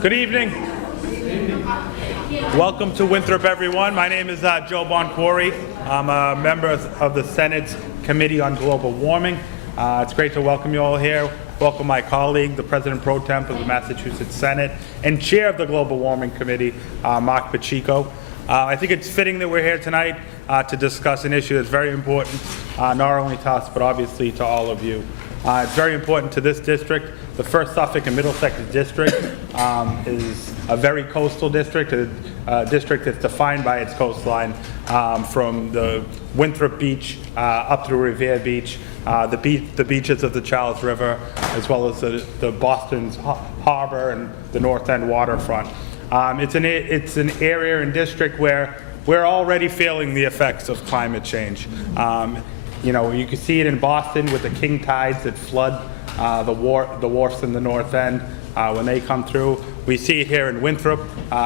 Good evening. Welcome to Winthrop, everyone. My name is Joe Boncore. I'm a member of the Senate's Committee on Global Warming. It's great to welcome you all here. Welcome my colleague, the President Pro Temp of the Massachusetts Senate and Chair of the Global Warming Committee, Marc Pacheco. I think it's fitting that we're here tonight to discuss an issue that's very important, not only to us, but obviously to all of you. It's very important to this district. The first Suffolk and Middlesex district is a very coastal district, a district that's defined by its coastline from the Winthrop Beach up through Revere Beach, the beaches of the Charles River, as well as the Boston's harbor and the North End waterfront. It's an area and district where we're already feeling the effects of climate change. You know, you can see it in Boston with the king tides that flood the wharfs in the North End when they come through. We see it here in Winthrop.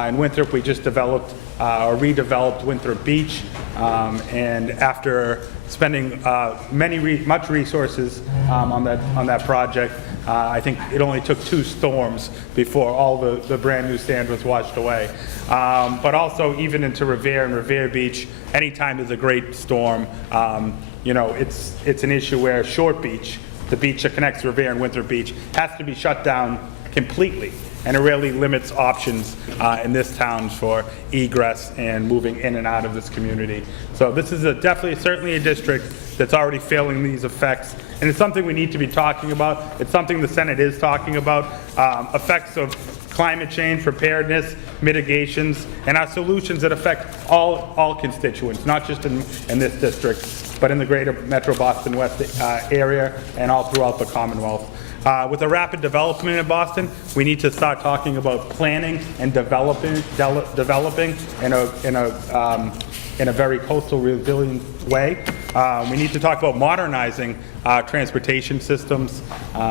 In Winthrop, we just developed or redeveloped Winthrop Beach, and after spending much resources on that project, I think it only took 2 storms before all the brand new sand was washed away. But also even into Revere and Revere Beach, anytime there's a great storm, you know, it's an issue where Short Beach, the beach that connects Revere and Winthrop Beach, has to be shut down completely, and it really limits options in this town for egress and moving in and out of this community. So this is certainly a district that's already feeling these effects, and it's something we need to be talking about. It's something the Senate is talking about, effects of climate change, preparedness, mitigations, and our solutions that affect all constituents, not just in this district, but in the greater Metro Boston West area and all throughout the Commonwealth. With a rapid development in Boston, we need to start talking about planning and developing in a very coastal resilient way. We need to talk about modernizing transportation systems.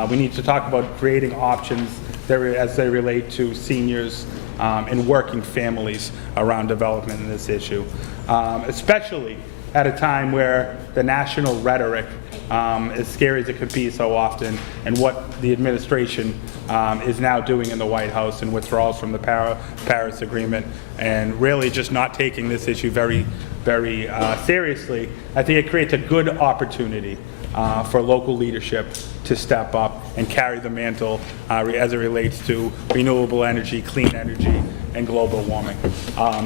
We need to talk about creating options as they relate to seniors and working families around development in this issue, especially at a time where the national rhetoric, as scary as it could be so often, and what the administration is now doing in the White House and withdrawals from the Paris Agreement, and really just not taking this issue very, very seriously, I think it creates a good opportunity for local leadership to step up and carry the mantle as it relates to renewable energy, clean energy, and global warming.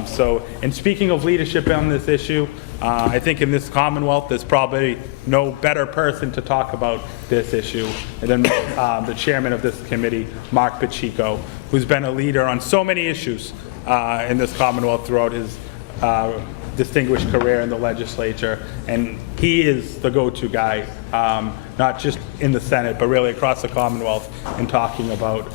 So, in speaking of leadership on this issue, I think in this Commonwealth there's probably no better person to talk about this issue than the chairman of this committee, Marc Pacheco, who's been a leader on so many issues in this Commonwealth throughout his distinguished career in the legislature, and he is the go-to guy, not just in the Senate, but really across the Commonwealth in talking about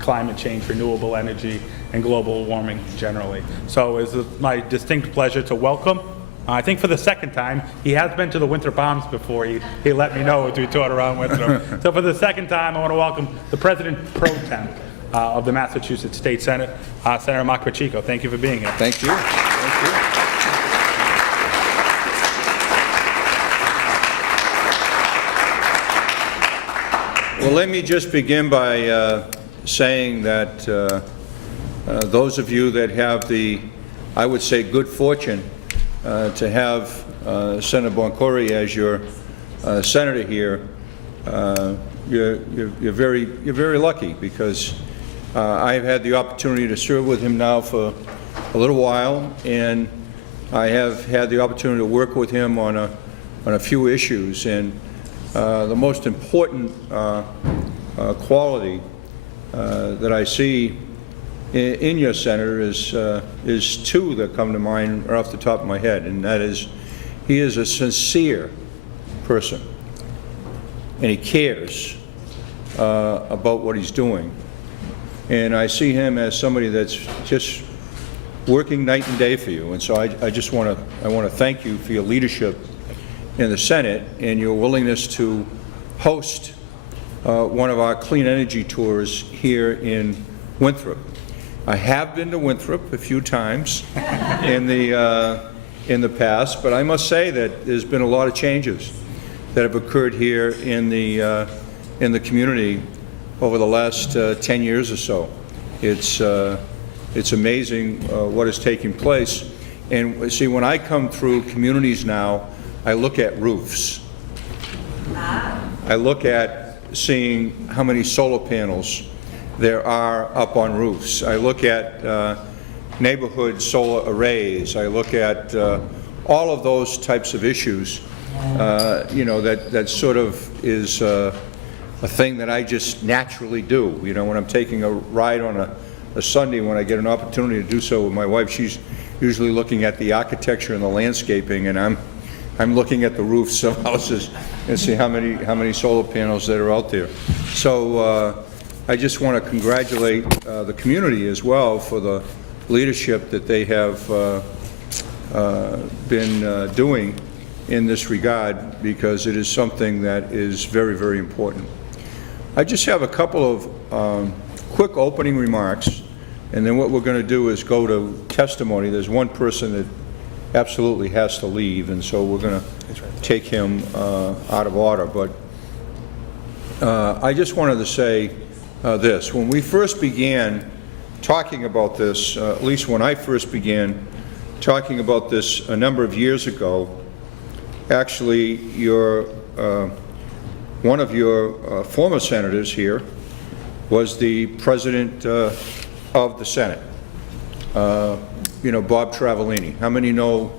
climate change, renewable energy, and global warming generally. So it's my distinct pleasure to welcome, I think for the second time, he has been to the Winthrop Arms before, he let me know as we toured around Winthrop. So for the second time, I want to welcome the President Pro Temp of the Massachusetts State Senate, Senator Marc Pacheco. Thank you for being here. Thank you. Thank you. Well, let me just begin by saying that those of you that have the, I would say, good fortune to have Senator Boncore as your senator here, you're very lucky, because I've had the opportunity to serve with him now for a little while, and I have had the opportunity to work with him on a few issues. And the most important quality that I see in your senator is 2 that come to mind right off the top of my head, and that is, he is a sincere person, and he cares about what he's doing. And I see him as somebody that's just working night and day for you. And so I just want to thank you for your leadership in the Senate and your willingness to host one of our clean energy tours here in Winthrop. I have been to Winthrop a few times in the past, but I must say that there's been a lot of changes that have occurred here in the community over the last 10 years or so. It's amazing what is taking place. And see, when I come through communities now, I look at roofs. I look at seeing how many solar panels there are up on roofs. I look at neighborhood solar arrays. I look at all of those types of issues, you know, that sort of is a thing that I just naturally do. You know, when I'm taking a ride on a Sunday, when I get an opportunity to do so with my wife, she's usually looking at the architecture and the landscaping, and I'm looking at the roofs of houses and see how many solar panels that are out there. So I just want to congratulate the community as well for the leadership that they have been doing in this regard, because it is something that is very, very important. I just have a couple of quick opening remarks, and then what we're going to do is go to testimony. There's one person that absolutely has to leave, and so we're going to take him out of order. But I just wanted to say this. When we first began talking about this, at least when I first began talking about this a number of years ago, actually one of your former senators here was the president of the Senate, you know, Bob Travellini. How many know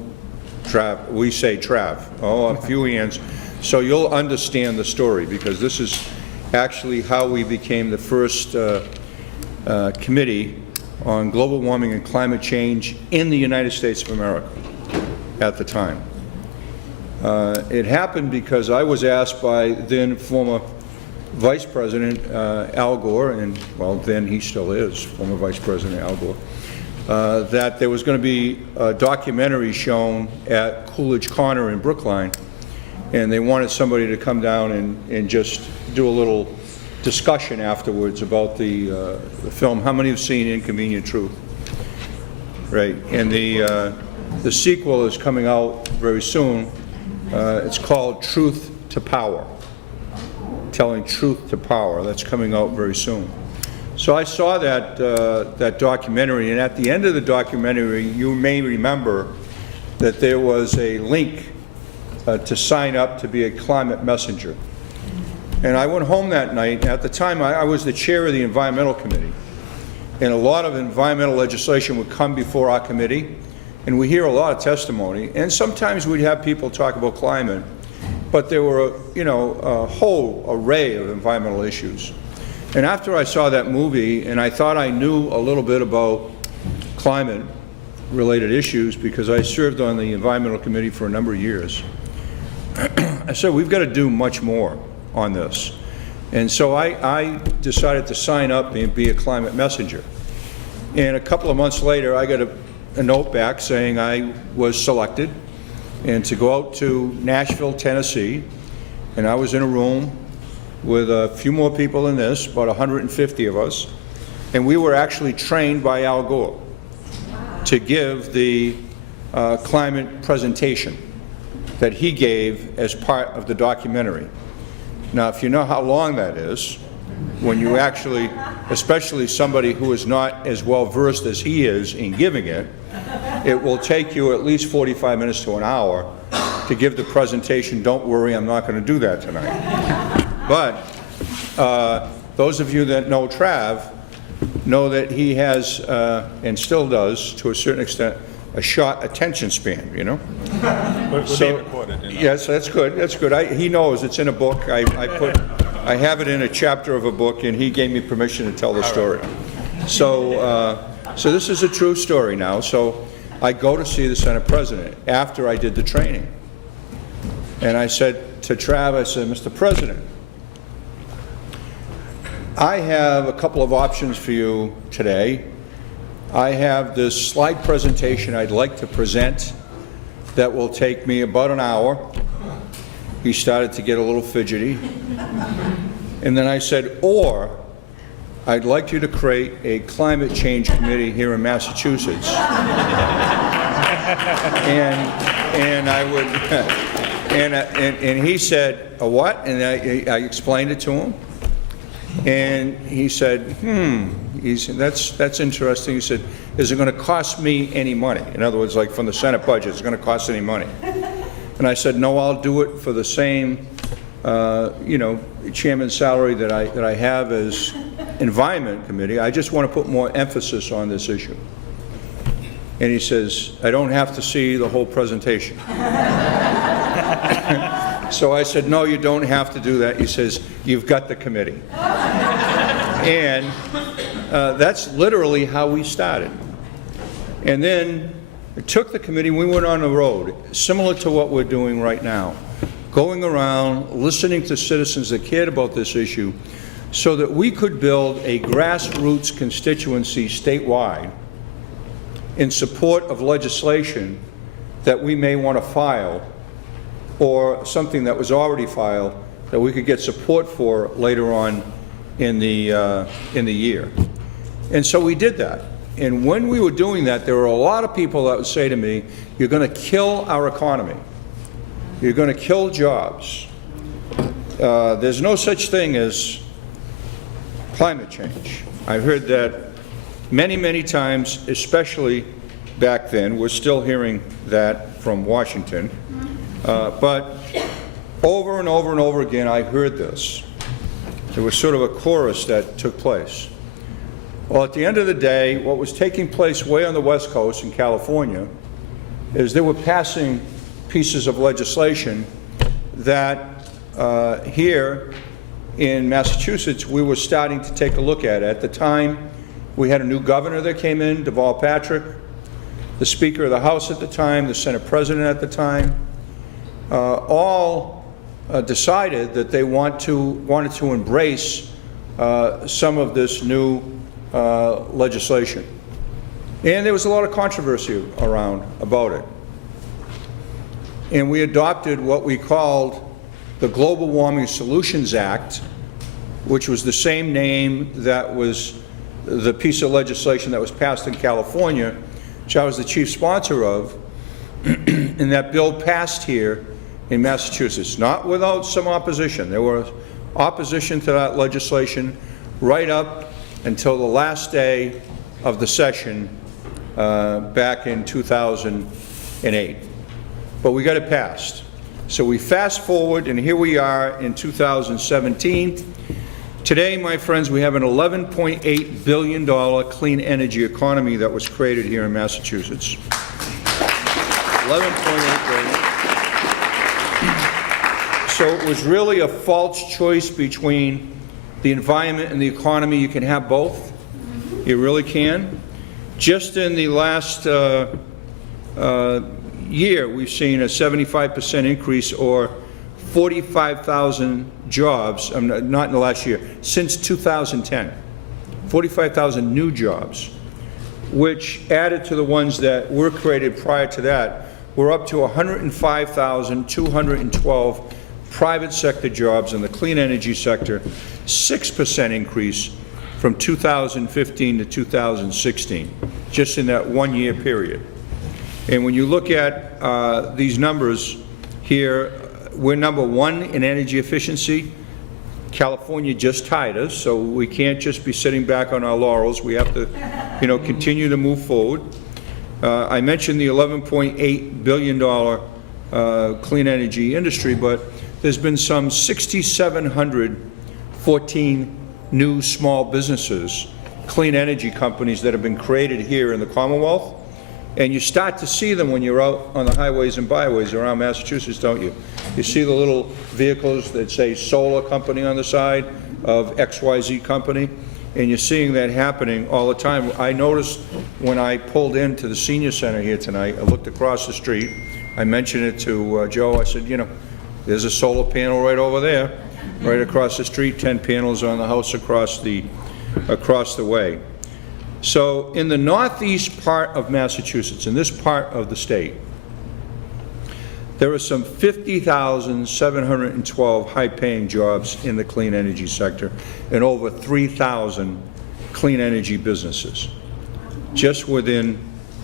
Trav? We say Trav. Oh, a few hands. So you'll understand the story, because this is actually how we became the first committee on global warming and climate change in the United States of America at the time. It happened because I was asked by then former Vice President Al Gore, and well, then he still is former Vice President Al Gore, that there was going to be a documentary shown at Coolidge Corner in Brookline, and they wanted somebody to come down and just do a little discussion afterwards about the film. How many have seen Inconvenient Truth? Right, and the sequel is coming out very soon. It's called Truth to Power, Telling Truth to Power. That's coming out very soon. So I saw that documentary, and at the end of the documentary, you may remember that there was a link to sign up to be a climate messenger. And I went home that night. At the time, I was the chair of the Environmental Committee, and a lot of environmental legislation would come before our committee, and we hear a lot of testimony, and sometimes we'd have people talk about climate, but there were, you know, a whole array of environmental issues. And after I saw that movie, and I thought I knew a little bit about climate-related issues because I served on the Environmental Committee for a number of years, I said, we've got to do much more on this. And so I decided to sign up and be a climate messenger. And a couple of months later, I got a note back saying I was selected and to go out to Nashville, Tennessee, and I was in a room with a few more people than this, about 150 of us, and we were actually trained by Al Gore to give the climate presentation that he gave as part of the documentary. Now, if you know how long that is, when you actually, especially somebody who is not as well versed as he is in giving it, it will take you at least 45 minutes to an hour to give the presentation. Don't worry, I'm not going to do that tonight. But those of you that know Trav know that he has, and still does to a certain extent, a short attention span, you know? We're being recorded, you know? Yes, that's good, that's good. He knows it's in a book. I have it in a chapter of a book, and he gave me permission to tell the story. So, so this is a true story now. So I go to see the Senate President after I did the training. And I said to Trav, I said, Mr. President, I have a couple of options for you today. I have this slide presentation I'd like to present that will take me about an hour. He started to get a little fidgety. And then I said, or I'd like you to create a climate change committee here in Massachusetts. and I would, and he said, a what? And I explained it to him. And he said, he said, that's interesting. He said, is it going to cost me any money? In other words, like from the Senate budget, is it going to cost any money? And I said, no, I'll do it for the same, chairman's salary that I have as Environment Committee. I just want to put more emphasis on this issue. And he says, I don't have to see the whole presentation. So I said, no, you don't have to do that. He says, you've got the committee. And that's literally how we started. And then it took the committee, we went on the road, similar to what we're doing right now, going around, listening to citizens that cared about this issue, so that we could build a grassroots constituency statewide in support of legislation that we may want to file, or something that was already filed that we could get support for later on in the year. And so we did that. And when we were doing that, there were a lot of people that would say to me, you're going to kill our economy. You're going to kill jobs. There's no such thing as climate change. I've heard that many, many times, especially back then. We're still hearing that from Washington. But over and over and over again, I heard this. There was sort of a chorus that took place. Well, at the end of the day, what was taking place way on the West Coast in California is they were passing pieces of legislation that here in Massachusetts we were starting to take a look at. At the time, we had a new governor that came in, Deval Patrick, the Speaker of the House at the time, the Senate President at the time, all decided that they wanted to embrace some of this new legislation. And there was a lot of controversy around about it. And we adopted what we called the Global Warming Solutions Act, which was the same name that was the piece of legislation that was passed in California, which I was the chief sponsor of, and that bill passed here in Massachusetts, not without some opposition. There was opposition to that legislation right up until the last day of the session back in 2008. But we got it passed. So we fast forward, and here we are in 2017. Today, my friends, we have an $11.8 billion clean energy economy that was created here in Massachusetts. $11.8 billion. So it was really a false choice between the environment and the economy. You can have both. You really can. Just in the last year, we've seen a 75% increase, or 45,000 jobs, not in the last year, since 2010. 45,000 new jobs, which added to the ones that were created prior to that, we're up to 105,212 private sector jobs in the clean energy sector, 6% increase from 2015 to 2016, just in that 1 year period. And when you look at these numbers here, we're #1 in energy efficiency. California just tied us, so we can't just be sitting back on our laurels. We have to, continue to move forward. I mentioned the $11.8 billion clean energy industry, but there's been some 6,714 new small businesses, clean energy companies that have been created here in the Commonwealth. And you start to see them when you're out on the highways and byways around Massachusetts, don't you? You see the little vehicles that say solar company on the side of XYZ company, and you're seeing that happening all the time. I noticed when I pulled into the Senior Center here tonight, I looked across the street, I mentioned it to Joe, I said, there's a solar panel right over there, right across the street, 10 panels on the house across the way. So in the northeast part of Massachusetts, in this part of the state, there are some 50,712 high-paying jobs in the clean energy sector and over 3,000 clean energy businesses, just within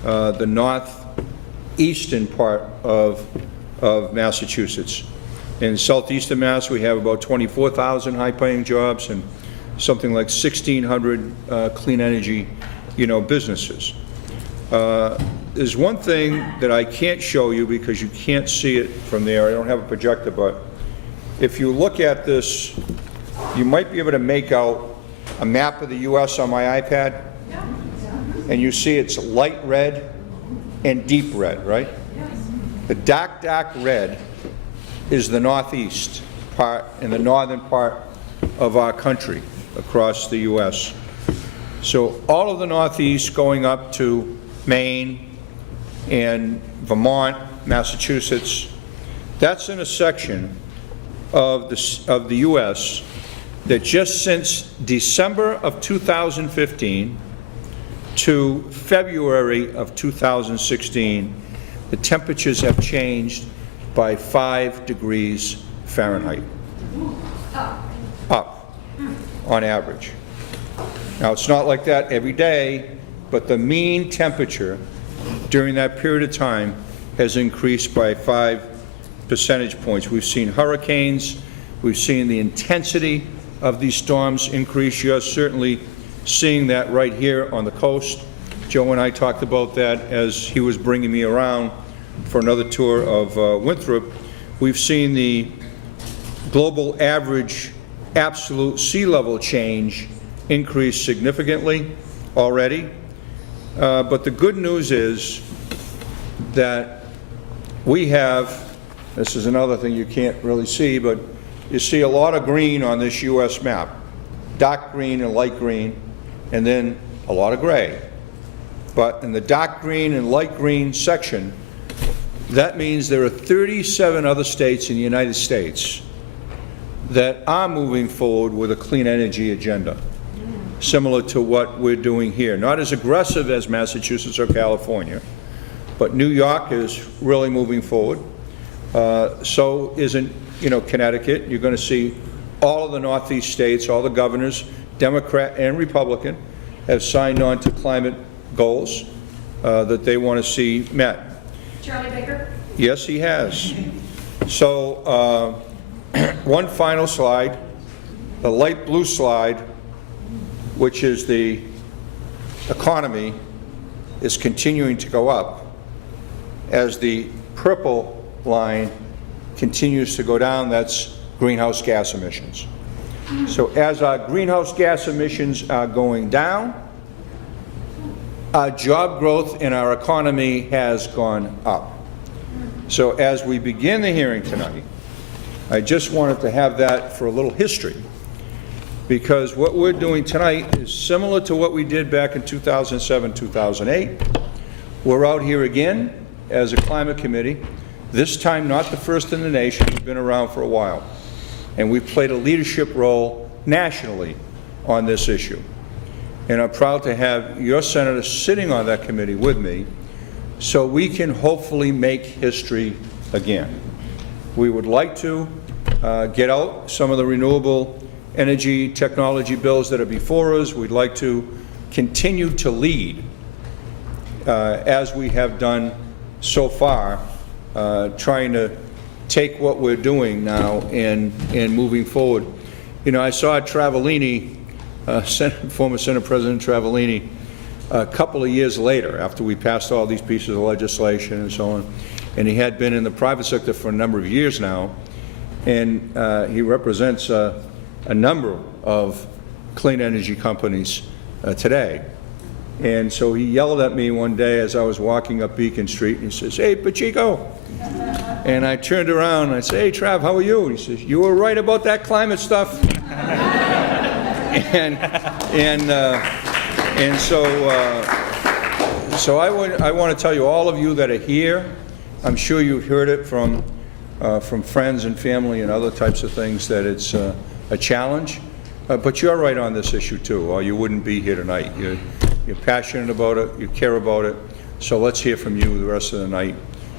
the northeastern part of Massachusetts. In southeastern Mass, we have about 24,000 high-paying jobs, and something like 1,600 clean energy, businesses. There's one thing that I can't show you because you can't see it from there. I don't have a projector, but if you look at this, you might be able to make out a map of the U.S. on my iPad, and you see it's light red and deep red, right? The dark red is the northeast part and the northern part of our country across the U.S. So all of the northeast going up to Maine and Vermont, Massachusetts, that's in a section of the U.S. that just since December of 2015 to February of 2016, the temperatures have changed by 5 degrees Fahrenheit. Up, on average. Now, it's not like that every day, but the mean temperature during that period of time has increased by 5 percentage points. We've seen hurricanes, we've seen the intensity of these storms increase. You're certainly seeing that right here on the coast. Joe and I talked about that as he was bringing me around for another tour of Winthrop. We've seen the global average absolute sea level change increase significantly already. But the good news is that we have, this is another thing you can't really see, but you see a lot of green on this U.S. map, dark green and light green, and then a lot of gray. But in the dark green and light green section, that means there are 37 other states in the United States that are moving forward with a clean energy agenda, similar to what we're doing here. Not as aggressive as Massachusetts or California, but New York is really moving forward. So isn't, Connecticut. You're going to see all of the Northeast states, all the governors, Democrat and Republican, have signed on to climate goals that they want to see met. Charlie Baker? Yes, he has. So one final slide, the light blue slide, which is the economy, is continuing to go up as the purple line continues to go down. That's greenhouse gas emissions. So as our greenhouse gas emissions are going down, our job growth in our economy has gone up. So as we begin the hearing tonight, I just wanted to have that for a little history, because what we're doing tonight is similar to what we did back in 2007, 2008. We're out here again as a climate committee, this time not the first in the nation. We've been around for a while, and we've played a leadership role nationally on this issue. And I'm proud to have your senator sitting on that committee with me so we can hopefully make history again. We would like to get out some of the renewable energy technology bills that are before us. We'd like to continue to lead as we have done so far, trying to take what we're doing now and moving forward. I saw Travellini, former Senate President Travellini, a couple of years later, after we passed all these pieces of legislation and so on, and he had been in the private sector for a number of years now, and he represents a number of clean energy companies today. And so he yelled at me one day as I was walking up Beacon Street, and he says, "Hey, Pacheco." And I turned around and I said, "Hey, Trav, how are you?" And he says, "You were right about that climate stuff." So I want to tell you, all of you that are here, I'm sure you've heard it from friends and family and other types of things, that it's a challenge. But you're right on this issue too, or you wouldn't be here tonight. You're passionate about it, you care about it. So let's hear from you the rest of the night.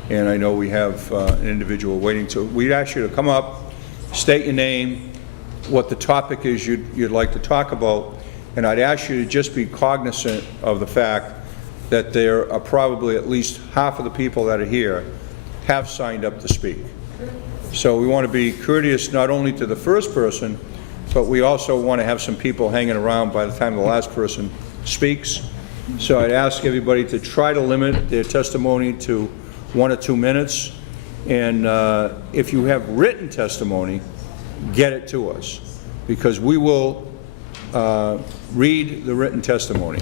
And I know we have an individual waiting to. We'd ask you to come up, state your name, what the topic is you'd like to talk about, and I'd ask you to just be cognizant of the fact that there are probably at least half of the people that are here have signed up to speak. So we want to be courteous not only to the first person, but we also want to have some people hanging around by the time the last person speaks. So I'd ask everybody to try to limit their testimony to 1 or 2 minutes. And if you have written testimony, get it to us, because we will read the written testimony.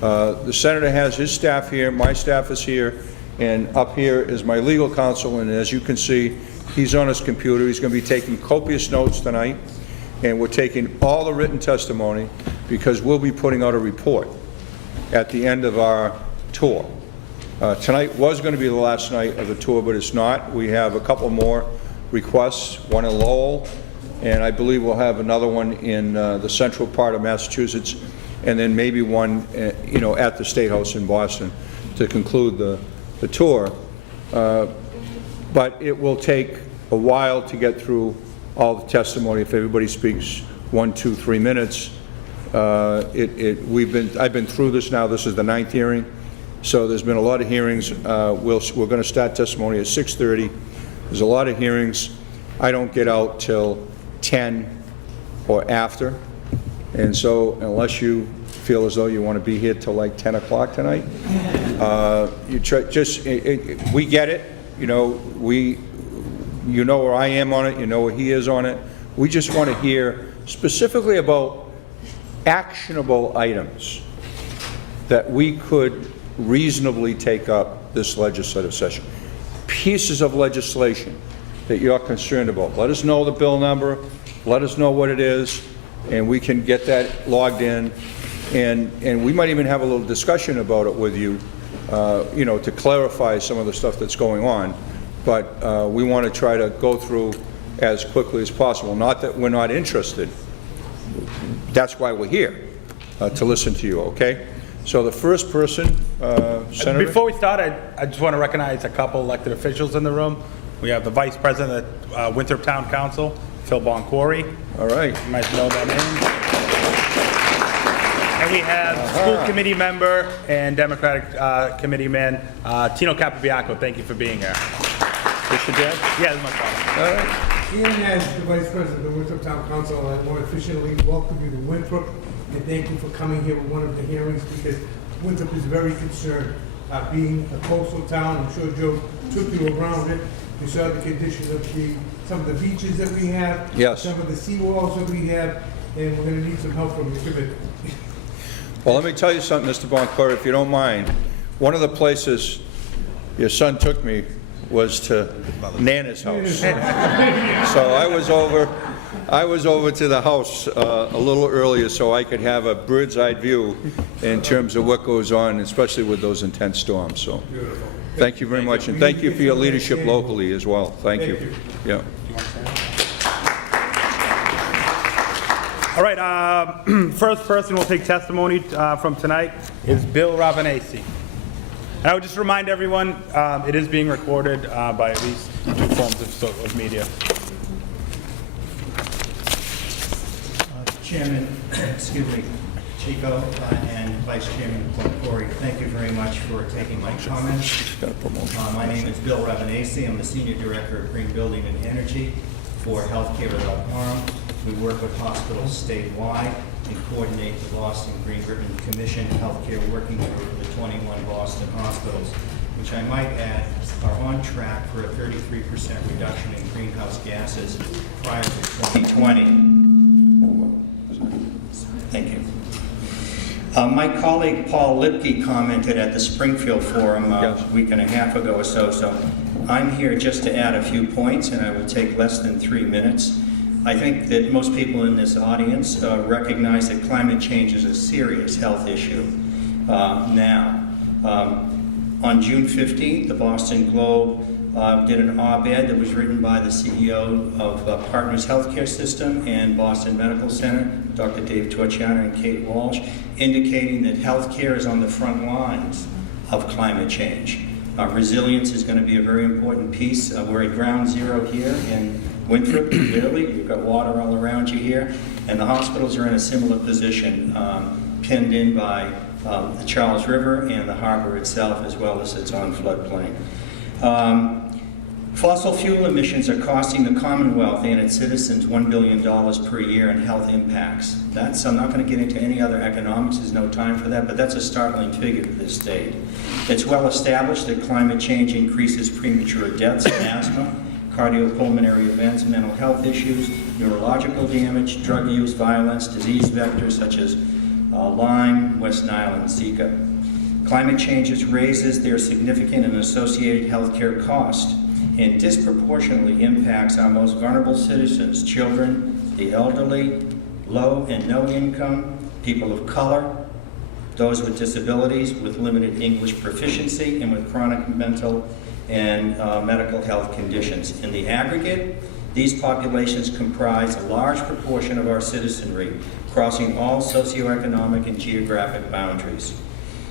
The Senator has his staff here, my staff is here, and up here is my legal counsel, and as you can see, he's on his computer. He's going to be taking copious notes tonight, and we're taking all the written testimony because we'll be putting out a report at the end of our tour. Tonight was going to be the last night of the tour, but it's not. We have a couple more requests, one in Lowell, and I believe we'll have another one in the central part of Massachusetts, and then maybe one at the State House in Boston to conclude the tour. But it will take a while to get through all the testimony. If everybody speaks 1, 2, 3 minutes, I've been through this now. This is the 9th hearing, so there's been a lot of hearings. We're going to start testimony at 6:30. There's a lot of hearings. I don't get out till 10 or after, and so unless you feel as though you want to be here till like 10 o'clock tonight, we get it. You know where I am on it. You know where he is on it. We just want to hear specifically about actionable items that we could reasonably take up this legislative session. Pieces of legislation that you're concerned about. Let us know the bill number, let us know what it is, and we can get that logged in, and we might even have a little discussion about it with you, to clarify some of the stuff that's going on. But we want to try to go through as quickly as possible. Not that we're not interested. That's why we're here, to listen to you, okay? So the first person, Senator? Before we start, I just want to recognize a couple elected officials in the room. We have the Vice President of Winthrop Town Council, Phil Boncore. All right. You might know that name. And we have school committee member and Democratic committeeman, Tino Capabianco. Thank you for being here. This your dad? Yeah, that's my father. All right. Ian, as the Vice President of the Winthrop Town Council, I want to officially welcome you to Winthrop and thank you for coming here with one of the hearings, because Winthrop is very concerned. Being a coastal town, I'm sure Joe took you around it. You saw the condition of some of the beaches that we have, yes, some of the seawalls that we have, and we're going to need some help from you. Well, let me tell you something, Mr. Boncore, if you don't mind. One of the places your son took me was to Nana's house. So I was over to the house a little earlier so I could have a bird's eye view in terms of what goes on, especially with those intense storms. So thank you very much, and thank you for your leadership locally as well. Thank you. Yeah. All right, first person we'll take testimony from tonight is Bill Ravanesi. And I would just remind everyone, it is being recorded by at least 2 forms of media. Chairman, excuse me, Pacheco and Vice Chairman Boncore, thank you very much for taking my comments. My name is Bill Ravanesi. I'm the Senior Director of Green Building and Energy for Healthcare Without Harm. We work with hospitals statewide and coordinate the Boston Green Ribbon Commission Healthcare Working Group of the 21 Boston hospitals, which I might add are on track for a 33% reduction in greenhouse gases prior to 2020. Thank you. My colleague Paul Lipke commented at the Springfield Forum a week and a half ago or so, so I'm here just to add a few points, and I will take less than 3 minutes. I think that most people in this audience recognize that climate change is a serious health issue now. On June 15th, the Boston Globe did an op-ed that was written by the CEO of Partners Healthcare System and Boston Medical Center, Dr. Dave Torchiana and Kate Walsh, indicating that healthcare is on the front lines of climate change. Resilience is going to be a very important piece. We're at ground zero here in Winthrop, clearly. You've got water all around you here, and the hospitals are in a similar position, pinned in by the Charles River and the harbor itself, as well as its own floodplain. Fossil fuel emissions are costing the Commonwealth and its citizens $1 billion per year in health impacts. I'm not going to get into any other economics, there's no time for that, but that's a startling figure for this state. It's well established that climate change increases premature deaths, asthma, cardiopulmonary events, mental health issues, neurological damage, drug use, violence, disease vectors such as Lyme, West Nile, and Zika. Climate change raises their significant and associated healthcare costs and disproportionately impacts our most vulnerable citizens, children, the elderly, low and no income, people of color, those with disabilities, with limited English proficiency, and with chronic mental and medical health conditions. In the aggregate, these populations comprise a large proportion of our citizenry, crossing all socioeconomic and geographic boundaries.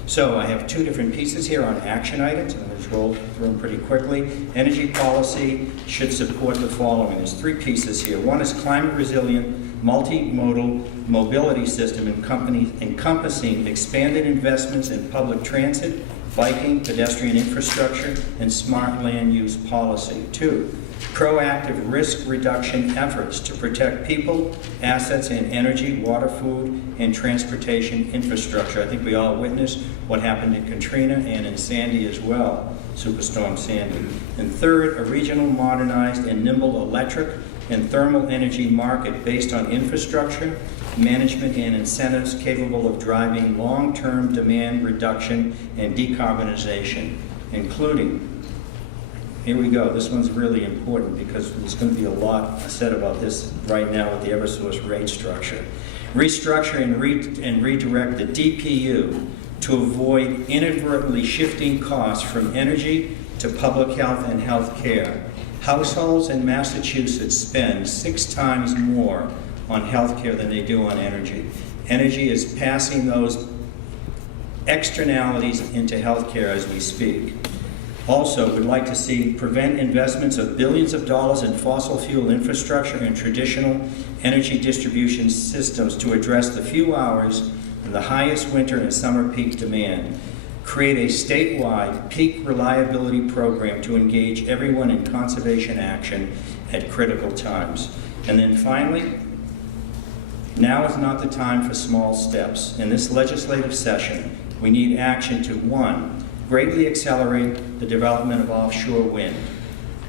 So I have two different pieces here on action items. I'm going to roll through them pretty quickly. Energy policy should support the following. There's three pieces here. One is climate resilient, multimodal mobility system encompassing expanded investments in public transit, biking, pedestrian infrastructure, and smart land use policy. Two, proactive risk reduction efforts to protect people, assets, and energy, water, food, and transportation infrastructure. I think we all witnessed what happened in Katrina and in Sandy as well, Superstorm Sandy. And third, a regional, modernized, and nimble electric and thermal energy market based on infrastructure, management, and incentives capable of driving long-term demand reduction and decarbonization, including, here we go, this one's really important because there's going to be a lot said about this right now with the Eversource rate structure. Restructure and redirect the DPU to avoid inadvertently shifting costs from energy to public health and health care. Households in Massachusetts spend 6 times more on health care than they do on energy. Energy is passing those externalities into health care as we speak. Also, we'd like to see prevent investments of billions of dollars in fossil fuel infrastructure and traditional energy distribution systems to address the few hours and the highest winter and summer peak demand. Create a statewide peak reliability program to engage everyone in conservation action at critical times. And then finally, now is not the time for small steps. In this legislative session, we need action to 1, greatly accelerate the development of offshore wind.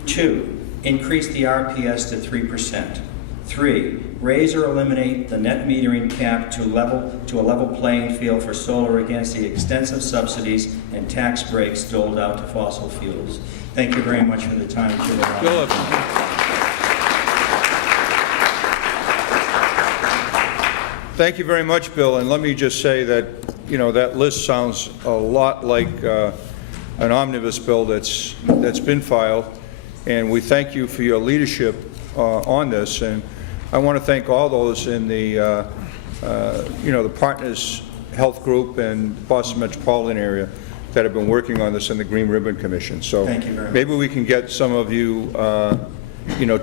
2, increase the RPS to 3%. 3, raise or eliminate the net metering cap to a level playing field for solar against the extensive subsidies and tax breaks doled out to fossil fuels. Thank you very much for the time. Philip. Thank you very much, Bill. And let me just say that, you know, that list sounds a lot like an omnibus bill that's been filed. And we thank you for your leadership on this. And I want to thank all those in the, the Partners Health Group and Boston Metropolitan area that have been working on this in the Green Ribbon Commission. So thank you very much. Maybe we can get some of you,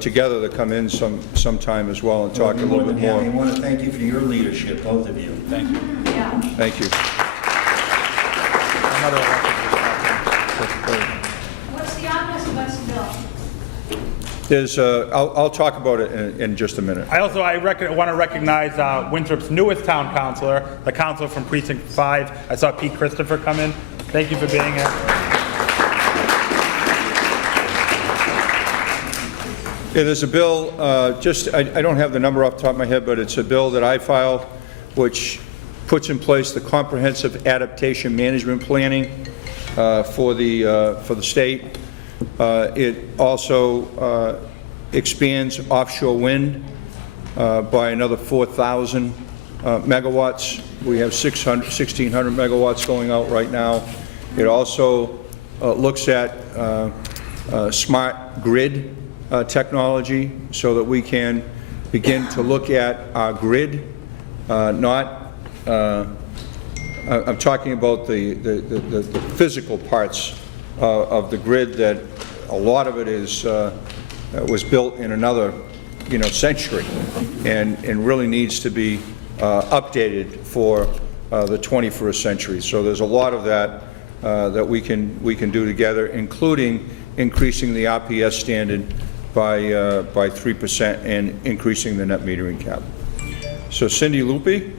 together to come in sometime as well and talk a little bit more. I want to thank you for your leadership, both of you. Thank you. Yeah. Thank you. What's the omnibus bill? There's, I'll talk about it in just a minute. I want to recognize Winthrop's newest town councilor, the councilor from Precinct 5. I saw Pete Christopher come in. Thank you for being here. Yeah, there's a bill, I don't have the number off the top of my head, but it's a bill that I filed which puts in place the comprehensive adaptation management planning for the state. It also expands offshore wind by another 4,000 megawatts. We have 1,600 megawatts going out right now. It also looks at smart grid technology so that we can begin to look at our grid, I'm talking about the physical parts of the grid, that a lot of it is was built in another century and really needs to be updated for the 21st century. So there's a lot of that that we can do together, including increasing the RPS standard by 3% and increasing the net metering cap. So Cindy Lupi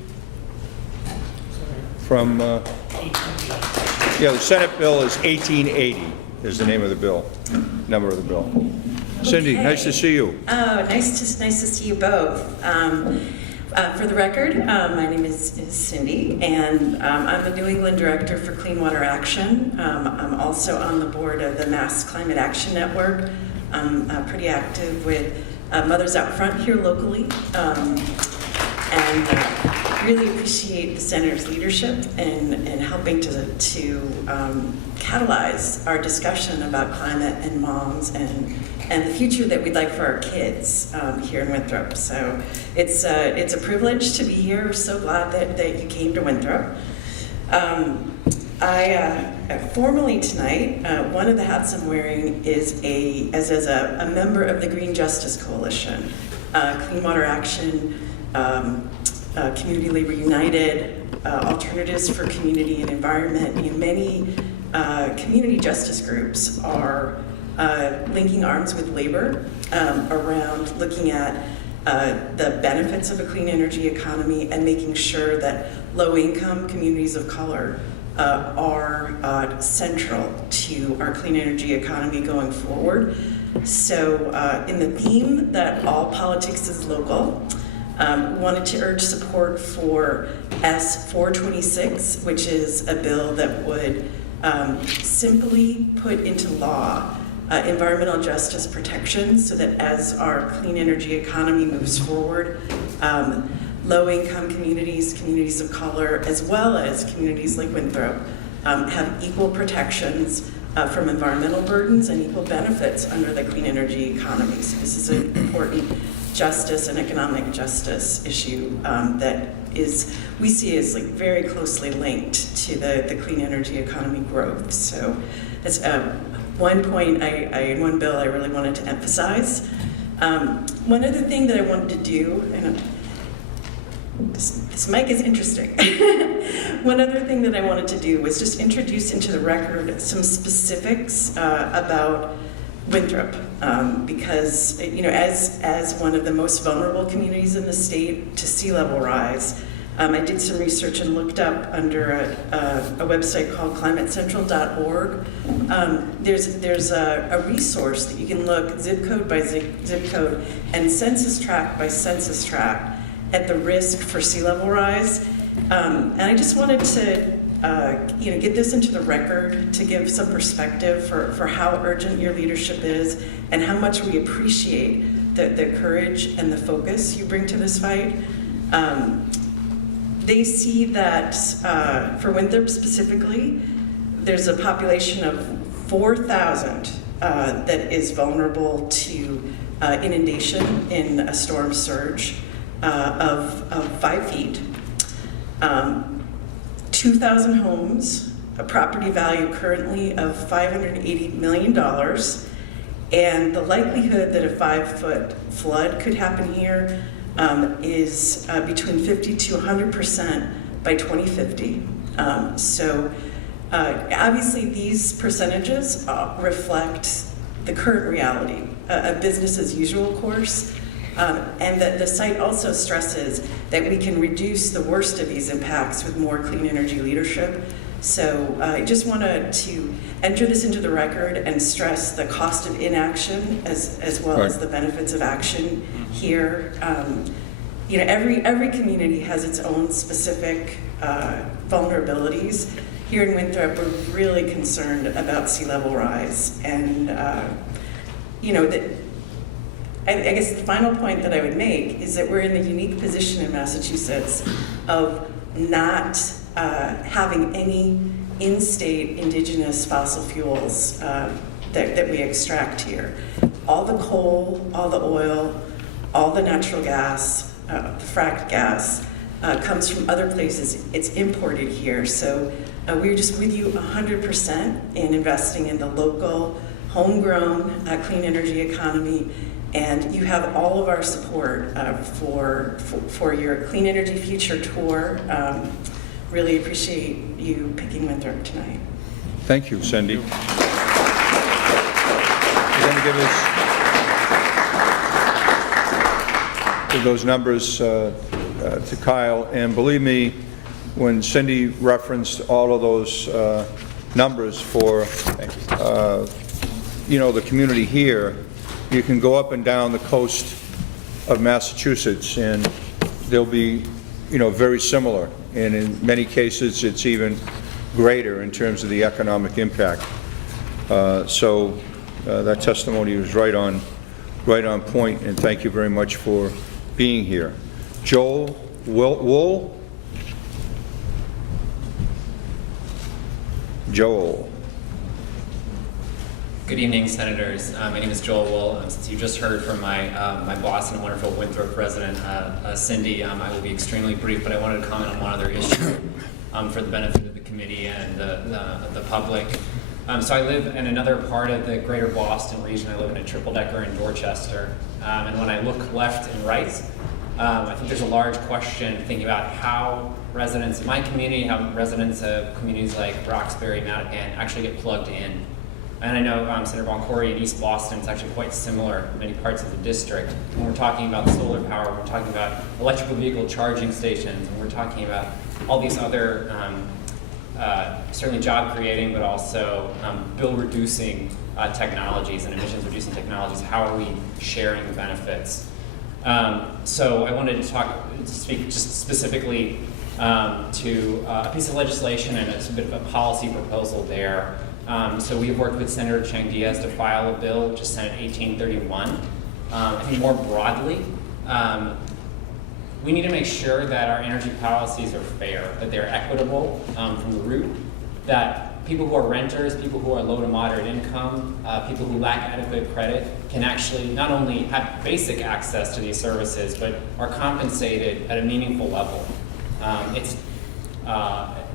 from, yeah, the Senate bill is 1880 is the name of the bill, number of the bill. Cindy, Okay. nice to see you. Oh, nice to see you both. For the record, my name is Cindy, and I'm the New England Director for Clean Water Action. I'm also on the board of the Mass Climate Action Network. I'm pretty active with Mothers Out Front here locally, and really appreciate the Senator's leadership in helping to catalyze our discussion about climate and moms and the future that we'd like for our kids here in Winthrop. So it's a privilege to be here. We're so glad that you came to Winthrop. Formally tonight, one of the hats I'm wearing is as a member of the Green Justice Coalition, Clean Water Action, Community Labor United, Alternatives for Community and Environment. Many community justice groups are linking arms with labor around looking at the benefits of a clean energy economy and making sure that low-income communities of color are central to our clean energy economy going forward. So in the theme that all politics is local, wanted to urge support for S-426, which is a bill that would simply put into law environmental justice protections so that as our clean energy economy moves forward, low-income communities, communities of color, as well as communities like Winthrop, have equal protections from environmental burdens and equal benefits under the clean energy economy. So this is an important justice and economic justice issue that we see as very closely linked to the clean energy economy growth. So that's one point in one bill I really wanted to emphasize. One other thing that I wanted to do, and this mic is interesting. One other thing that I wanted to do was just introduce into the record some specifics about Winthrop, because as one of the most vulnerable communities in the state to sea level rise, I did some research and looked up under a website called climatecentral.org. There's a resource that you can look zip code by zip code and census tract by census tract at the risk for sea level rise. And I just wanted to get this into the record to give some perspective for how urgent your leadership is and how much we appreciate the courage and the focus you bring to this fight. They see that for Winthrop specifically, there's a population of 4,000 that is vulnerable to inundation in a storm surge of 5 feet. 2,000 homes, a property value currently of $580 million, and the likelihood that a 5-foot flood could happen here is between 50 to 100% by 2050. So obviously these percentages reflect the current reality, a business as usual course. And that the site also stresses that we can reduce the worst of these impacts with more clean energy leadership. So I just wanted to enter this into the record and stress the cost of inaction as well as the benefits of action here. Every community has its own specific vulnerabilities. Here in Winthrop, we're really concerned about sea level rise, and I guess the final point that I would make is that we're in the unique position in Massachusetts of not having any in-state indigenous fossil fuels that we extract here. All the coal, all the oil, all the natural gas, the fracked gas comes from other places. It's imported here. So we're just with you 100% in investing in the local, homegrown clean energy economy. And you have all of our support for your Clean Energy Future Tour. Really appreciate you picking Winthrop tonight. Thank you, Cindy. going to give those numbers to Kyle. And believe me, when Cindy referenced all of those numbers for, the community here, you can go up and down the coast of Massachusetts, and they'll be, very similar. And in many cases, it's even greater in terms of the economic impact. So that testimony was right on point, and thank you very much for being here. Joel Wool? Joel. Good evening, Senators. My name is Joel Wool. Since you just heard from my boss and wonderful Winthrop resident, Cindy, I will be extremely brief, but I wanted to comment on one other issue for the benefit of the committee and the public. So I live in another part of the greater Boston region. I live in a triple-decker in Dorchester. And when I look left and right, I think there's a large question thinking about how residents of my community, how residents of communities like Roxbury, Mbta actually get plugged in. And I know Senator Boncore in East Boston is actually quite similar in many parts of the district. When we're talking about solar power, we're talking about electrical vehicle charging stations, and we're talking about all these other certainly job creating, but also bill reducing technologies and emissions reducing technologies. How are we sharing the benefits? So I wanted to speak just specifically to a piece of legislation, and it's a bit of a policy proposal there. So we've worked with Senator Chang Diaz to file a bill, which is Senate 1831. I think more broadly, we need to make sure that our energy policies are fair, that they're equitable from the root, that people who are renters, people who are low to moderate income, people who lack adequate credit can actually not only have basic access to these services, but are compensated at a meaningful level.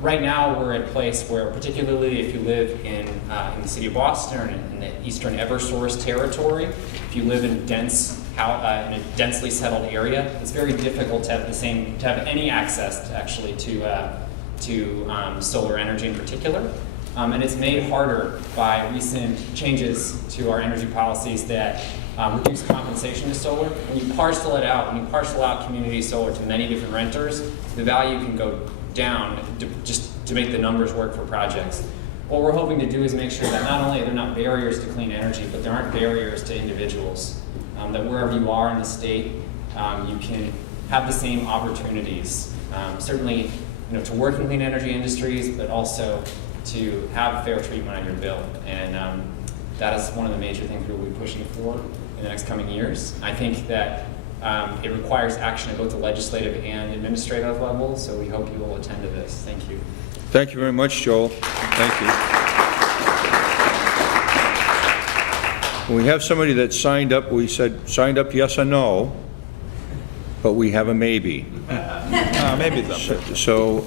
Right now, we're at a place where, particularly if you live in the city of Boston or in the eastern Eversource territory, if you live in a densely settled area, it's very difficult to have any access to solar energy in particular. And it's made harder by recent changes to our energy policies that reduce compensation to solar. When you parcel it out, when you parcel out community solar to many different renters, the value can go down just to make the numbers work for projects. What we're hoping to do is make sure that not only are there not barriers to clean energy, but there aren't barriers to individuals. That wherever you are in the state, you can have the same opportunities. Certainly, to work in clean energy industries, but also to have fair treatment on your bill. And that is one of the major things we'll be pushing for in the next coming years. I think that it requires action at both the legislative and administrative level, so we hope you will attend to this. Thank you. Thank you very much, Joel. Thank you. We have somebody that signed up. We said signed up yes or no, but we have a maybe. Maybe So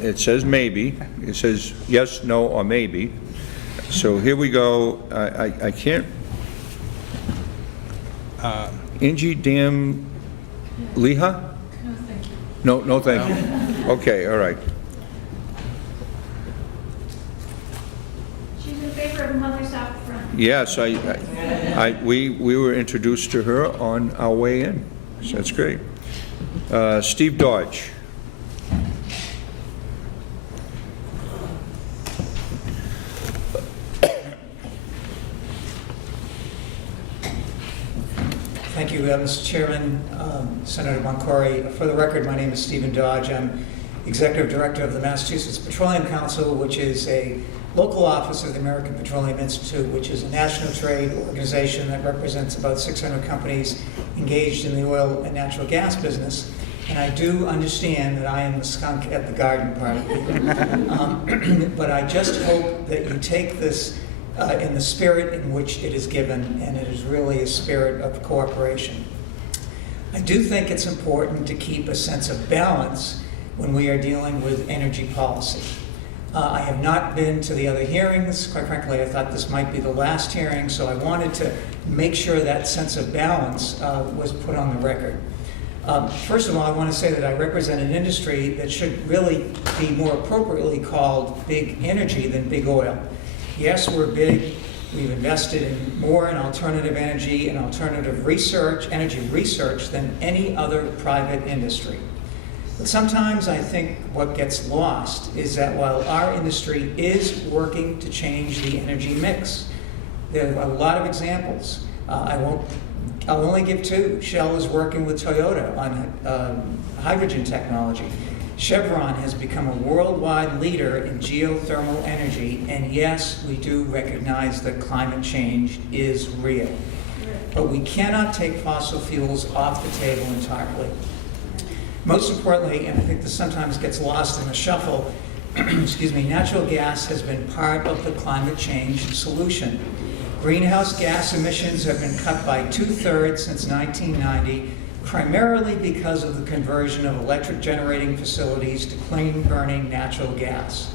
it says maybe. It says yes, no, or maybe. So here we go. I can't. Angie Dam Liha? No, thank you. No, thank you. Okay, all right. She's in favor of mothers out front. Yes, we were introduced to her on our way in. So that's great. Steve Dodge. Thank you, Mr. Chairman, Senator Boncore. For the record, my name is Stephen Dodge. I'm Executive Director of the Massachusetts Petroleum Council, which is a local office of the American Petroleum Institute, which is a national trade organization that represents about 600 companies engaged in the oil and natural gas business. And I do understand that I am the skunk at the garden party. But I just hope that you take this in the spirit in which it is given, and it is really a spirit of cooperation. I do think it's important to keep a sense of balance when we are dealing with energy policy. I have not been to the other hearings. Quite frankly, I thought this might be the last hearing, so I wanted to make sure that sense of balance was put on the record. First of all, I want to say that I represent an industry that should really be more appropriately called big energy than big oil. Yes, we're big We've invested more in alternative energy and alternative research, energy research, than any other private industry. But sometimes I think what gets lost is that while our industry is working to change the energy mix, there are a lot of examples. I'll only give two. Shell is working with Toyota on hydrogen technology. Chevron has become a worldwide leader in geothermal energy, and yes, we do recognize that climate change is real. But we cannot take fossil fuels off the table entirely. Most importantly, and I think this sometimes gets lost in the shuffle, excuse me, natural gas has been part of the climate change solution. Greenhouse gas emissions have been cut by 2/3 since 1990, primarily because of the conversion of electric generating facilities to clean burning natural gas.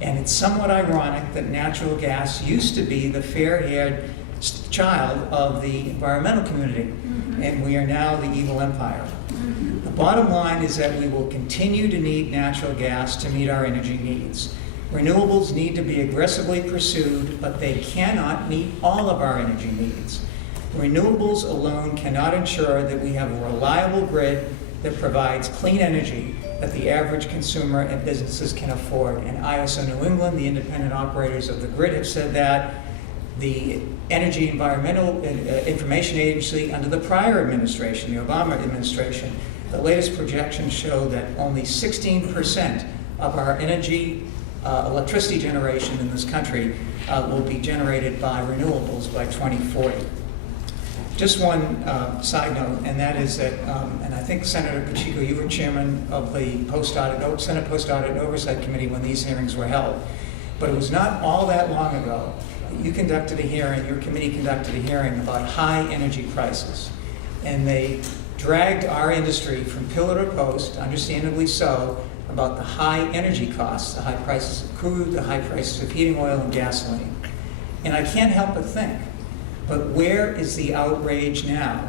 And it's somewhat ironic that natural gas used to be the fair-haired child of the environmental community, and we are now the evil empire. The bottom line is that we will continue to need natural gas to meet our energy needs. Renewables need to be aggressively pursued, but they cannot meet all of our energy needs. Renewables alone cannot ensure that we have a reliable grid that provides clean energy that the average consumer and businesses can afford. And ISO New England, the independent operators of the grid, have said that. The Energy Environmental Information Agency under the prior administration, the Obama administration, the latest projections show that only 16% of our energy, electricity generation in this country will be generated by renewables by 2040. Just one side note, and that is that, and I think Senator Pacheco, you were chairman of the Senate Post-Audit Oversight Committee when these hearings were held. But it was not all that long ago you conducted a hearing, your committee conducted a hearing about high energy prices. And they dragged our industry from pillar to post, understandably so, about the high energy costs, the high prices of crude, the high prices of heating oil and gasoline. And I can't help but think, but where is the outrage now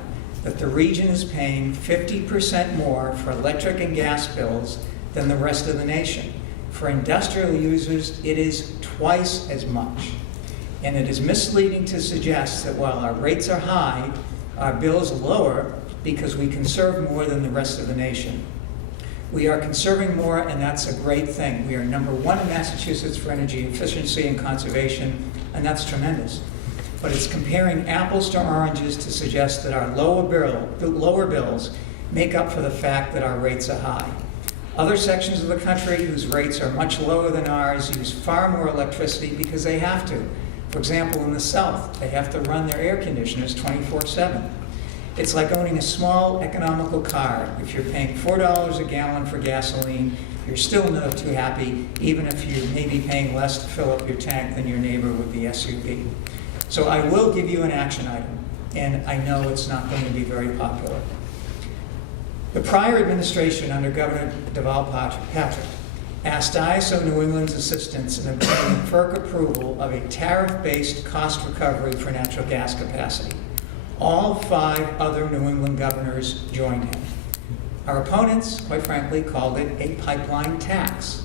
that the region is paying 50% more for electric and gas bills than the rest of the nation? For industrial users, it is twice as much. And it is misleading to suggest that while our rates are high, our bills are lower because we conserve more than the rest of the nation. We are conserving more, and that's a great thing. We are #1 in Massachusetts for energy efficiency and conservation, and that's tremendous. But it's comparing apples to oranges to suggest that our lower bills make up for the fact that our rates are high. Other sections of the country whose rates are much lower than ours use far more electricity because they have to. For example, in the South, they have to run their air conditioners 24/7. It's like owning a small economical car. If you're paying $4 a gallon for gasoline, you're still not too happy, even if you may be paying less to fill up your tank than your neighbor with the SUV. So I will give you an action item, and I know it's not going to be very popular. The prior administration under Governor DeLeo Patrick asked ISO New England's assistance in obtaining FERC approval of a tariff-based cost recovery for natural gas capacity. All 5 other New England governors joined him. Our opponents, quite frankly, called it a pipeline tax.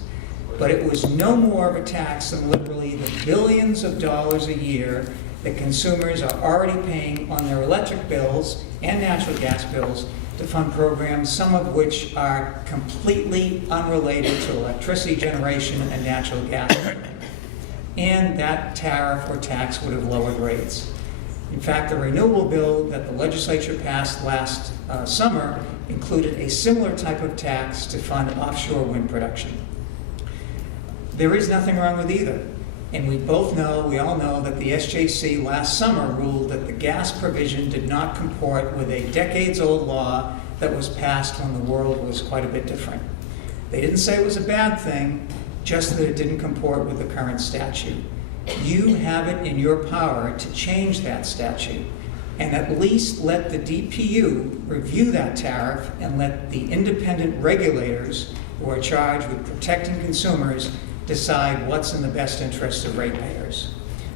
But it was no more of a tax than literally the billions of dollars a year that consumers are already paying on their electric bills and natural gas bills to fund programs, some of which are completely unrelated to electricity generation and natural gas. And that tariff or tax would have lowered rates. In fact, the renewable bill that the legislature passed last summer included a similar type of tax to fund offshore wind production. There is nothing wrong with either. And we all know that the SJC last summer ruled that the gas provision did not comport with a decades-old law that was passed when the world was quite a bit different. They didn't say it was a bad thing, just that it didn't comport with the current statute. You have it in your power to change that statute, and at least let the DPU review that tariff and let the independent regulators who are charged with protecting consumers decide what's in the best interest of ratepayers.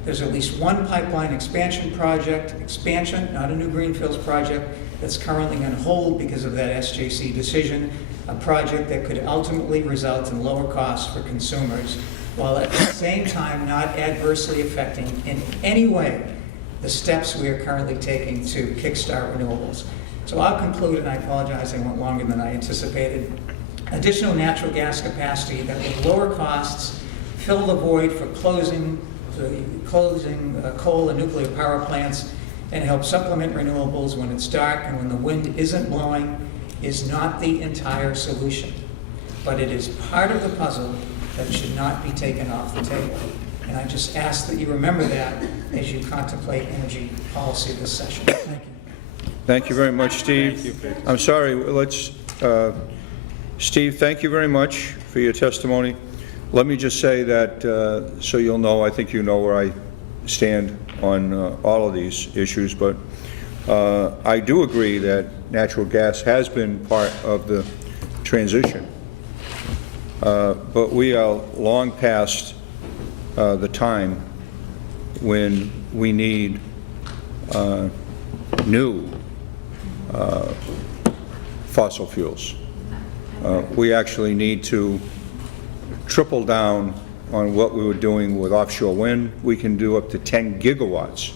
There's at least one pipeline expansion, not a new greenfields project, that's currently on hold because of that SJC decision, a project that could ultimately result in lower costs for consumers. while at the same time not adversely affecting in any way the steps we are currently taking to kickstart renewables. So I'll conclude, and I apologize, I went longer than I anticipated. Additional natural gas capacity that would lower costs, fill the void for closing coal and nuclear power plants, and help supplement renewables when it's dark and when the wind isn't blowing is not the entire solution. But it is part of the puzzle that should not be taken off the table. And I just ask that you remember that as you contemplate energy policy this session. Thank you. Thank you very much, Steve. I'm sorry, Steve, thank you very much for your testimony. Let me just say that, so you'll know, I think you know where I stand on all of these issues, but I do agree that natural gas has been part of the transition. But we are long past the time when we need new fossil fuels. We actually need to triple down on what we were doing with offshore wind. We can do up to 10 gigawatts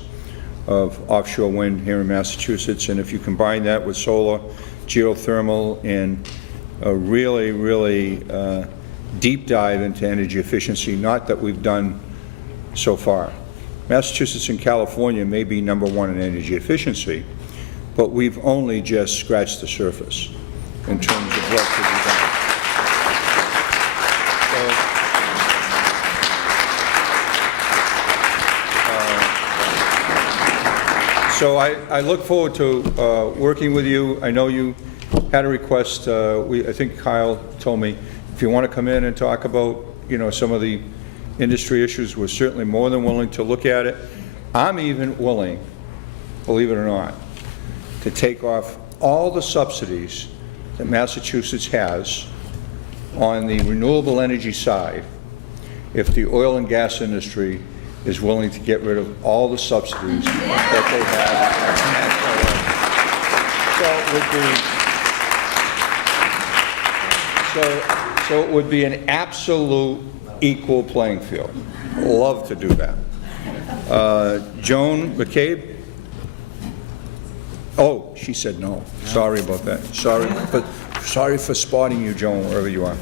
of offshore wind here in Massachusetts, and if you combine that with solar, geothermal, and a really, really deep dive into energy efficiency, not that we've done so far. Massachusetts and California may be #1 in energy efficiency, but we've only just scratched the surface in terms of what could be done. So I look forward to working with you. I know you had a request. I think Kyle told me if you want to come in and talk about, some of the industry issues, we're certainly more than willing to look at it. I'm even willing, believe it or not, to take off all the subsidies that Massachusetts has on the renewable energy side if the oil and gas industry is willing to get rid of all the subsidies that they have. So it would be an absolute equal playing field. Love to do that. Joan McCabe? Oh, she said no. Sorry about that. Sorry for spotting you, Joan, wherever you are.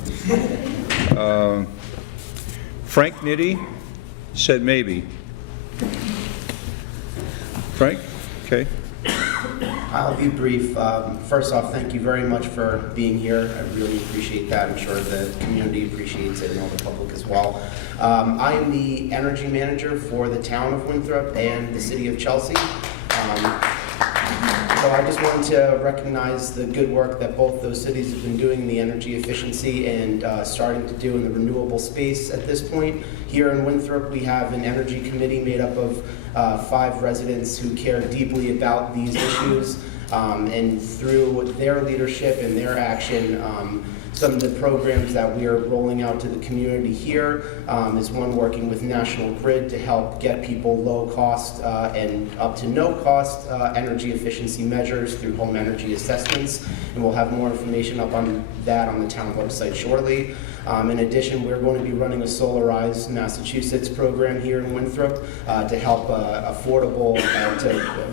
Frank Nitti said maybe. Frank? Okay. I'll be brief. First off, thank you very much for being here. I really appreciate that. I'm sure the community appreciates it and all the public as well. I am the energy manager for the town of Winthrop and the city of Chelsea. So I just wanted to recognize the good work that both those cities have been doing in the energy efficiency and starting to do in the renewable space at this point. Here in Winthrop, we have an energy committee made up of 5 residents who care deeply about these issues. And through their leadership and their action, some of the programs that we are rolling out to the community here is one working with National Grid to help get people low cost and up to no cost energy efficiency measures through home energy assessments. And we'll have more information up on that on the town website shortly. In addition, we're going to be running a Solarized Massachusetts program here in Winthrop to help to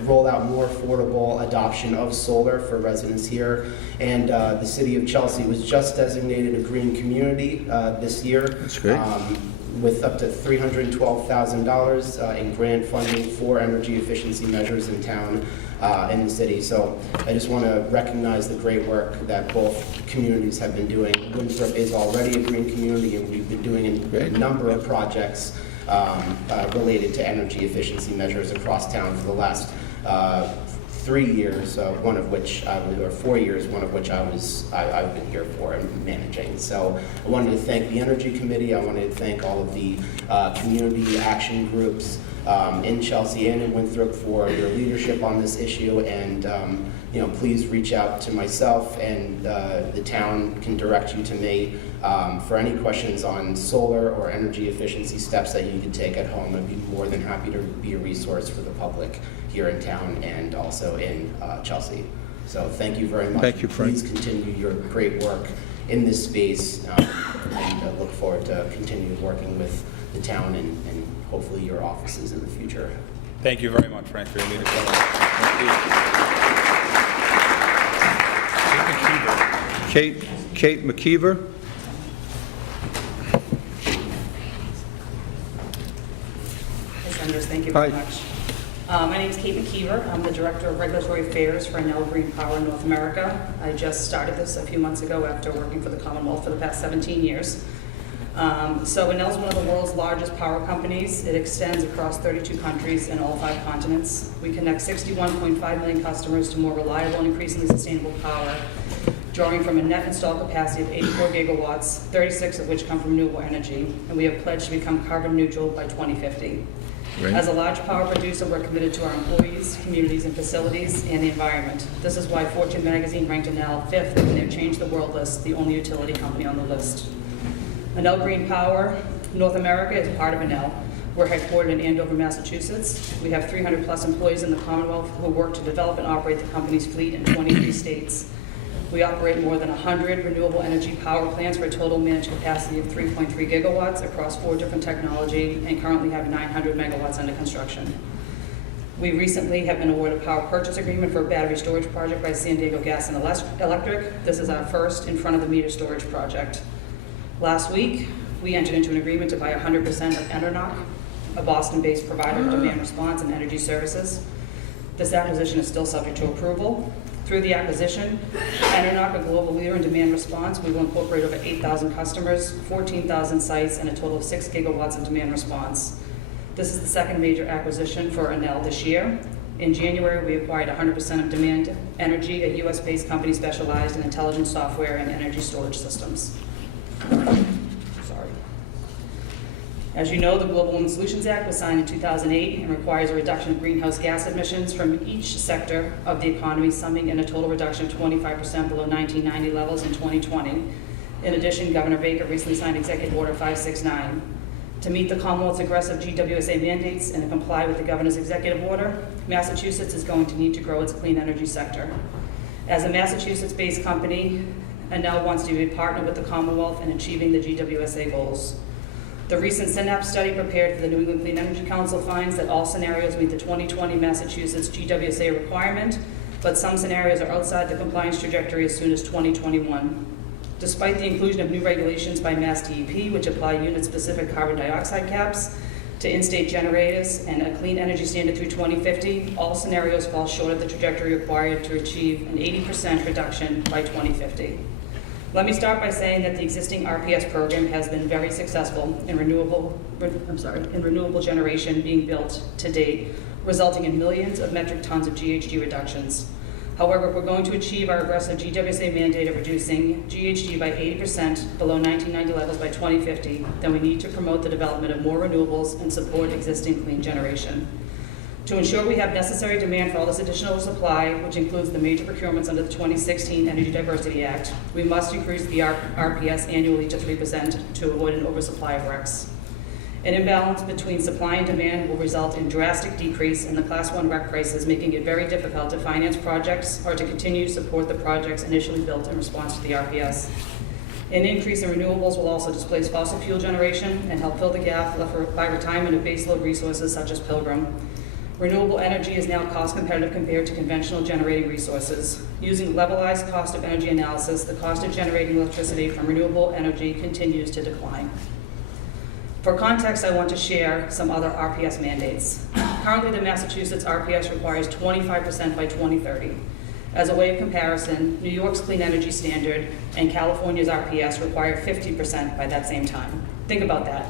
roll out more affordable adoption of solar for residents here. And the city of Chelsea was just designated a green community this year. That's great. With up to $312,000 in grant funding for energy efficiency measures in town in the city. So I just want to recognize the great work that both communities have been doing. Winthrop is already a green community, and we've been doing a number of projects related to energy efficiency measures across town for the last 3 years, one of which or 4 years, one of which I've been here for and managing. So I wanted to thank the Energy Committee. I wanted to thank all of the community action groups in Chelsea and in Winthrop for your leadership on this issue. And please reach out to myself, and the town can direct you to me for any questions on solar or energy efficiency steps that you can take at home. I'd be more than happy to be a resource for the public here in town and also in Chelsea. So thank you very much. Thank you, Frank. Please continue your great work in this space, and I look forward to continuing working with the town and hopefully your offices in the future. Thank you very much, Frank, for your leadership. Kate McKeever. Senators, thank you Hi. very much. My name is Kate McKeever. I'm the Director of Regulatory Affairs for Enel Green Power North America. I just started this a few months ago after working for the Commonwealth for the past 17 years. So Enel is one of the world's largest power companies. It extends across 32 countries and all 5 continents. We connect 61.5 million customers to more reliable and increasingly sustainable power, drawing from a net installed capacity of 84 gigawatts, 36 of which come from renewable energy, and we have pledged to become carbon neutral by 2050. Right. As a large power producer, we're committed to our employees, communities, and facilities, and the environment. This is why Fortune magazine ranked Enel 5th in their Change the World list, the only utility company on the list. Enel Green Power North America is part of Enel. We're headquartered in Andover, Massachusetts. We have 300+ employees in the Commonwealth who work to develop and operate the company's fleet in 23 states. We operate more than 100 renewable energy power plants for a total managed capacity of 3.3 gigawatts across 4 different technology, and currently have 900 megawatts under construction. We recently have been awarded a power purchase agreement for a battery storage project by San Diego Gas and Electric. This is our first in front of the meter storage project. Last week, we entered into an agreement to buy 100% of Enternoc, a Boston-based provider of demand response and energy services. This acquisition is still subject to approval. Through the acquisition, Enternoc, a global leader in demand response, we will incorporate over 8,000 customers, 14,000 sites, and a total of 6 gigawatts of demand response. This is the second major acquisition for Enel this year. In January, we acquired 100% of Demand Energy, a US-based company specialized in intelligent software and energy storage systems. Sorry. As you know, the Global Warming Solutions Act was signed in 2008 and requires a reduction of greenhouse gas emissions from each sector of the economy, summing in a total reduction of 25% below 1990 levels in 2020. In addition, Governor Baker recently signed Executive Order 569. To meet the Commonwealth's aggressive GWSA mandates and to comply with the Governor's executive order, Massachusetts is going to need to grow its clean energy sector. As a Massachusetts-based company, Enel wants to be a partner with the Commonwealth in achieving the GWSA goals. The recent Synapse study prepared for the New England Clean Energy Council finds that all scenarios meet the 2020 Massachusetts GWSA requirement, but some scenarios are outside the compliance trajectory as soon as 2021. Despite the inclusion of new regulations by Mass DEP, which apply unit-specific carbon dioxide caps to in-state generators and a clean energy standard through 2050, all scenarios fall short of the trajectory required to achieve an 80% reduction by 2050. Let me start by saying that the existing RPS program has been very successful in renewable generation being built to date, resulting in millions of metric tons of GHG reductions. However, if we're going to achieve our aggressive GWSA mandate of reducing GHG by 80% below 1990 levels by 2050, then we need to promote the development of more renewables and support existing clean generation. To ensure we have necessary demand for all this additional supply, which includes the major procurements under the 2016 Energy Diversity Act, we must increase the RPS annually to 3% to avoid an oversupply of RECs. An imbalance between supply and demand will result in drastic decrease in the Class 1 REC prices, making it very difficult to finance projects or to continue to support the projects initially built in response to the RPS. An increase in renewables will also displace fossil fuel generation and help fill the gap left by retirement of baseload resources such as Pilgrim. Renewable energy is now cost competitive compared to conventional generating resources. Using levelized cost of energy analysis, the cost of generating electricity from renewable energy continues to decline. For context, I want to share some other RPS mandates. Currently, the Massachusetts RPS requires 25% by 2030. As a way of comparison, New York's clean energy standard and California's RPS require 50% by that same time. Think about that.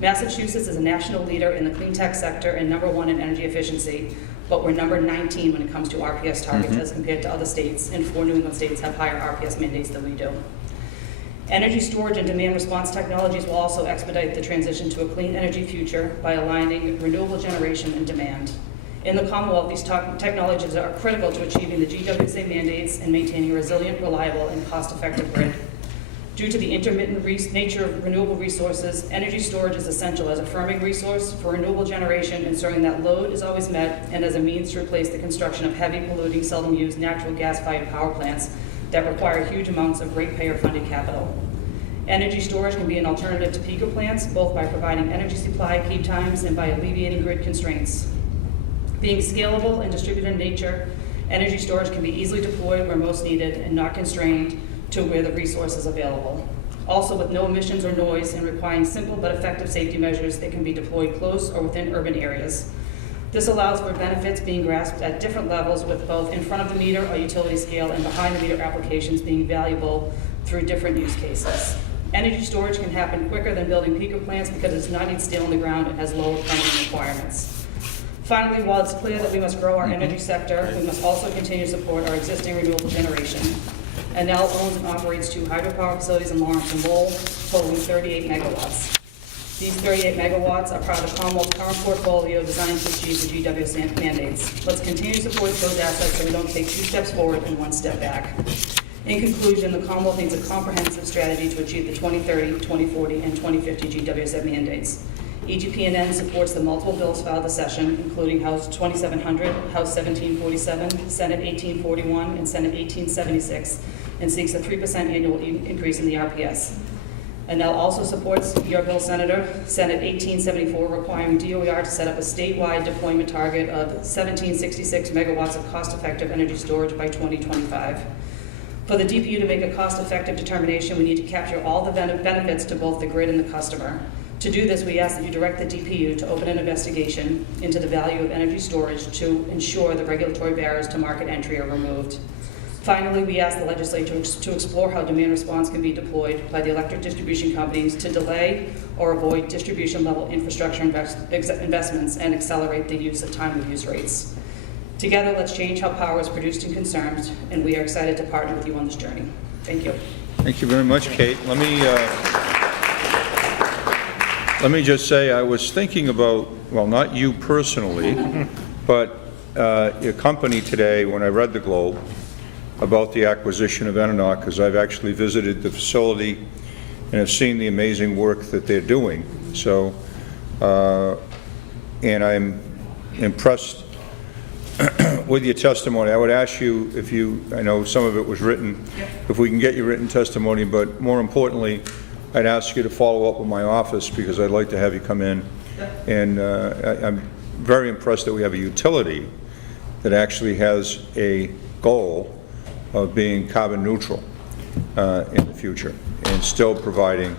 Massachusetts is a national leader in the clean tech sector and #1 in energy efficiency, but we're number 19 when it comes to RPS targets as compared to other states, and 4 New England states have higher RPS mandates than we do. Energy storage and demand response technologies will also expedite the transition to a clean energy future by aligning renewable generation and demand. In the Commonwealth, these technologies are critical to achieving the GWSA mandates and maintaining a resilient, reliable, and cost-effective grid. Due to the intermittent nature of renewable resources, energy storage is essential as a firming resource for renewable generation, ensuring that load is always met, and as a means to replace the construction of heavy, polluting, seldom used natural gas-fired power plants that require huge amounts of ratepayer-funded capital. Energy storage can be an alternative to peaker plants, both by providing energy supply keep times and by alleviating grid constraints. Being scalable and distributed in nature, energy storage can be easily deployed where most needed and not constrained to where the resource is available. Also, with no emissions or noise and requiring simple but effective safety measures, it can be deployed close or within urban areas. This allows for benefits being grasped at different levels, with both in front of the meter or utility scale and behind the meter applications being valuable through different use cases. Energy storage can happen quicker than building peaker plants because it does not need steel in the ground and has lower permitting requirements. Finally, while it's clear that we must grow our energy sector, we must also continue to support our existing renewable generation. Enel owns and operates 2 hydropower facilities in Lawrence and Lowell, totaling 38 megawatts. These 38 megawatts are part of the Commonwealth's current portfolio designed to achieve the GW mandates. Let's continue to support those assets so we don't take 2 steps forward and 1 step back. In conclusion, the Commonwealth needs a comprehensive strategy to achieve the 2030, 2040, and 2050 GWSF mandates. EGP&N supports the multiple bills filed this session, including House 2700, House 1747, Senate 1841, and Senate 1876, and seeks a 3% annual increase in the RPS. Enel also supports your bill, Senator, Senate 1874, requiring DOER to set up a statewide deployment target of 1766 megawatts of cost-effective energy storage by 2025. For the DPU to make a cost-effective determination, we need to capture all the benefits to both the grid and the customer. To do this, we ask that you direct the DPU to open an investigation into the value of energy storage to ensure the regulatory barriers to market entry are removed. Finally, we ask the legislature to explore how demand response can be deployed by the electric distribution companies to delay or avoid distribution-level infrastructure investments and accelerate the use of time-of-use rates. Together, let's change how power is produced and consumed, and we are excited to partner with you on this journey. Thank you. Thank you very much, Kate. Let me just say, I was thinking about, well, not you personally, but your company today when I read the Globe about the acquisition of Ennoc, because I've actually visited the facility and have seen the amazing work that they're doing. So, and I'm impressed with your testimony. I would ask you if you, I know some of it was written, if we can get your written testimony, but more importantly, I'd ask you to follow up with my office because I'd like to have you come in. And I'm very impressed that we have a utility that actually has a goal of being carbon neutral in the future and still providing,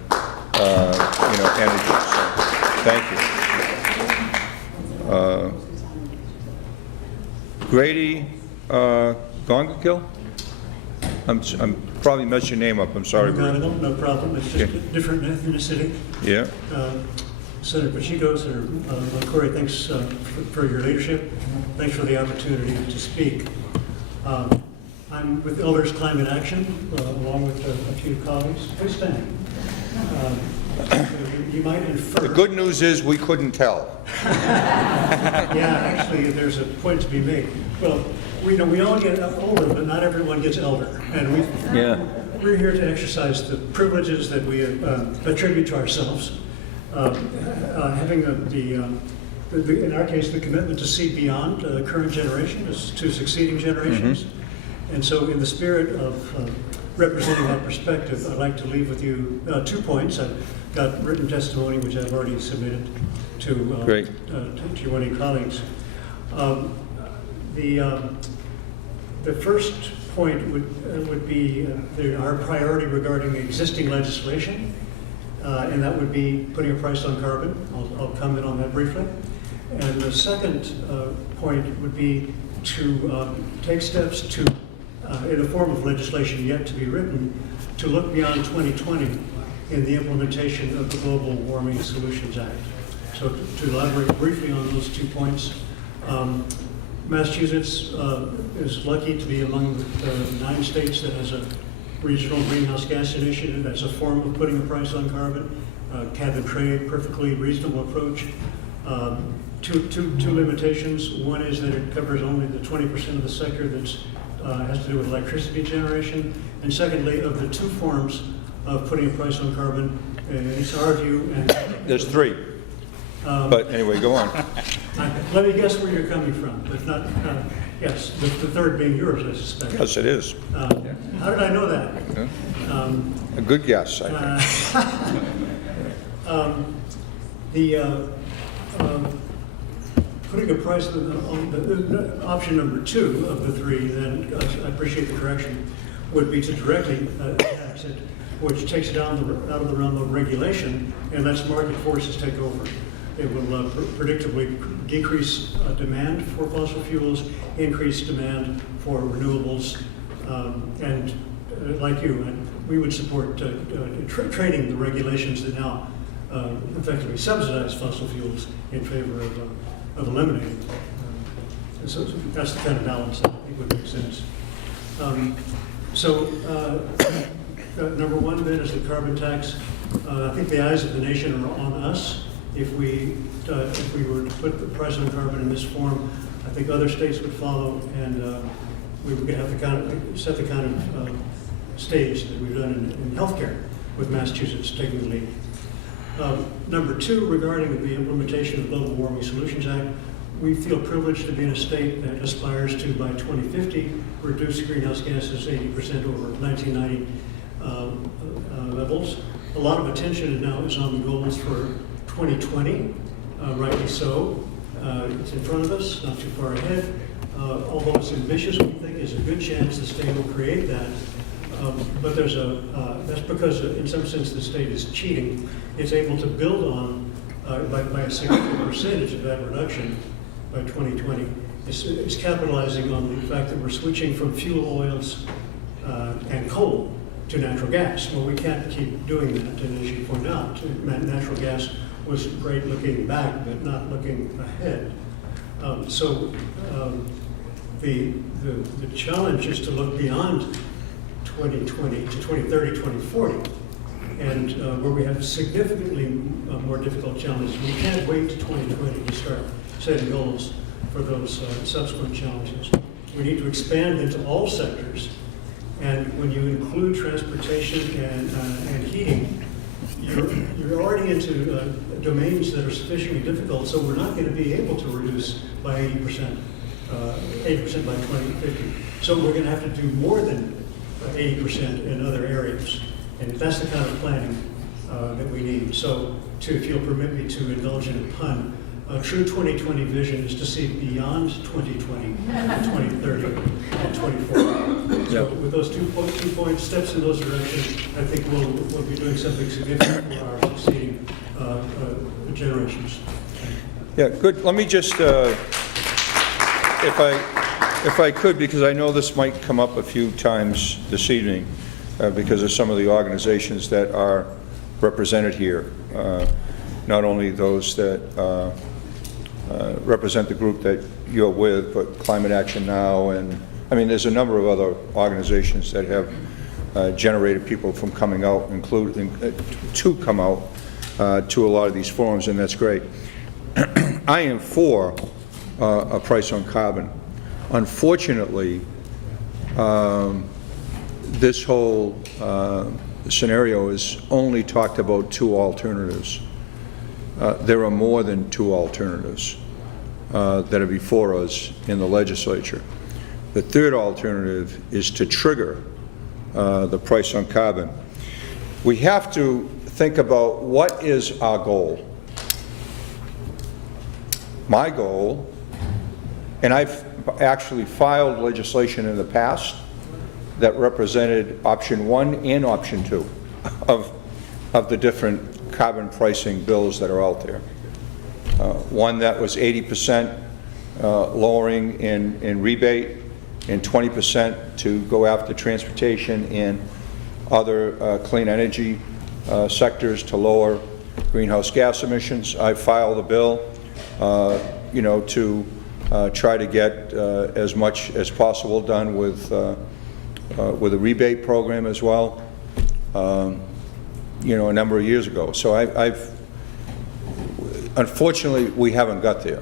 energy. So, thank you. Grady Gongakill? I'm probably messed your name up. I'm sorry. No problem. It's just a different ethnicity. Yeah. Senator Pacheco, Senator Boncore, thanks for your leadership. Thanks for the opportunity to speak. I'm with Elders Climate Action, along with a few colleagues. Please stand. You might infer. The good news is we couldn't tell. Yeah, actually, there's a point to be made. Well, we all get older, but not everyone gets elder. And we're here to exercise the privileges that we attribute to ourselves. Having in our case, the commitment to see beyond current generation to succeeding generations. Mm-hmm. And so in the spirit of representing that perspective, I'd like to leave with you 2 points. I've got written testimony, which I've already submitted to your one of your colleagues. The first point would be our priority regarding existing legislation, and that would be putting a price on carbon. I'll comment on that briefly. And the second point would be to take steps to, in the form of legislation yet to be written, to look beyond 2020 in the implementation of the Global Warming Solutions Act. So to elaborate briefly on those 2 points, Massachusetts is lucky to be among the 9 states that has a regional greenhouse gas initiative as a form of putting a price on carbon. Cap and trade, perfectly reasonable approach. Two limitations. One is that it covers only the 20% of the sector that has to do with electricity generation. And secondly, of the 2 forms of putting a price on carbon, it's our view. And there's 3. But anyway, go on. Let me guess where you're coming from, if not, yes, the third being yours, I suspect. Yes, it is. How did I know that? A good guess, I think. Putting a price on the option number 2 of the 3, then I appreciate the correction, would be to directly tax it, which takes it out of the realm of regulation and lets market forces take over. It will predictably decrease demand for fossil fuels, increase demand for renewables, and like you, we would support training the regulations that now effectively subsidize fossil fuels in favor of eliminating them. So that's the kind of balance that I think would make sense. Number 1 then is the carbon tax. I think the eyes of the nation are on us. If we were to put the price on carbon in this form, I think other states would follow, and we would have set the kind of stage that we've done in healthcare, with Massachusetts taking the lead. Number 2, regarding the implementation of the Global Warming Solutions Act, we feel privileged to be in a state that aspires to, by 2050, reduce greenhouse gases 80% over 1990 levels. A lot of attention now is on the goals for 2020, rightly so. It's in front of us, not too far ahead. Although it's ambitious, we think there's a good chance the state will create that. But that's because in some sense the state is cheating. It's able to build on, by a significant percentage of that reduction by 2020. It's capitalizing on the fact that we're switching from fuel oils and coal to natural gas. Well, we can't keep doing that, and as you point out, natural gas was great looking back, but not looking ahead. The challenge is to look beyond 2020 to 2030, 2040, and where we have significantly more difficult challenges. We can't wait to 2020 to start setting goals for those subsequent challenges. We need to expand into all sectors, and when you include transportation and heating, you're already into domains that are sufficiently difficult, so we're not going to be able to reduce by 80% by 2050. So we're going to have to do more than 80% in other areas. And that's the kind of planning that we need. So if you'll permit me to indulge in a pun, a true 2020 vision is to see beyond 2020, 2030, and 2040. So with those two points, steps in those directions, I think we'll be doing something significant for our succeeding generations. Yeah, good. Let me just, if I could, because I know this might come up a few times this evening, because of some of the organizations that are represented here, not only those that represent the group that you're with, but Climate Action Now, and I mean, there's a number of other organizations that have generated people from coming out, including to come out to a lot of these forums, and that's great. I am for a price on carbon. Unfortunately, this whole scenario is only talked about 2 alternatives. There are more than 2 alternatives that are before us in the legislature. The third alternative is to trigger the price on carbon. We have to think about what is our goal. My goal, and I've actually filed legislation in the past that represented option 1 and option 2 of the different carbon pricing bills that are out there. One that was 80% lowering in rebate and 20% to go after transportation and other clean energy sectors to lower greenhouse gas emissions. I filed a bill, to try to get as much as possible done with a rebate program as well, a number of years ago. So unfortunately, we haven't got there.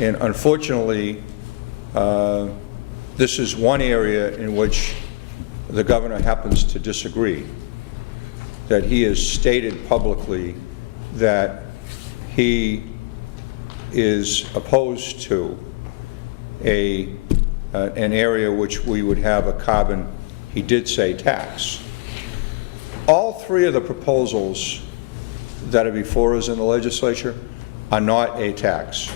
And unfortunately, this is one area in which the governor happens to disagree, that he has stated publicly that he is opposed to an area which we would have a carbon, he did say, tax. All three of the proposals that are before us in the legislature are not a tax.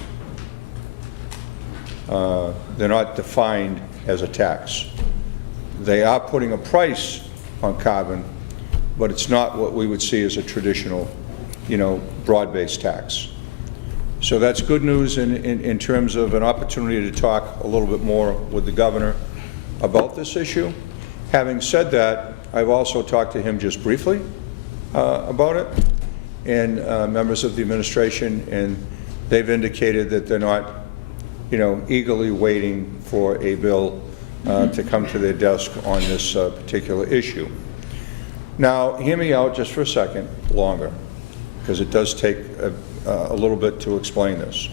They're not defined as a tax. They are putting a price on carbon, but it's not what we would see as a traditional, broad-based tax. So that's good news in terms of an opportunity to talk a little bit more with the governor about this issue. Having said that, I've also talked to him just briefly about it, and members of the administration, and they've indicated that they're not, eagerly waiting for a bill to come to their desk on this particular issue. Now, hear me out just for a second longer, because it does take a little bit to explain this.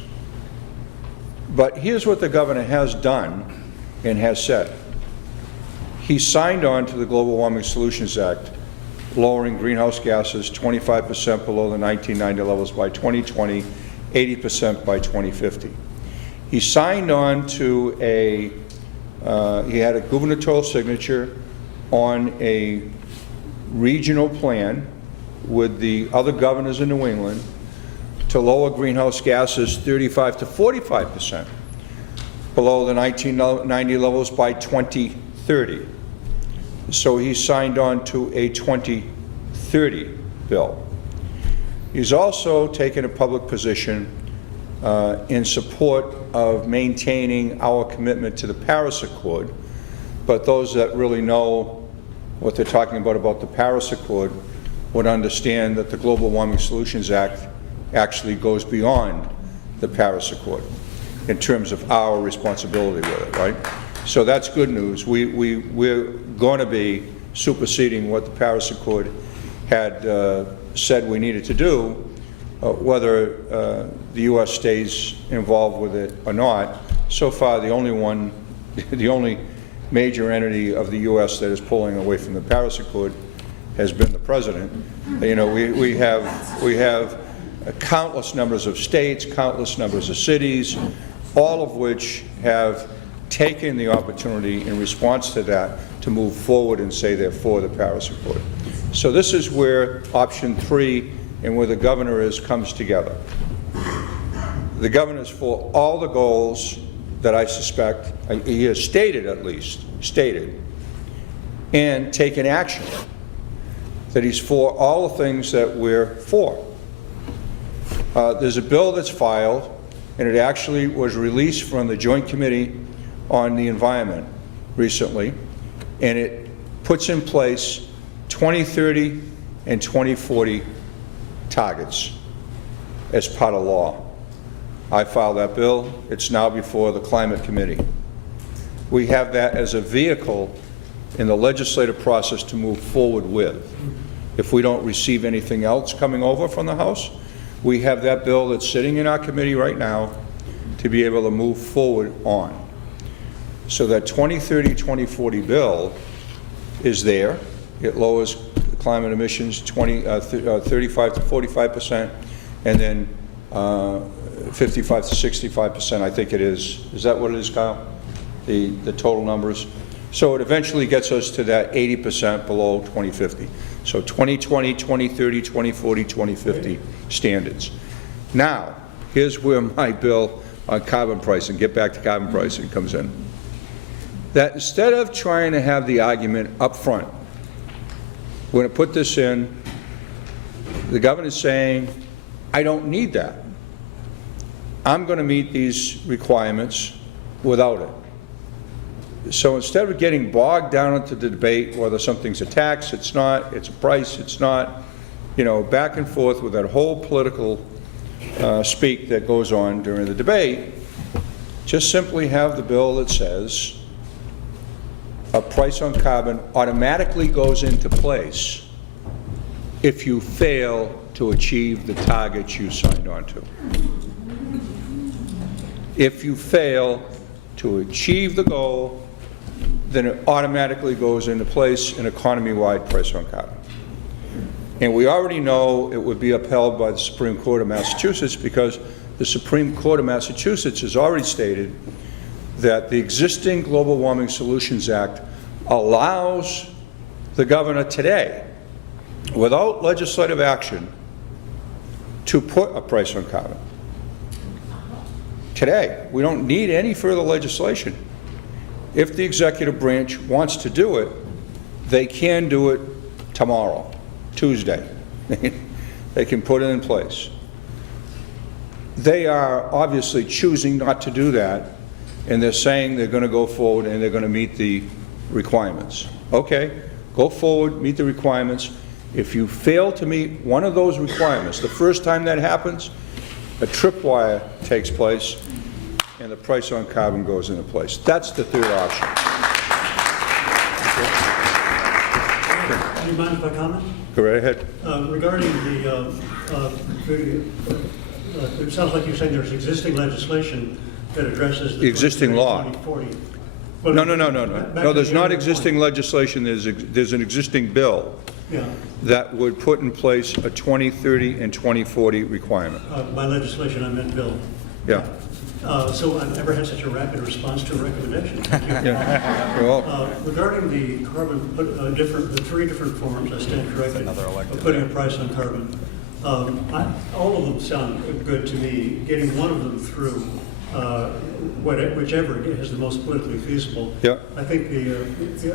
But here's what the governor has done and has said. He signed on to the Global Warming Solutions Act, lowering greenhouse gases 25% below the 1990 levels by 2020, 80% by 2050. He signed on to he had a gubernatorial signature on a regional plan with the other governors in New England to lower greenhouse gases 35 to 45% below the 1990 levels by 2030. So he signed on to a 2030 bill. He's also taken a public position in support of maintaining our commitment to the Paris Accord, but those that really know what they're talking about the Paris Accord would understand that the Global Warming Solutions Act actually goes beyond the Paris Accord in terms of our responsibility with it, right? So that's good news. We're going to be superseding what the Paris Accord had said we needed to do, whether the U.S. stays involved with it or not. So far, the only major entity of the U.S. that is pulling away from the Paris Accord has been the president. We have countless numbers of states, countless numbers of cities, all of which have taken the opportunity in response to that to move forward and say they're for the Paris Accord. So this is where option 3 and where the governor is comes together. The governor is for all the goals that I suspect, he has stated at least, and taken action, that he's for all the things that we're for. There's a bill that's filed, and it actually was released from the Joint Committee on the Environment recently, and it puts in place 2030 and 2040 targets as part of law. I filed that bill. It's now before the Climate Committee. We have that as a vehicle in the legislative process to move forward with. If we don't receive anything else coming over from the House, we have that bill that's sitting in our committee right now to be able to move forward on. So that 2030, 2040 bill is there. It lowers climate emissions 35 to 45%, and then 55 to 65%, I think it is. Is that what it is, Kyle? The total numbers. So it eventually gets us to that 80% below 2050. So 2020, 2030, 2040, 2050 standards. Now, here's where my bill on carbon pricing, get back to carbon pricing, comes in. That instead of trying to have the argument up front, we're going to put this in, the governor's saying, I don't need that. I'm going to meet these requirements without it. So instead of getting bogged down into the debate whether something's a tax, it's not, it's a price, it's not, back and forth with that whole political speak that goes on during the debate, just simply have the bill that says a price on carbon automatically goes into place if you fail to achieve the targets you signed on to. If you fail to achieve the goal, then it automatically goes into place an economy-wide price on carbon. And we already know it would be upheld by the Supreme Court of Massachusetts because the Supreme Court of Massachusetts has already stated that the existing Global Warming Solutions Act allows the governor today, without legislative action, to put a price on carbon. Today, we don't need any further legislation. If the executive branch wants to do it, they can do it tomorrow, Tuesday. They can put it in place. They are obviously choosing not to do that, and they're saying they're going to go forward and they're going to meet the requirements. Okay, go forward, meet the requirements. If you fail to meet one of those requirements, the first time that happens, a tripwire takes place and the price on carbon goes into place. That's the third option. Do you mind if I comment? Go right ahead. Regarding it sounds like you're saying there's existing legislation that addresses the Existing law. 2040. No, there's not existing legislation. There's an existing bill Yeah, that would put in place a 2030 and 2040 requirement. by legislation I meant bill. Yeah. So I've never had such a rapid response to a recommendation. Thank you. Yeah. Well, Regarding the carbon, the three different forms, I stand corrected, of putting a price on carbon. All of them sound good to me. Getting one of them through, whichever is the most politically feasible. Yeah. I think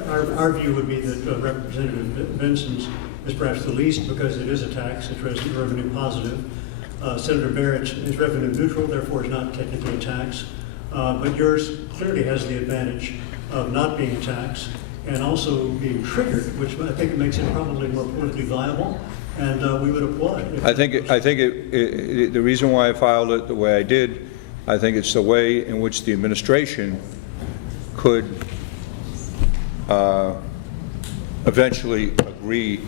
our view would be that Representative Benson's is perhaps the least because it is a tax, it's revenue positive. Senator Barrett's is revenue neutral, therefore is not technically a tax. But yours clearly has the advantage of not being a tax and also being triggered, which I think makes it probably more politically viable, and we would applaud it. I think the reason why I filed it the way I did, I think it's the way in which the administration could eventually agree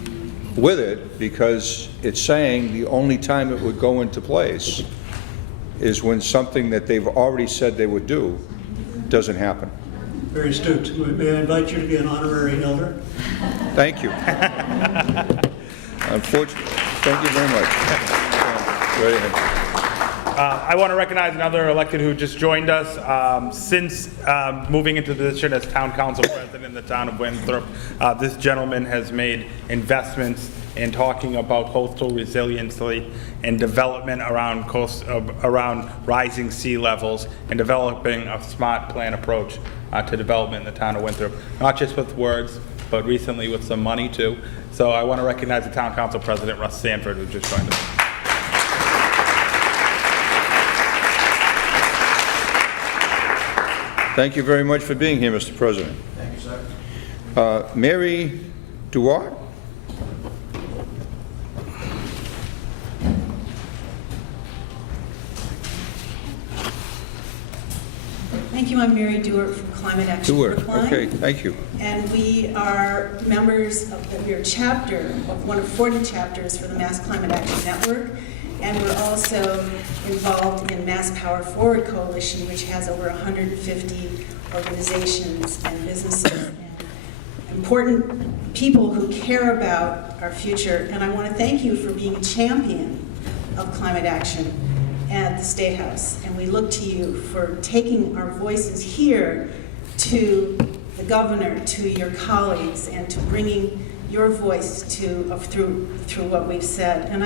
with it, because it's saying the only time it would go into place is when something that they've already said they would do doesn't happen. Very astute. May I invite you to be an honorary elder? Thank you. Unfortunately, thank you very much. Go ahead. I want to recognize another elected who just joined us. Since moving into the position as town council president in the town of Winthrop, this gentleman has made investments in talking about coastal resiliency and development around rising sea levels, and developing a smart plan approach to development in the town of Winthrop, not just with words, but recently with some money too. So I want to recognize the town council president, Russ Sanford, who just joined us. Thank you very much for being here, Mr. President. Thank you, sir. Mary Duarte? Thank you. I'm Mary Dewart from Climate Action Brookline. Okay, thank you. And we are members of your chapter, of one of 40 chapters for the Mass Climate Action Network. And we're also involved in Mass Power Forward Coalition, which has over 150 organizations and businesses and important people who care about our future. And I want to thank you for being a champion of climate action at the State House. And we look to you for taking our voices here to the governor, to your colleagues, and to bringing your voice to through what we've said. And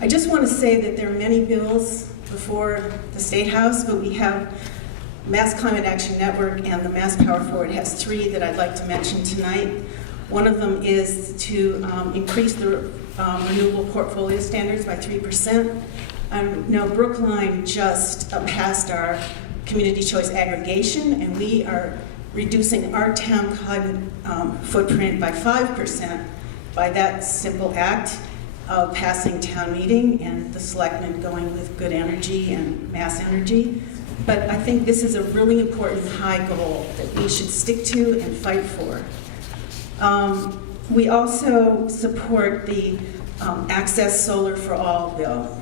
I just want to say that there are many bills before the State House, but we have Mass Climate Action Network and the Mass Power Forward has three that I'd like to mention tonight. One of them is to increase the renewable portfolio standards by 3%. Now Brookline just passed our community choice aggregation, and we are reducing our town climate footprint by 5% by that simple act of passing town meeting and the selectmen going with good energy and mass energy. But I think this is a really important high goal that we should stick to and fight for. We also support the Access Solar for All bill,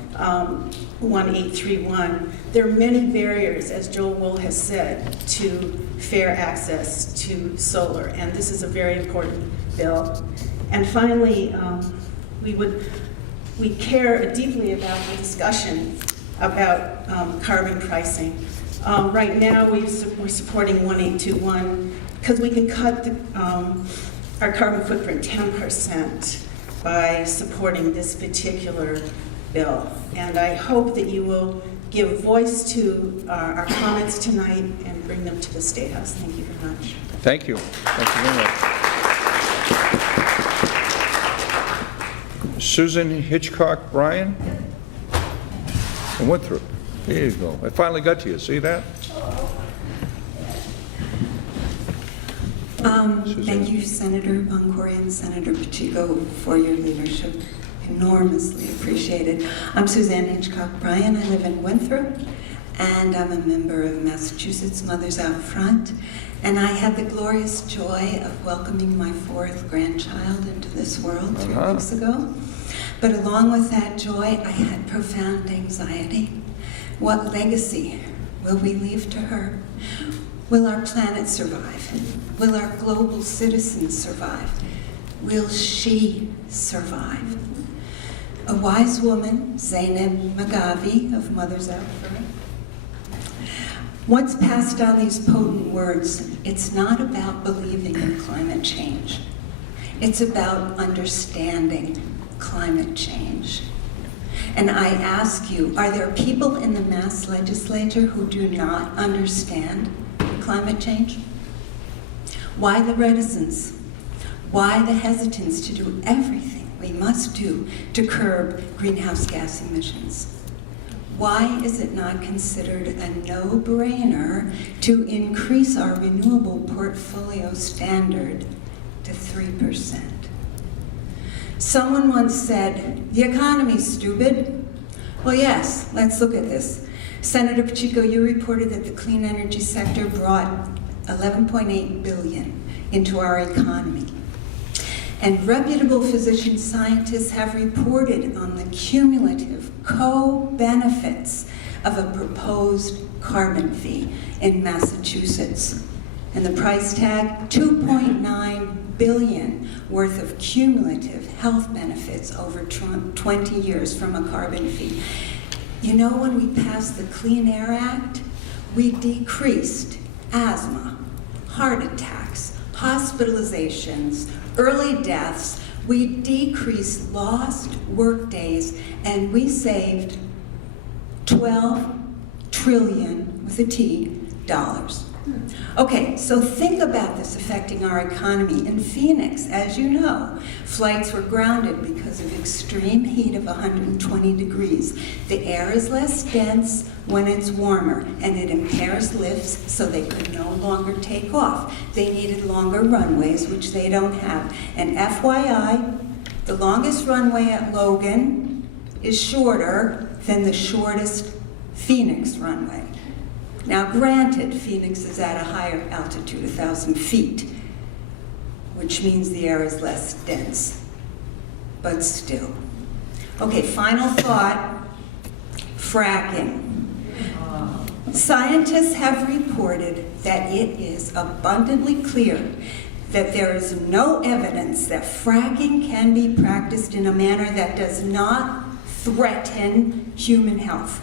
1831. There are many barriers, as Joel Wool has said, to fair access to solar, and this is a very important bill. And finally, we care deeply about the discussion about carbon pricing. Right now, we're supporting 1821 because we can cut our carbon footprint 10% by supporting this particular bill. And I hope that you will give voice to our comments tonight and bring them to the State House. Thank you very much. Thank you. Thank you very much. Susan Hitchcock Bryan and Winthrop. There you go. I finally got to you. See that? Thank you, Senator Boncore and Senator Pacheco, for your leadership. Enormously appreciated. I'm Suzanne Hitchcock Bryan. I live in Winthrop, and I'm a member of Massachusetts Mothers Out Front. And I had the glorious joy of welcoming my 4th grandchild into this world 3 weeks ago. But along with that joy, I had profound anxiety. What legacy will we leave to her? Will our planet survive? Will our global citizens survive? Will she survive? A wise woman, Zainab Magavi of Mothers Out Front, once passed on these potent words: it's not about believing in climate change. It's about understanding climate change. And I ask you, are there people in the Mass legislature who do not understand climate change? Why the reticence? Why the hesitance to do everything we must do to curb greenhouse gas emissions? Why is it not considered a no-brainer to increase our renewable portfolio standard to 3%? Someone once said, the economy's stupid. Well, yes, let's look at this. Senator Pacheco, you reported that the clean energy sector brought $11.8 billion into our economy. And reputable physician scientists have reported on the cumulative co-benefits of a proposed carbon fee in Massachusetts. And the price tag, $2.9 billion worth of cumulative health benefits over 20 years from a carbon fee. You know, when we passed the Clean Air Act, we decreased asthma, heart attacks, hospitalizations, early deaths. We decreased lost work days, and we saved 12 trillion, with a T, dollars. Okay, so think about this affecting our economy. In Phoenix, as you know, flights were grounded because of extreme heat of 120 degrees. The air is less dense when it's warmer, and it impairs lifts, so they could no longer take off. They needed longer runways, which they don't have. And FYI, the longest runway at Logan is shorter than the shortest Phoenix runway. Now, granted, Phoenix is at a higher altitude, 1,000 feet, which means the air is less dense, but still. Okay, final thought, fracking. Scientists have reported that it is abundantly clear that there is no evidence that fracking can be practiced in a manner that does not threaten human health.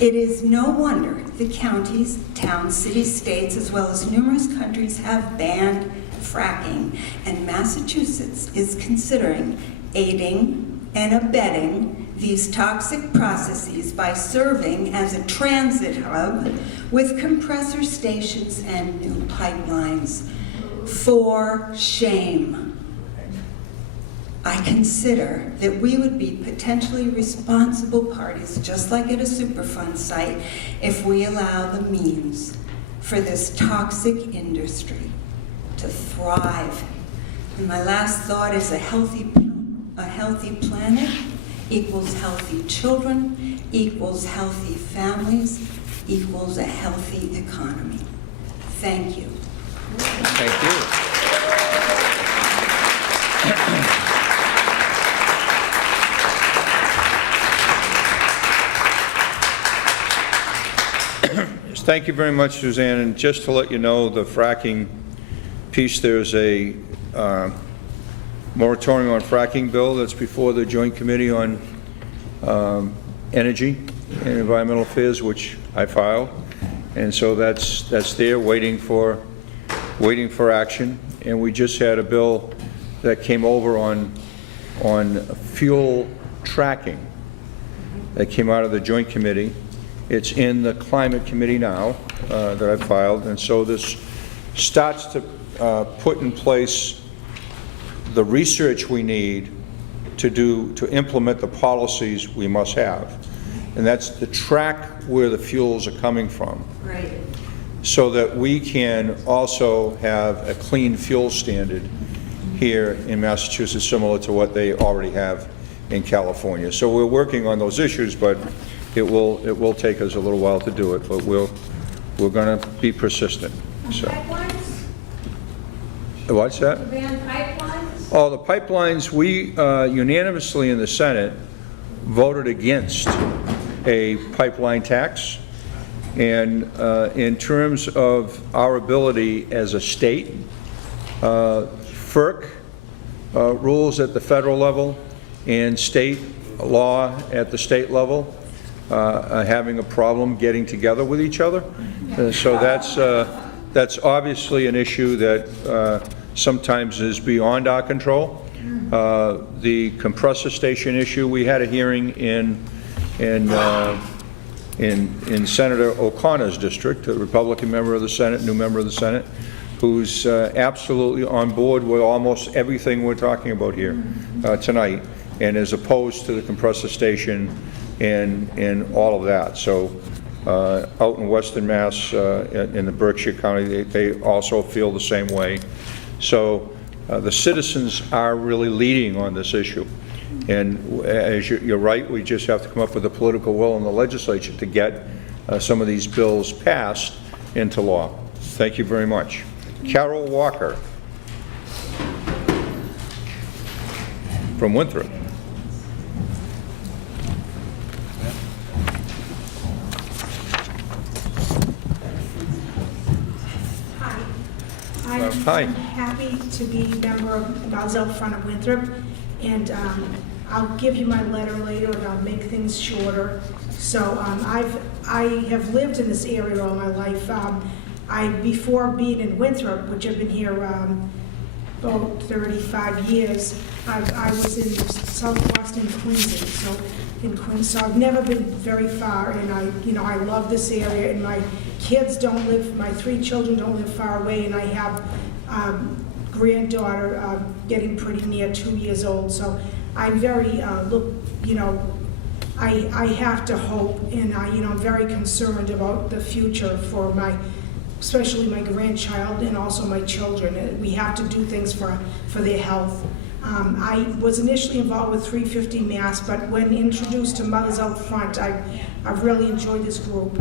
It is no wonder the counties, towns, cities, states, as well as numerous countries have banned fracking, and Massachusetts is considering aiding and abetting these toxic processes by serving as a transit hub with compressor stations and new pipelines. For shame. I consider that we would be potentially responsible parties, just like at a Superfund site, if we allow the means for this toxic industry to thrive. And my last thought is a healthy planet equals healthy children, equals healthy families, equals a healthy economy. Thank you. Thank you. Thank you very much, Suzanne. And just to let you know, the fracking piece, there's a moratorium on fracking bill that's before the Joint Committee on Energy, and Environmental Affairs, which I filed. And so that's there waiting for action. And we just had a bill that came over on fuel tracking that came out of the Joint Committee. It's in the Climate Committee now that I filed. And so this starts to put in place the research we need to implement the policies we must have. And that's to track where the fuels are coming from. Right. So that we can also have a clean fuel standard here in Massachusetts, similar to what they already have in California. So we're working on those issues, but it will take us a little while to do it, but we're going to be persistent. So. Pipelines? What's that? Ban pipelines? Oh, the pipelines, we unanimously in the Senate voted against a pipeline tax. And in terms of our ability as a state, FERC rules at the federal level and state law at the state level are having a problem getting together with each other. So that's obviously an issue that sometimes is beyond our control. The compressor station issue, we had a hearing in Senator O'Connor's district, a Republican member of the Senate, new member of the Senate, who's absolutely on board with almost everything we're talking about here tonight, and is opposed to the compressor station and all of that. So out in Western Mass, in the Berkshire County, they also feel the same way. So the citizens are really leading on this issue. And as you're right, we just have to come up with the political will in the legislature to get some of these bills passed into law. Thank you very much. Carol Walker from Winthrop. Hi. I'm happy to be a member of Boswell Front of Winthrop, and I'll give you my letter later and I'll make things shorter. So I have lived in this area all my life. Before being in Winthrop, which I've been here about 35 years, I was in South Boston, Queens. So I've never been very far, and I love this area, and my my 3 children don't live far away, and I have granddaughter getting pretty near 2 years old. So I'm very, I have to hope, and I'm very concerned about the future for especially my grandchild and also my children. We have to do things for their health. I was initially involved with 350 Mass, but when introduced to Mothers Out Front, I've really enjoyed this group.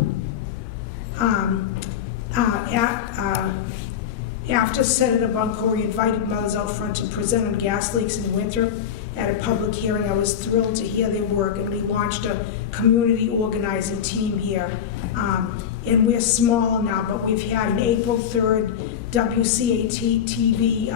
After Senator Boncore invited Mothers Out Front to present on gas leaks in Winthrop at a public hearing, I was thrilled to hear their work, and we launched a community organizing team here. And we're small now, but we've had an April 3rd WCAT TV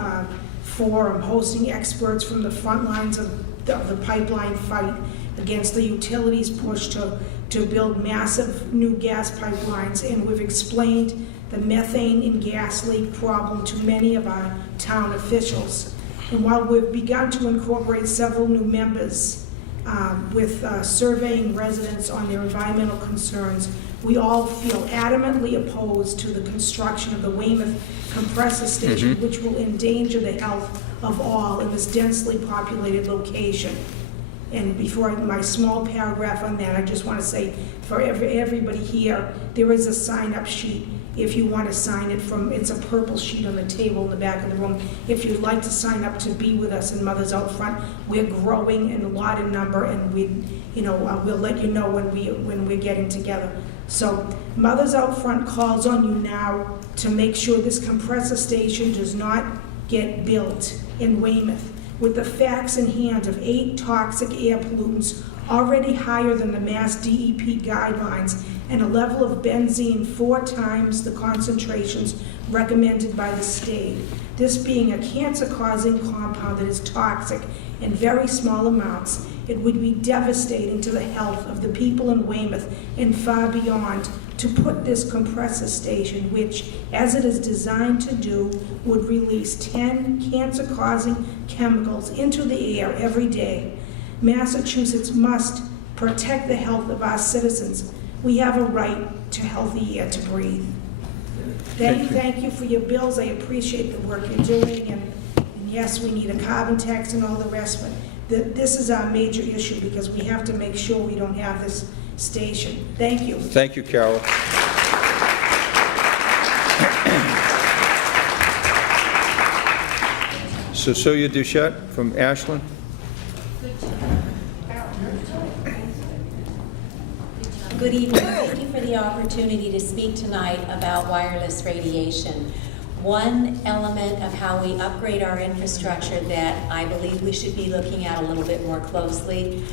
forum hosting experts from the front lines of the pipeline fight against the utilities' push to build massive new gas pipelines, and we've explained the methane and gas leak problem to many of our town officials. And while we've begun to incorporate several new members with surveying residents on their environmental concerns, we all feel adamantly opposed to the construction of the Weymouth compressor station, which will endanger the health of all in this densely populated location. And before my small paragraph on that, I just want to say for everybody here, there is a sign-up sheet if you want to sign it it's a purple sheet on the table in the back of the room. If you'd like to sign up to be with us in Mothers Out Front, we're growing in a lot of number, and we'll let you know when we're getting together. So Mothers Out Front calls on you now to make sure this compressor station does not get built in Weymouth, with the facts in hand of 8 toxic air pollutants already higher than the Mass DEP guidelines, and a level of benzene 4 times the concentrations recommended by the state. This being a cancer-causing compound that is toxic in very small amounts It would be devastating to the health of the people in Weymouth and far beyond to put this compressor station, which, as it is designed to do, would release 10 cancer-causing chemicals into the air every day. Massachusetts must protect the health of our citizens. We have a right to healthy air to breathe. Thank you for your bills. I appreciate the work you're doing, and yes, we need a carbon tax and all the rest, but this is our major issue because we have to make sure we don't have this station. Thank you. Thank you, Carol. Cecilia Duchette from Ashland. Good evening. Thank you for the opportunity to speak tonight about wireless radiation. One element of how we upgrade our infrastructure that I believe we should be looking at a little bit more closely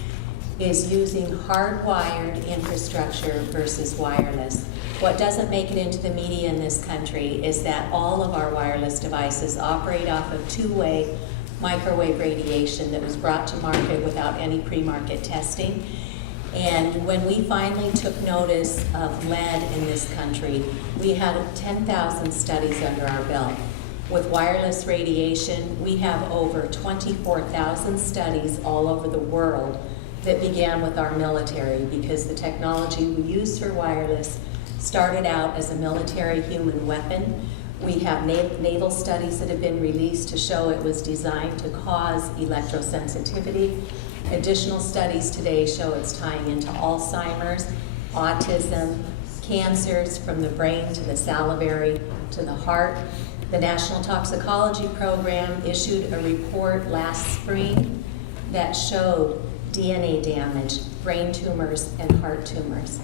is using hardwired infrastructure versus wireless. What doesn't make it into the media in this country is that all of our wireless devices operate off of two-way microwave radiation that was brought to market without any pre-market testing. And when we finally took notice of lead in this country, we had 10,000 studies under our belt. With wireless radiation, we have over 24,000 studies all over the world that began with our military, because the technology we use for wireless started out as a military human weapon. We have naval studies that have been released to show it was designed to cause electrosensitivity. Additional studies today show it's tying into Alzheimer's, autism, cancers from the brain to the salivary to the heart. The National Toxicology Program issued a report last spring that showed DNA damage, brain tumors, and heart tumors.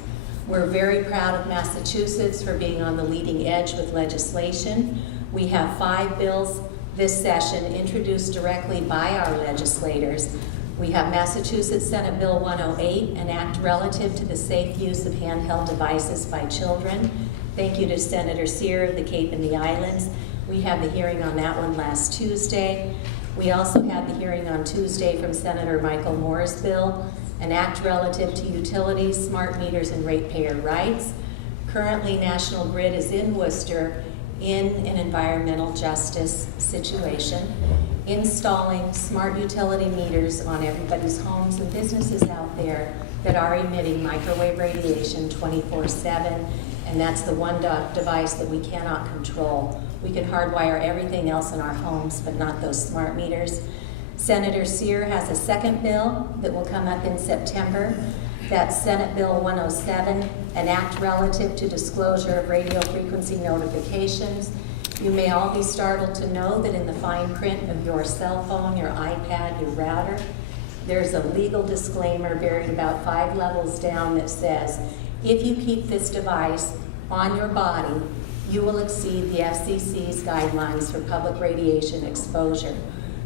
We're very proud of Massachusetts for being on the leading edge with legislation. We have 5 bills this session introduced directly by our legislators. We have Massachusetts Senate Bill 108, an act relative to the safe use of handheld devices by children. Thank you to Senator Sear of the Cape and the Islands. We had the hearing on that one last Tuesday. We also had the hearing on Tuesday from Senator Michael Moore's bill, an act relative to utilities, smart meters, and ratepayer rights. Currently, National Grid is in Worcester in an environmental justice situation, installing smart utility meters on everybody's homes and businesses out there that are emitting microwave radiation 24/7, and that's the one device that we cannot control. We can hardwire everything else in our homes, but not those smart meters. Senator Sear has a second bill that will come up in September. That's Senate Bill 107, an act relative to disclosure of radio frequency notifications. You may all be startled to know that in the fine print of your cell phone, your iPad, your router, there's a legal disclaimer buried about 5 levels down that says, if you keep this device on your body, you will exceed the FCC's guidelines for public radiation exposure.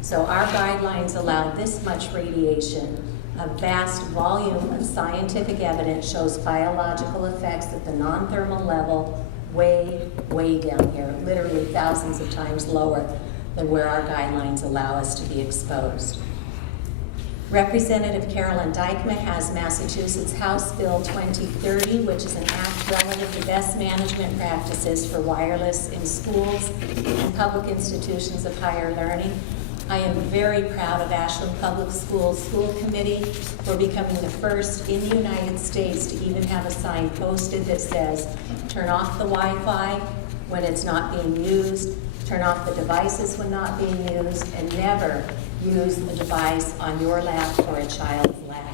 So our guidelines allow this much radiation. A vast volume of scientific evidence shows biological effects at the non-thermal level way, way down here, literally thousands of times lower than where our guidelines allow us to be exposed. Representative Carolyn Dykema has Massachusetts House Bill 2030, which is an act relative to best management practices for wireless in schools and public institutions of higher learning. I am very proud of Ashland Public Schools School Committee for becoming the first in the United States to even have a sign posted that says, turn off the Wi-Fi when it's not being used, turn off the devices when not being used, and never use a device on your lap or a child's lap.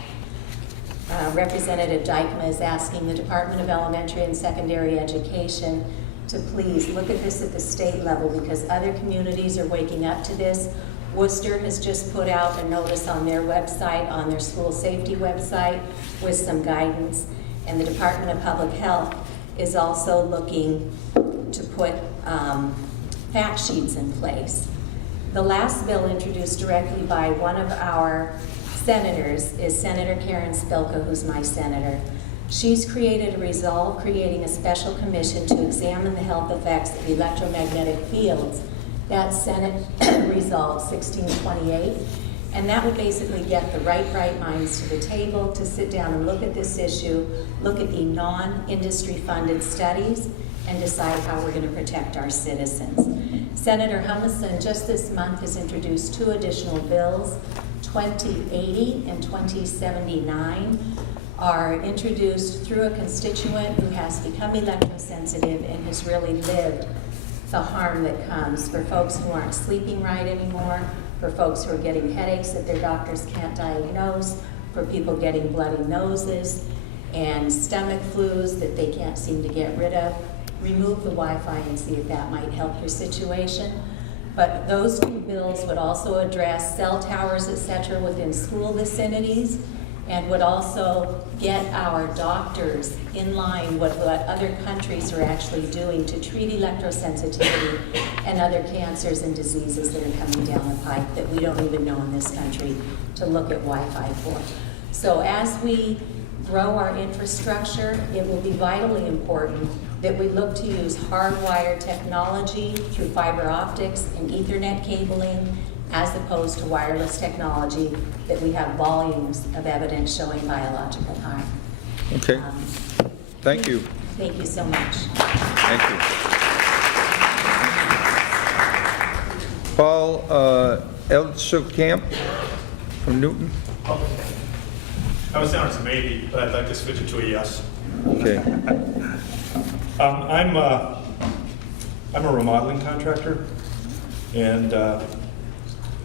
Representative Dykema is asking the Department of Elementary and Secondary Education to please look at this at the state level, because other communities are waking up to this. Worcester has just put out a notice on their website, on their school safety website, with some guidance, and the Department of Public Health is also looking to put fact sheets in place. The last bill introduced directly by one of our senators is Senator Karen Spilka, who's my senator. She's created a resolve creating a special commission to examine the health effects of electromagnetic fields. That's Senate Resolve 1628. And that would basically get the bright minds to the table to sit down and look at this issue, look at the non-industry funded studies, and decide how we're going to protect our citizens. Senator Humison just this month has introduced 2 additional bills. 2080 and 2079 are introduced through a constituent who has become electrosensitive and has really lived the harm that comes for folks who aren't sleeping right anymore, for folks who are getting headaches that their doctors can't diagnose, for people getting bloody noses and stomach flus that they can't seem to get rid of. Remove the Wi-Fi and see if that might help your situation. But those 2 bills would also address cell towers, et cetera, within school vicinities, and would also get our doctors in line with what other countries are actually doing to treat electrosensitivity and other cancers and diseases that are coming down the pipe that we don't even know in this country to look at Wi-Fi for. So as we grow our infrastructure, it will be vitally important that we look to use hardwired technology through fiber optics and Ethernet cabling, as opposed to wireless technology that we have volumes of evidence showing biological harm. Okay. Thank you. Thank you so much. Thank you. Paul Elschelkamp from Newton. I was down as a maybe, but I'd like to switch it to a yes. Okay. I'm a remodeling contractor, and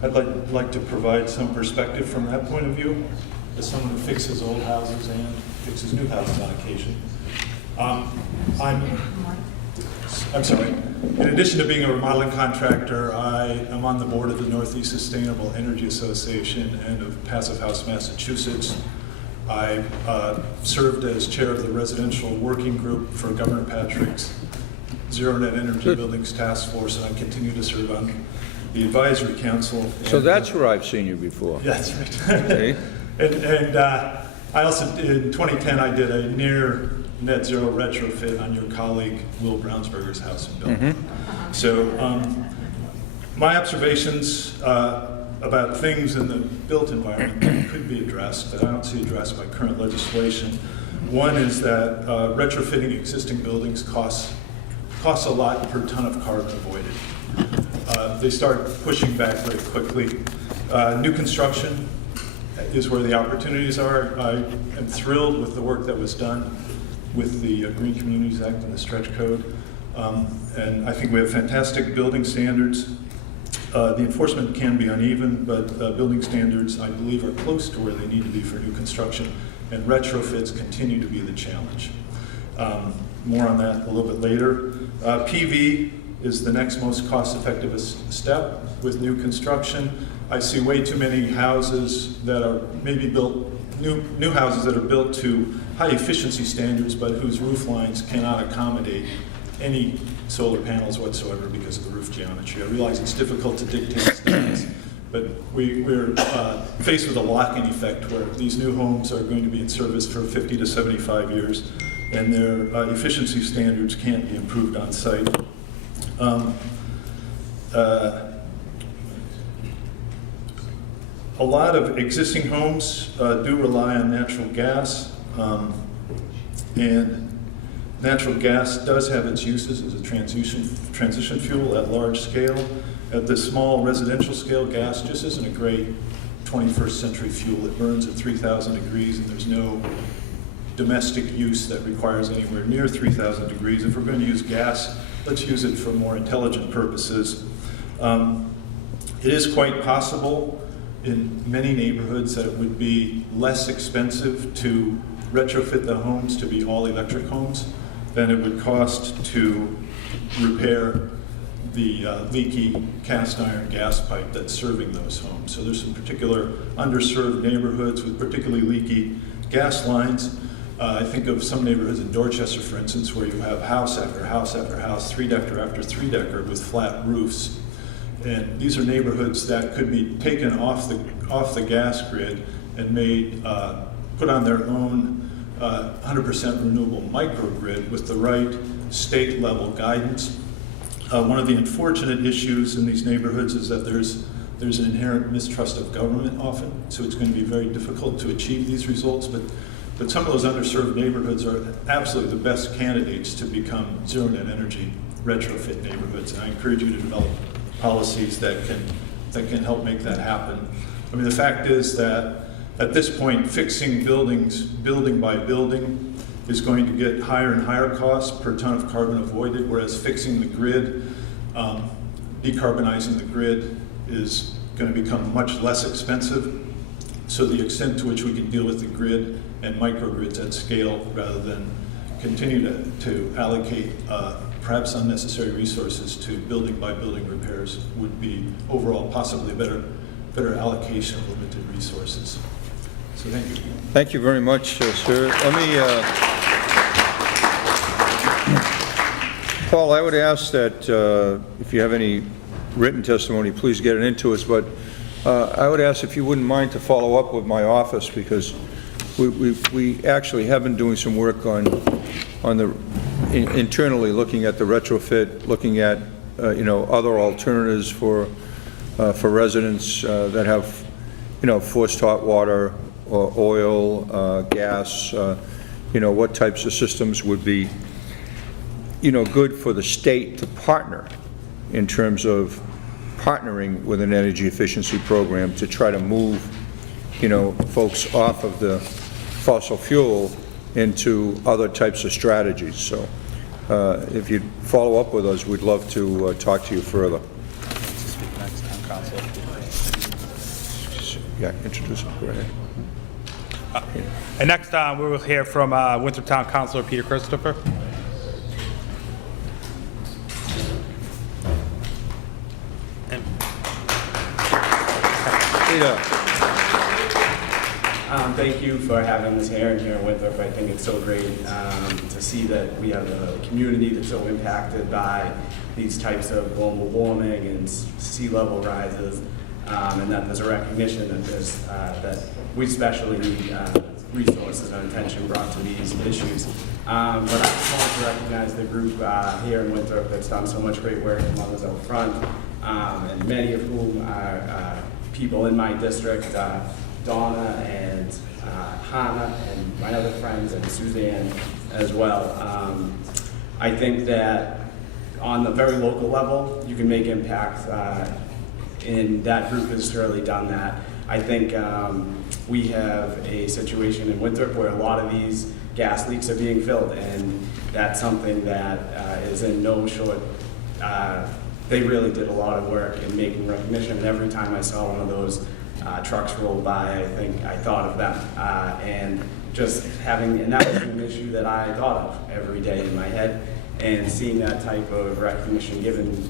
I'd like to provide some perspective from that point of view as someone who fixes old houses and fixes new houses on occasion. I'm sorry. In addition to being a remodeling contractor, I am on the board of the Northeast Sustainable Energy Association and of Passive House, Massachusetts. I served as chair of the residential working group for Governor Patrick's Zero Net Energy Buildings Task Force, and I continue to serve on the advisory council. So that's where I've seen you before. That's right. Okay. and I also, in 2010, I did a near net zero retrofit on your colleague Will Brownsberger's house in Belmont. So my observations about things in the built environment that could be addressed, that I don't see addressed by current legislation. One is that retrofitting existing buildings costs a lot per ton of carbon avoided. They start pushing back very quickly. New construction is where the opportunities are. I am thrilled with the work that was done with the Green Communities Act and the stretch code. And I think we have fantastic building standards. The enforcement can be uneven, but building standards, I believe, are close to where they need to be for new construction, and retrofits continue to be the challenge. More on that a little bit later. PV is the next most cost-effective step with new construction. I see way too many houses that are maybe built, new houses that are built to high efficiency standards, but whose roof lines cannot accommodate any solar panels whatsoever because of the roof geometry. I realize it's difficult to dictate standards, but we're faced with a lock-in effect where these new homes are going to be in service for 50 to 75 years, and their efficiency standards can't be improved on site. A lot of existing homes do rely on natural gas, and natural gas does have its uses as a transition fuel at large scale. At the small residential scale, gas just isn't a great 21st century fuel. It burns at 3,000 degrees, and there's no domestic use that requires anywhere near 3,000 degrees. If we're going to use gas, let's use it for more intelligent purposes. It is quite possible in many neighborhoods that it would be less expensive to retrofit the homes to be all electric homes than it would cost to repair the leaky cast iron gas pipe that's serving those homes. So there's some particular underserved neighborhoods with particularly leaky gas lines. I think of some neighborhoods in Dorchester, for instance, where you have house after house after house, three-decker after three-decker with flat roofs. And these are neighborhoods that could be taken off the gas grid and made, put on their own 100% renewable microgrid with the right state level guidance. One of the unfortunate issues in these neighborhoods is that there's there's an inherent mistrust of government often, so it's going to be very difficult to achieve these results. But some of those underserved neighborhoods are absolutely the best candidates to become zero net energy retrofit neighborhoods. And I encourage you to develop policies that can help make that happen. I mean, the fact is that at this point, fixing buildings, building by building, is going to get higher and higher costs per ton of carbon avoided, whereas fixing the grid, decarbonizing the grid is going to become much less expensive. So the extent to which we can deal with the grid and microgrids at scale rather than continue to allocate perhaps unnecessary resources to building by building repairs would be overall possibly better allocation of limited resources. So thank you. Thank you very much, sir. Let me, Paul, I would ask that if you have any written testimony, please get it into us, but I would ask if you wouldn't mind to follow up with my office, because we actually have been doing some work on the internally, looking at the retrofit, looking at other alternatives for residents that have forced hot water or oil, gas, what types of systems would be good for the state to partner in terms of partnering with an energy efficiency program to try to move folks off of the fossil fuel into other types of strategies. So if you'd follow up with us, we'd love to talk to you further. Speak next, Town Council. Yeah, introduce him. Go ahead. And next, we will hear from Winthrop Town Councilor Peter Christopher. Peter. Thank you for having this hearing here in Winthrop. I think it's so great to see that we have a community that's so impacted by these types of global warming and sea level rises, and that there's a recognition that that we especially need resources and attention brought to these issues. But I just want to recognize the group here in Winthrop that's done so much great work in Mothers Out Front, and many of whom are people in my district, Donna and Hannah and my other friends and Suzanne as well. I think that on the very local level, you can make impact, and that group has surely done that. I think we have a situation in Winthrop where a lot of these gas leaks are being filled, and that's something that is in no short. They really did a lot of work in making recognition, and every time I saw one of those trucks roll by, I thought of them, and just having, and that was an issue that I thought of every day in my head, and seeing that type of recognition given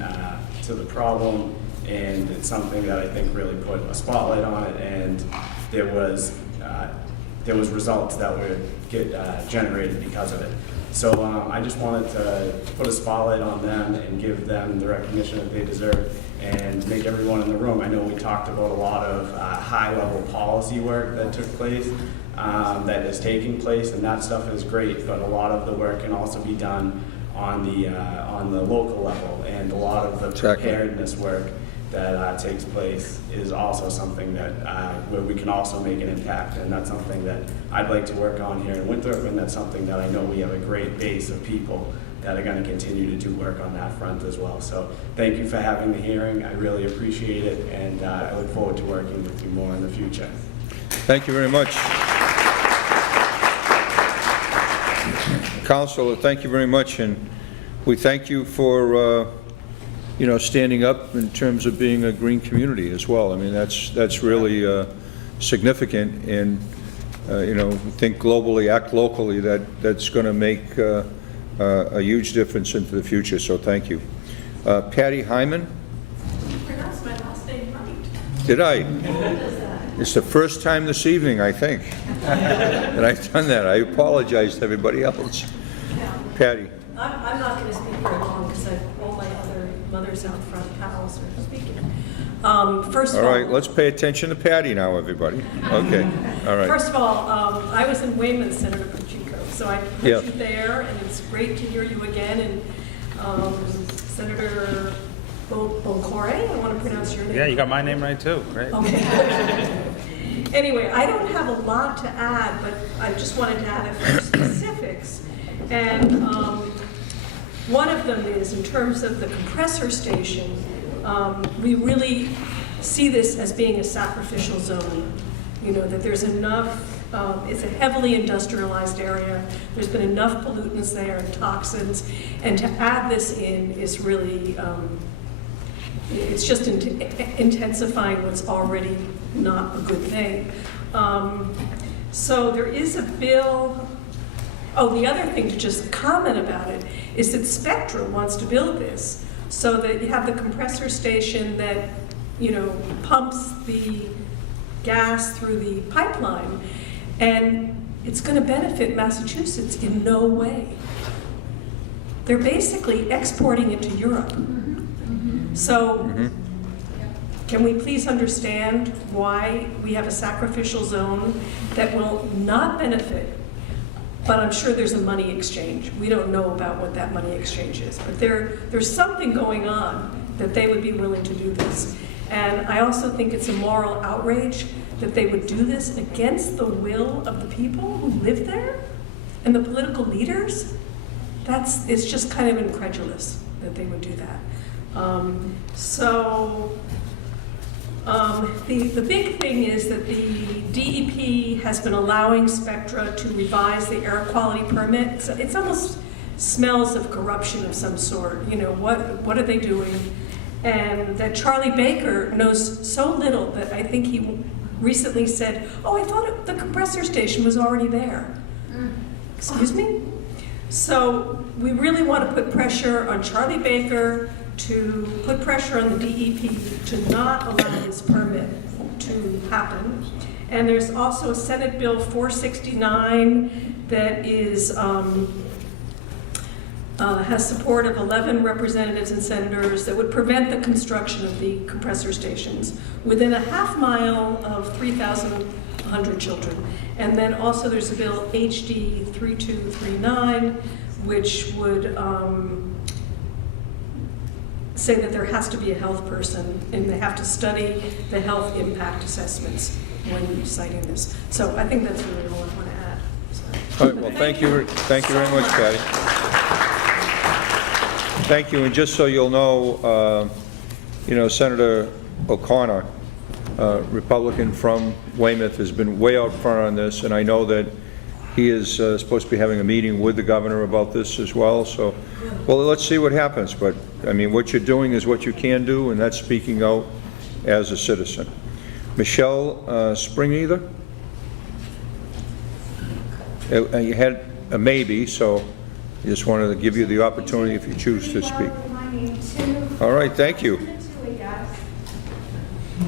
to the problem, and it's something that I think really put a spotlight on it, and there was results that would get generated because of it. So I just wanted to put a spotlight on them and give them the recognition that they deserve, and make everyone in the room. I know we talked about a lot of high-level policy work that took place, that is taking place, and that stuff is great, but a lot of the work can also be done on the local level, and a lot of the preparedness work that takes place is also something that where we can also make an impact, and that's something that I'd like to work on here in Winthrop, and that's something that I know we have a great base of people that are going to continue to do work on that front as well. So thank you for having the hearing. I really appreciate it, and I look forward to working with you more in the future. Thank you very much. Councilor, thank you very much, and we thank you for standing up in terms of being a green community as well. I mean, that's really significant, and think globally, act locally. That's going to make a huge difference into the future. So thank you, Patty Hyman. You pronounced my last name right. Did I? It's the first time this evening, I think, that I've done that. I apologize to everybody else. Yeah. Patty. I'm not going to speak very long because all my other Mothers Out Front pals are speaking. First of all, All right, let's pay attention to Patty now, everybody. Okay, all right. First of all, I was in Weymouth, Senator Pacheco, so I heard you there, and it's great to hear you again. And Senator Boncore, I want to pronounce your name. Yeah, you got my name right too, great. Okay. Anyway, I don't have a lot to add, but I just wanted to add a few specifics. And one of them is, in terms of the compressor station, we really see this as being a sacrificial zone. You know, that there's enough, it's a heavily industrialized area, there's been enough pollutants there and toxins, and to add this in is really, it's just intensifying what's already not a good thing. So there is a bill. Oh, the other thing to just comment about it is that Spectra wants to build this so that you have the compressor station that, you know, pumps the gas through the pipeline, and it's going to benefit Massachusetts in no way. They're basically exporting it to Europe. So can we please understand why we have a sacrificial zone that will not benefit? But I'm sure there's a money exchange. We don't know about what that money exchange is, but there's something going on that they would be willing to do this. And I also think it's a moral outrage that they would do this against the will of the people who live there and the political leaders. It's just kind of incredulous that they would do that. The big thing is that the DEP has been allowing Spectra to revise the air quality permit. It almost smells of corruption of some sort. You know, what are they doing? And that Charlie Baker knows so little that I think he recently said, oh, I thought the compressor station was already there. Excuse me? So we really want to put pressure on Charlie Baker, to put pressure on the DEP to not allow this permit to happen. And there's also a Senate Bill 469 that is has support of 11 representatives and senators that would prevent the construction of the compressor stations within a half mile of 3,100 children. And then also there's a bill HD 3239, which would say that there has to be a health person and they have to study the health impact assessments when citing this. So I think that's really all I want to add. So. All right, well, thank you very much, Patty. Thank you, and just so you'll know, Senator O'Connor, Republican from Weymouth, has been way out front on this, and I know that he is supposed to be having a meeting with the governor about this as well, so, well, let's see what happens, but, I mean, what you're doing is what you can do, and that's speaking out as a citizen. Michelle Spring either? You had a maybe, so I just wanted to give you the opportunity if you choose to speak. All right, thank you.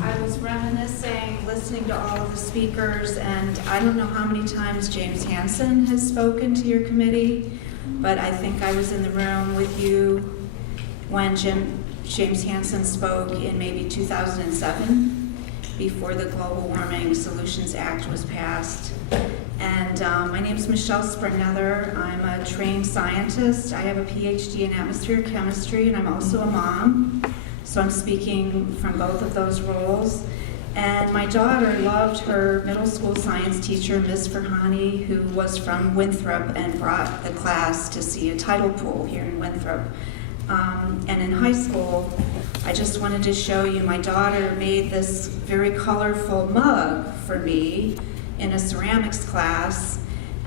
I was reminiscing, listening to all of the speakers, and I don't know how many times James Hansen has spoken to your committee, but I think I was in the room with you when James Hansen spoke in maybe 2007, before the Global Warming Solutions Act was passed. And my name is Michelle Springnether. I'm a trained scientist. I have a PhD in atmospheric chemistry, and I'm also a mom. So I'm speaking from both of those roles. And my daughter loved her middle school science teacher, Ms. Farhani, who was from Winthrop and brought the class to see a tidal pool here in Winthrop. And in high school, I just wanted to show you, my daughter made this very colorful mug for me in a ceramics class,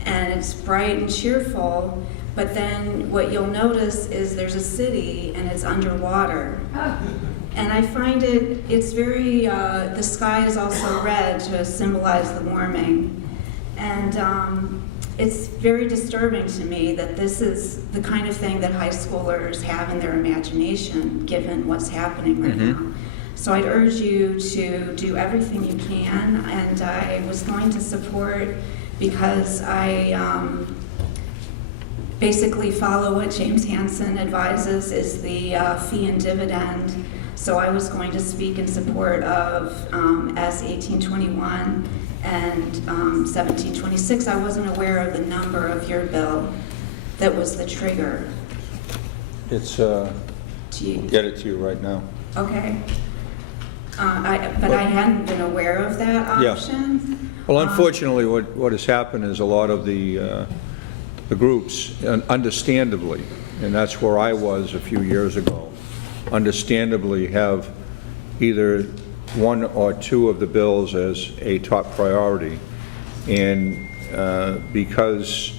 and it's bright and cheerful, but then what you'll notice is there's a city and it's underwater. And I find it's very, the sky is also red to symbolize the warming. And it's very disturbing to me that this is the kind of thing that high schoolers have in their imagination, given what's happening right now. So I'd urge you to do everything you can, and I was going to support, because I basically follow what James Hansen advises is the fee and dividend. So I was going to speak in support of S 1821 and 1726. I wasn't aware of the number of your bill that was the trigger. It's Do Gee, get it to you right now. okay. But I hadn't been aware of that Yeah. option. Well, unfortunately, what has happened is a lot of the groups, understandably, and that's where I was a few years ago, understandably have either one or two of the bills as a top priority. And because,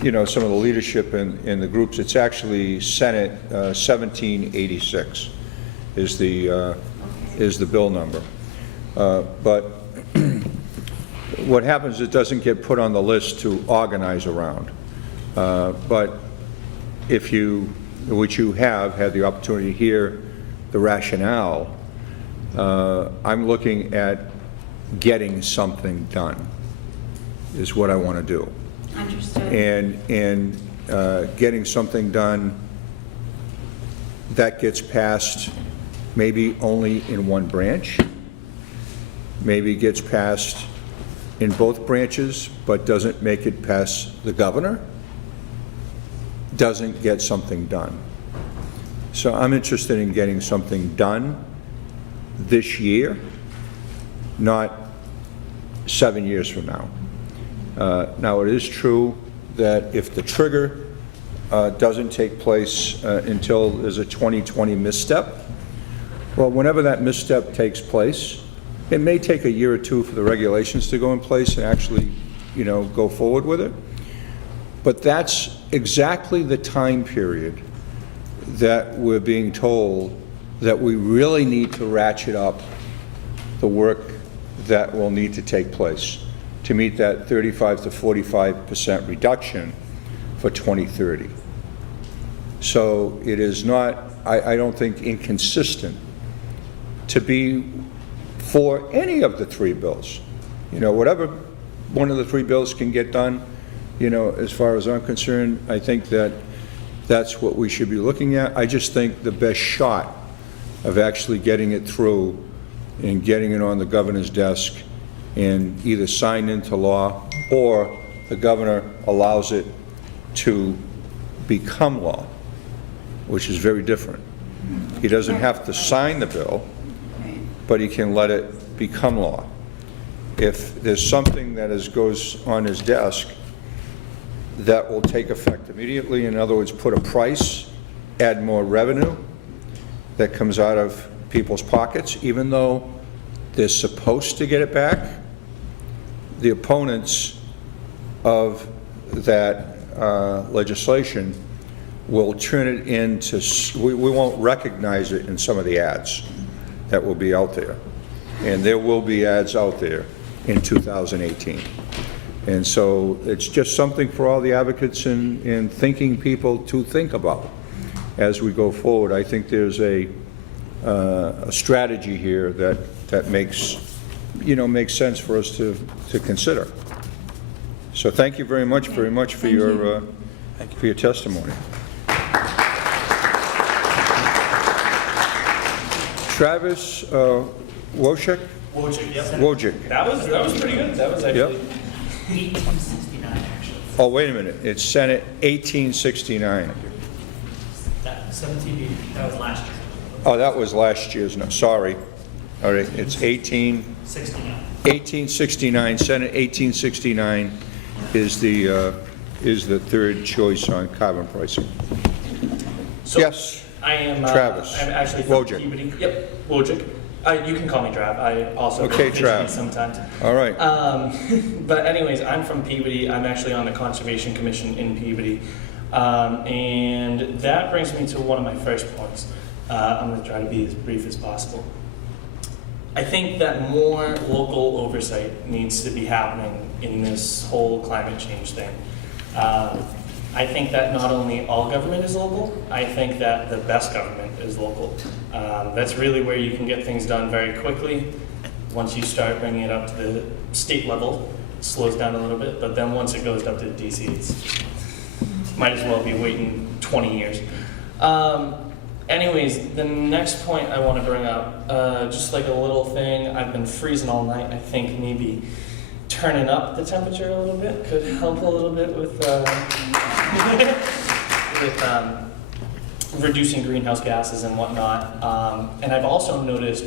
you know, some of the leadership in the groups, it's actually Senate 1786 is the bill number. But what happens, it doesn't get put on the list to organize around. But if you, which you have had the opportunity to hear the rationale, I'm looking at getting something done is what I want to do. Understood. And getting something done that gets passed maybe only in one branch, maybe gets passed in both branches, but doesn't make it past the governor, doesn't get something done. So I'm interested in getting something done this year, not 7 years from now. Now, it is true that if the trigger doesn't take place until there's a 2020 misstep, well, whenever that misstep takes place, it may take a year or two for the regulations to go in place and actually, you know, go forward with it. But that's exactly the time period that we're being told that we really need to ratchet up the work that will need to take place to meet that 35 to 45% reduction for 2030. So it is not, I don't think, inconsistent to be for any of the three bills. You know, whatever one of the three bills can get done, you know, as far as I'm concerned, I think that that's what we should be looking at. I just think the best shot of actually getting it through and getting it on the governor's desk and either signed into law or the governor allows it to become law, which is very different. He doesn't have to sign the bill, but he can let it become law. If there's something that goes on his desk that will take effect immediately, in other words, put a price, add more revenue that comes out of people's pockets, even though they're supposed to get it back, the opponents of that legislation will turn it into, we won't recognize it in some of the ads that will be out there. And there will be ads out there in 2018. And so it's just something for all the advocates and thinking people to think about as we go forward. I think there's a strategy here that makes, you know, makes sense for us to consider. So thank you very much for your testimony. Travis Wojcik? Wojcik, yep. Wojcik. That was pretty good. That was actually 1869, actually. Oh, wait a minute. It's Senate 1869. That 17, that was last year. Oh, that was last year's. No, sorry. All right, it's 1869. Senate 1869 is the third choice on carbon pricing. So Yes. I am Travis. I'm actually from Wojcik. Peabody. Yep, Wojcik. You can call me Trav. I also Okay, go to Peabody Trav. sometimes. All right. But anyways, I'm from Peabody. I'm actually on the Conservation Commission in Peabody. And that brings me to one of my first points. I'm going to try to be as brief as possible. I think that more local oversight needs to be happening in this whole climate change thing. I think that not only all government is local, I think that the best government is local. That's really where you can get things done very quickly. Once you start bringing it up to the state level, it slows down a little bit, but then once it goes up to DC, it's might as well be waiting 20 years. Anyways, the next point I want to bring up, just like a little thing, I've been freezing all night. I think maybe turning up the temperature a little bit could help a little bit with reducing greenhouse gases and whatnot. And I've also noticed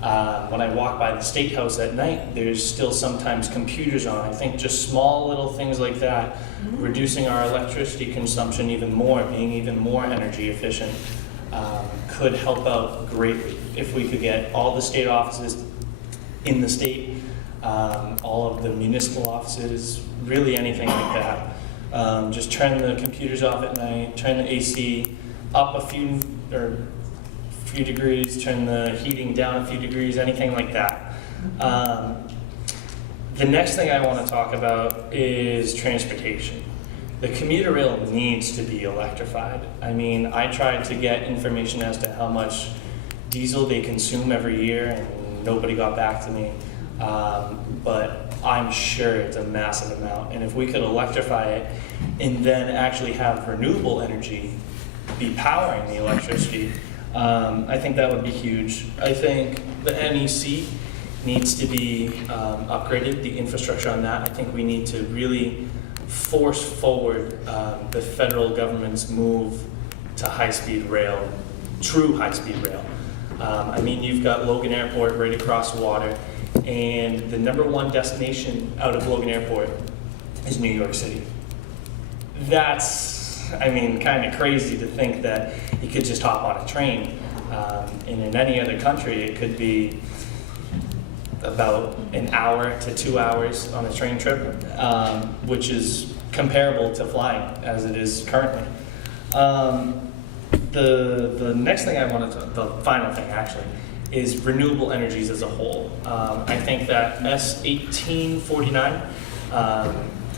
when I walk by the State House at night, there's still sometimes computers on. I think just small little things like that, reducing our electricity consumption even more, being even more energy efficient, could help out greatly if we could get all the state offices in the state, all of the municipal offices, really anything like that. Just turn the computers off at night, turn the AC up a few degrees, turn the heating down a few degrees, anything like that. The next thing I want to talk about is transportation. The commuter rail needs to be electrified. I mean, I tried to get information as to how much diesel they consume every year, and nobody got back to me. But I'm sure it's a massive amount. And if we could electrify it and then actually have renewable energy be powering the electricity, I think that would be huge. I think the NEC needs to be upgraded, the infrastructure on that. I think we need to really force forward the federal government's move to high-speed rail, true high-speed rail. I mean, you've got Logan Airport right across the water, and the #1 destination out of Logan Airport is New York City. That's, I mean, kind of crazy to think that you could just hop on a train. And in any other country, it could be about an hour to 2 hours on a train trip, which is comparable to flying as it is currently. The next thing I wanted to, the final thing actually, is renewable energies as a whole. I think that S1849,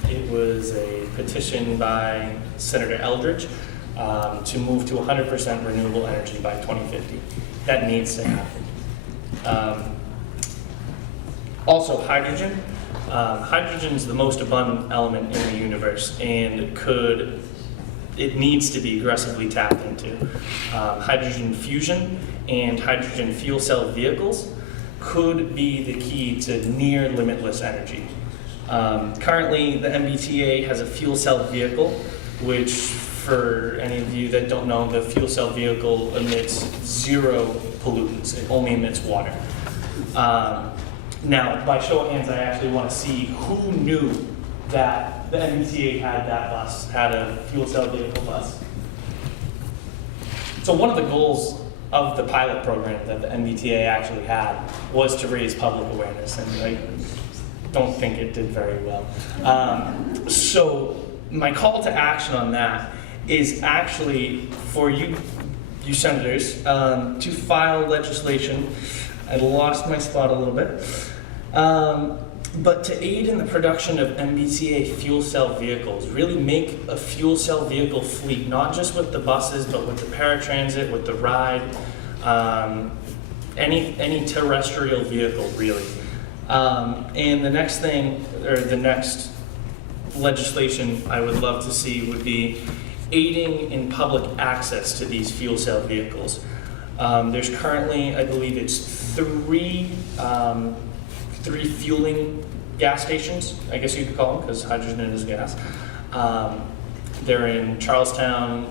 it was a petition by Senator Eldridge to move to 100% renewable energy by 2050. That needs to happen. Also, hydrogen. Hydrogen is the most abundant element in the universe, and it needs to be aggressively tapped into. Hydrogen fusion and hydrogen fuel cell vehicles could be the key to near limitless energy. Currently, the Mbta has a fuel cell vehicle, which, for any of you that don't know, the fuel cell vehicle emits 0 pollutants. It only emits water. Now, by show of hands, I actually want to see who knew that the Mbta had a fuel cell vehicle bus. So one of the goals of the pilot program that the Mbta actually had was to raise public awareness, and I don't think it did very well. So my call to action on that is actually for you senators, to file legislation. I lost my spot a little bit. But to aid in the production of Mbta fuel cell vehicles, really make a fuel cell vehicle fleet, not just with the buses, but with the paratransit, with the ride, any terrestrial vehicle, really. And the next thing, or the next legislation I would love to see would be aiding in public access to these fuel cell vehicles. There's currently, I believe it's three fueling gas stations, I guess you could call them, because hydrogen is gas. They're in Charlestown,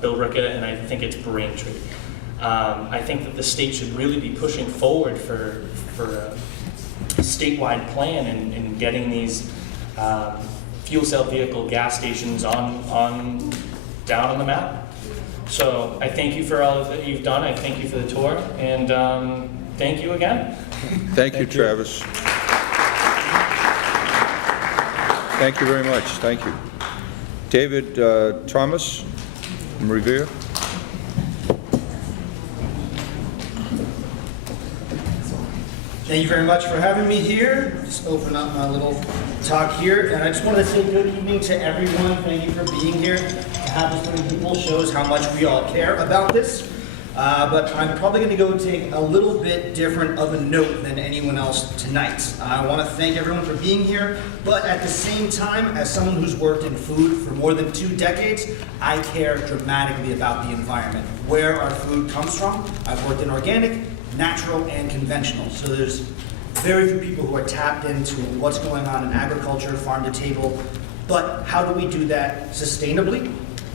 Billerica, and I think it's Braintree. I think that the state should really be pushing forward for a statewide plan in getting these fuel cell vehicle gas stations down on the map. So I thank you for all that you've done. I thank you for the tour, and thank you again. Thank you, Travis. Thank you very much. Thank you. David Thomas from Revere. Thank you very much for having me here. Just open up my little talk here. And I just want to say good evening to everyone. Thank you for being here. To have this many people shows how much we all care about this. But I'm probably going to go take a little bit different of a note than anyone else tonight. I want to thank everyone for being here, but at the same time, as someone who's worked in food for more than 2 decades, I care dramatically about the environment, where our food comes from. I've worked in organic, natural, and conventional, so there's very few people who are tapped into what's going on in agriculture, farm to table, but how do we do that sustainably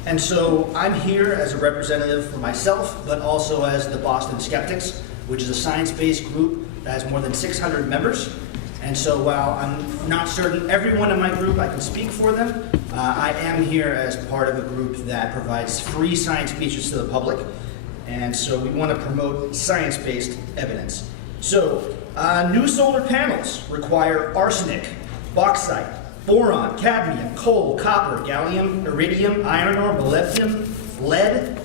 And so I'm here as a representative for myself, but also as the Boston Skeptics, which is a science-based group that has more than 600 members. And so while I'm not certain everyone in my group I can speak for them, I am here as part of a group that provides free science speeches to the public. And so we want to promote science-based evidence. So new solar panels require arsenic, bauxite, boron, cadmium, coal, copper, gallium, iridium, iron ore, molybdenum, lead.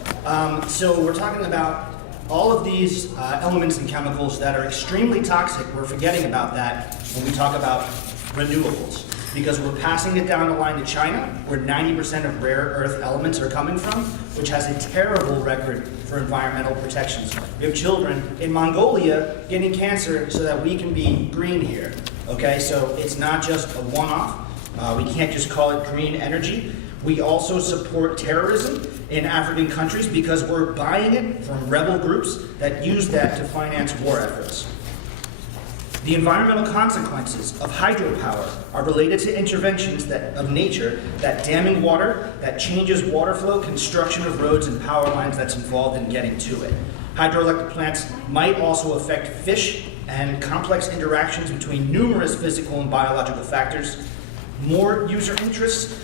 So we're talking about all of these elements and chemicals that are extremely toxic. We're forgetting about that when we talk about renewables, because we're passing it down the line to China, where 90% of rare earth elements are coming from, which has a terrible record for environmental protections. We have children in Mongolia getting cancer so that we can be green here. Okay, so it's not just a one-off. We can't just call it green energy. We also support terrorism in African countries because we're buying it from rebel groups that use that to finance war efforts. The environmental consequences of hydropower are related to interventions of nature that damming water, that changes water flow, construction of roads and power lines that's involved in getting to it. Hydroelectric plants might also affect fish and complex interactions between numerous physical and biological factors. More user interests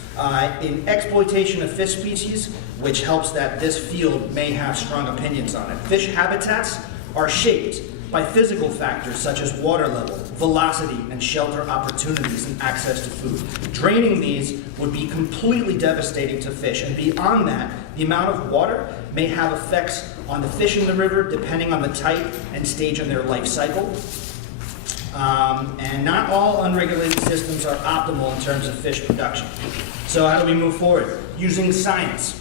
in exploitation of fish species, which helps that this field may have strong opinions on it. Fish habitats are shaped by physical factors such as water level, velocity, and shelter opportunities and access to food. Draining these would be completely devastating to fish, and beyond that, the amount of water may have effects on the fish in the river depending on the type and stage in their life cycle. And not all unregulated systems are optimal in terms of fish production. So how do we move forward? Using science.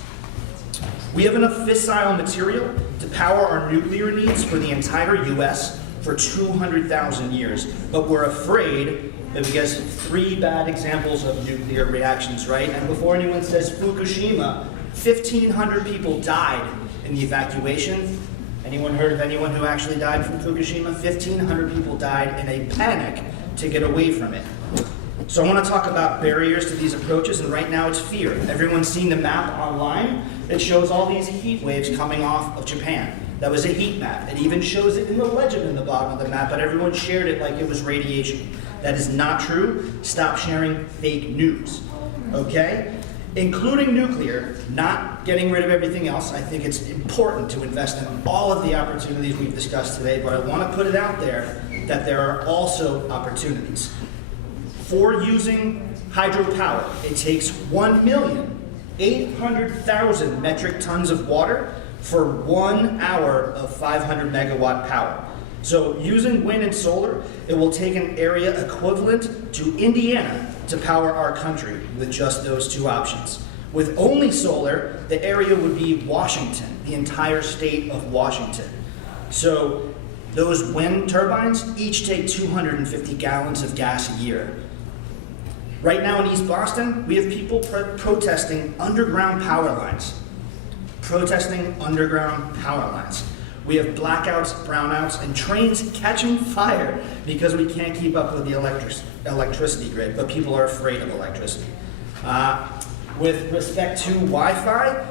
We have enough fissile material to power our nuclear needs for the entire US for 200,000 years, but we're afraid that because 3 bad examples of nuclear reactions, right? And before anyone says Fukushima, 1,500 people died in the evacuation. Anyone heard of anyone who actually died from Fukushima? 1,500 people died in a panic to get away from it. So I want to talk about barriers to these approaches, and right now it's fear. Everyone's seen the map online that shows all these heat waves coming off of Japan. That was a heat map. It even shows it in the legend in the bottom of the map, but everyone shared it like it was radiation. That is not true. Stop sharing fake news, okay? Including nuclear, not getting rid of everything else. I think it's important to invest in all of the opportunities we've discussed today, but I want to put it out there that there are also opportunities. For using hydropower, it takes 1,800,000 metric tons of water for 1 hour of 500 megawatt power. So using wind and solar, it will take an area equivalent to Indiana to power our country with just those 2 options. With only solar, the area would be Washington, the entire state of Washington. So those wind turbines each take 250 gallons of gas a year. Right now in East Boston, we have people protesting underground power lines. We have blackouts, brownouts, and trains catching fire because we can't keep up with the electricity grid, but people are afraid of electricity. With respect to Wi-Fi,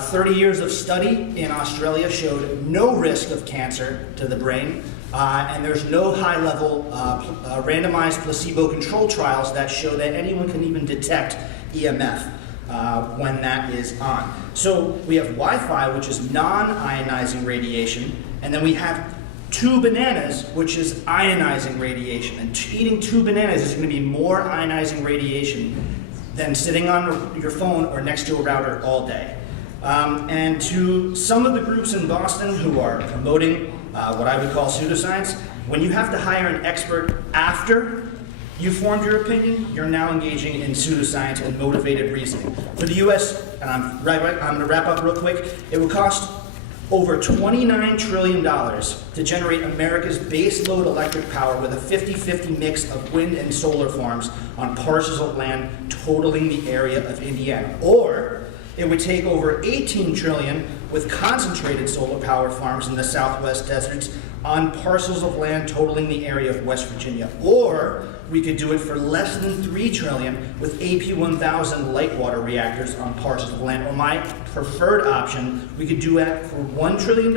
30 years of study in Australia showed no risk of cancer to the brain, and there's no high-level randomized placebo-controlled trials that show that anyone can even detect EMF when that is on. So we have Wi-Fi, which is non-ionizing radiation, and then we have 2 bananas, which is ionizing radiation. And eating 2 bananas is going to be more ionizing radiation than sitting on your phone or next to a router all day. And to some of the groups in Boston who are promoting what I would call pseudoscience, when you have to hire an expert after you formed your opinion, you're now engaging in pseudoscience and motivated reasoning. For the US, and I'm going to wrap up real quick, it would cost over $29 trillion to generate America's baseload electric power with a 50-50 mix of wind and solar farms on parcels of land totaling the area of Indiana. Or It would take over 18 trillion with concentrated solar power farms in the southwest deserts on parcels of land totaling the area of West Virginia. Or we could do it for less than 3 trillion with AP1000 light water reactors on parcels of land. Or my preferred option, we could do it for $1 trillion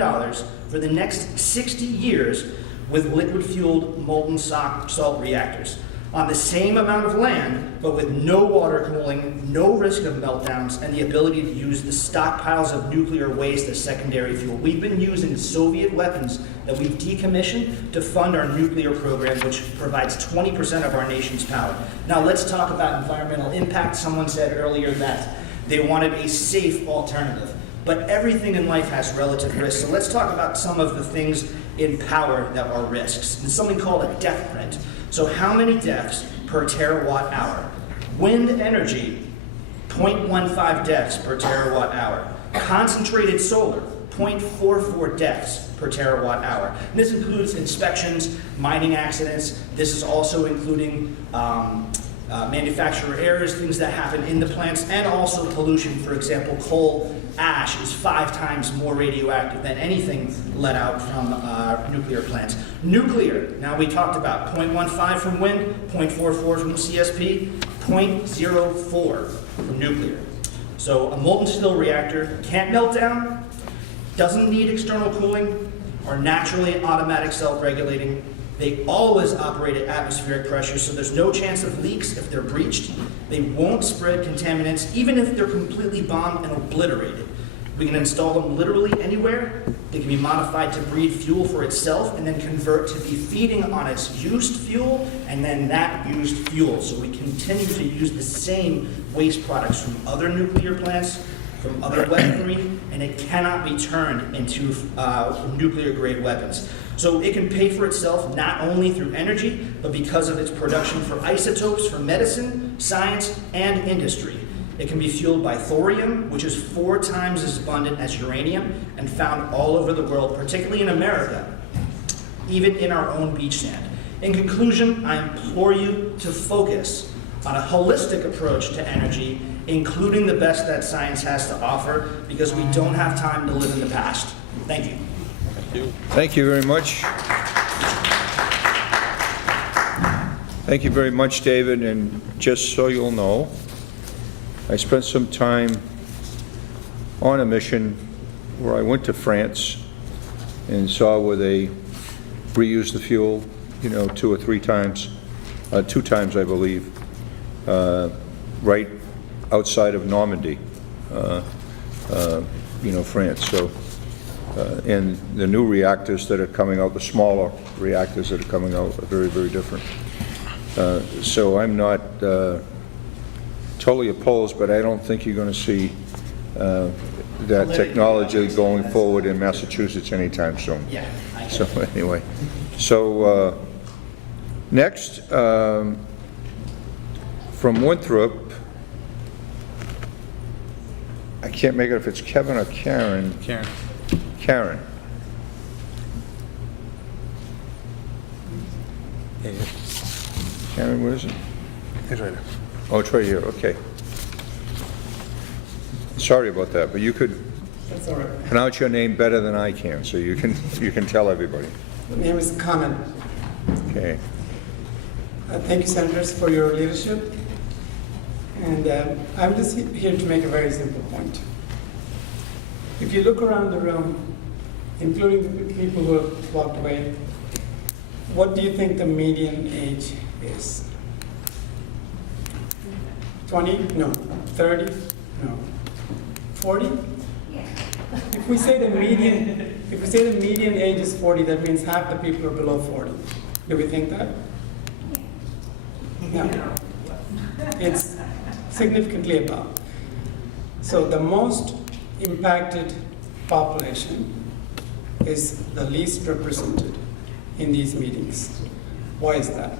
for the next 60 years with liquid-fueled molten salt reactors on the same amount of land, but with no water cooling, no risk of meltdowns, and the ability to use the stockpiles of nuclear waste as secondary fuel. We've been using Soviet weapons that we've decommissioned to fund our nuclear program, which provides 20% of our nation's power. Now let's talk about environmental impact. Someone said earlier that they wanted a safe alternative, but everything in life has relative risk. So let's talk about some of the things in power that are risks. There's something called a death print. So how many deaths per terawatt hour? Wind energy, 0.15 deaths per terawatt hour. Concentrated solar, 0.44 deaths per terawatt hour. And this includes inspections, mining accidents. This is also including manufacturer errors, things that happen in the plants, and also pollution. For example, coal ash is 5 times more radioactive than anything let out from nuclear plants. Nuclear, now we talked about 0.15 from wind, 0.44 from CSP, 0.04 from nuclear. So a molten still reactor can't melt down, doesn't need external cooling, are naturally automatic self-regulating. They always operate at atmospheric pressure, so there's no chance of leaks if they're breached. They won't spread contaminants, even if they're completely bombed and obliterated. We can install them literally anywhere. They can be modified to breed fuel for itself and then convert to be feeding on its used fuel and then that used fuel. So we continue to use the same waste products from other nuclear plants, from other weaponry, and it cannot be turned into nuclear-grade weapons. So it can pay for itself not only through energy, but because of its production for isotopes for medicine, science, and industry. It can be fueled by thorium, which is 4 times as abundant as uranium and found all over the world, particularly in America, even in our own beach sand. In conclusion, I implore you to focus on a holistic approach to energy, including the best that science has to offer, because we don't have time to live in the past. Thank you. Thank you very much. Thank you very much, David. And just so you'll know, I spent some time on a mission where I went to France and saw where they reuse the fuel, 2 or 3 times, 2 times, I believe, right outside of Normandy, France. So, and the new reactors that are coming out, the smaller reactors that are coming out, are very, very different. So I'm not totally opposed, but I don't think you're going to see that technology going forward in Massachusetts anytime soon. Yeah. So anyway, so next, from Winthrop, I can't make it if it's Kevin or Karen. Karen. Karen, where is it? It's right there. Oh, it's right here, okay. Sorry about that, but you could pronounce your name better than I can, so you can tell everybody. My name is Khanan. Okay. Thank you, Senators, for your leadership. And I'm just here to make a very simple point. If you look around the room, including the people who have walked away, what do you think the median age is? 20? No. 30? No. 40? Yeah. If we say the median age is 40, that means half the people are below 40. Do we think that? No. It's significantly above. So the most impacted population is the least represented in these meetings. Why is that?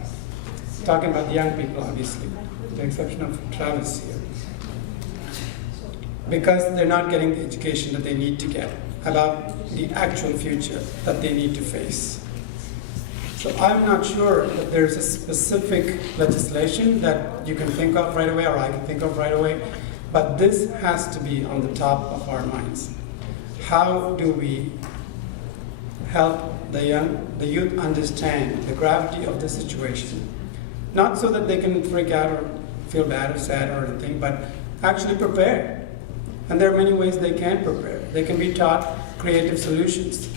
Talking about the young people, obviously, with the exception of Travis here. Because they're not getting the education that they need to get about the actual future that they need to face. So I'm not sure that there's a specific legislation that you can think of right away, or I can think of right away, But this has to be on the top of our minds. How do we help the youth understand the gravity of the situation? Not so that they can freak out or feel bad or sad or anything, but actually prepare. And there are many ways they can prepare. They can be taught creative solutions.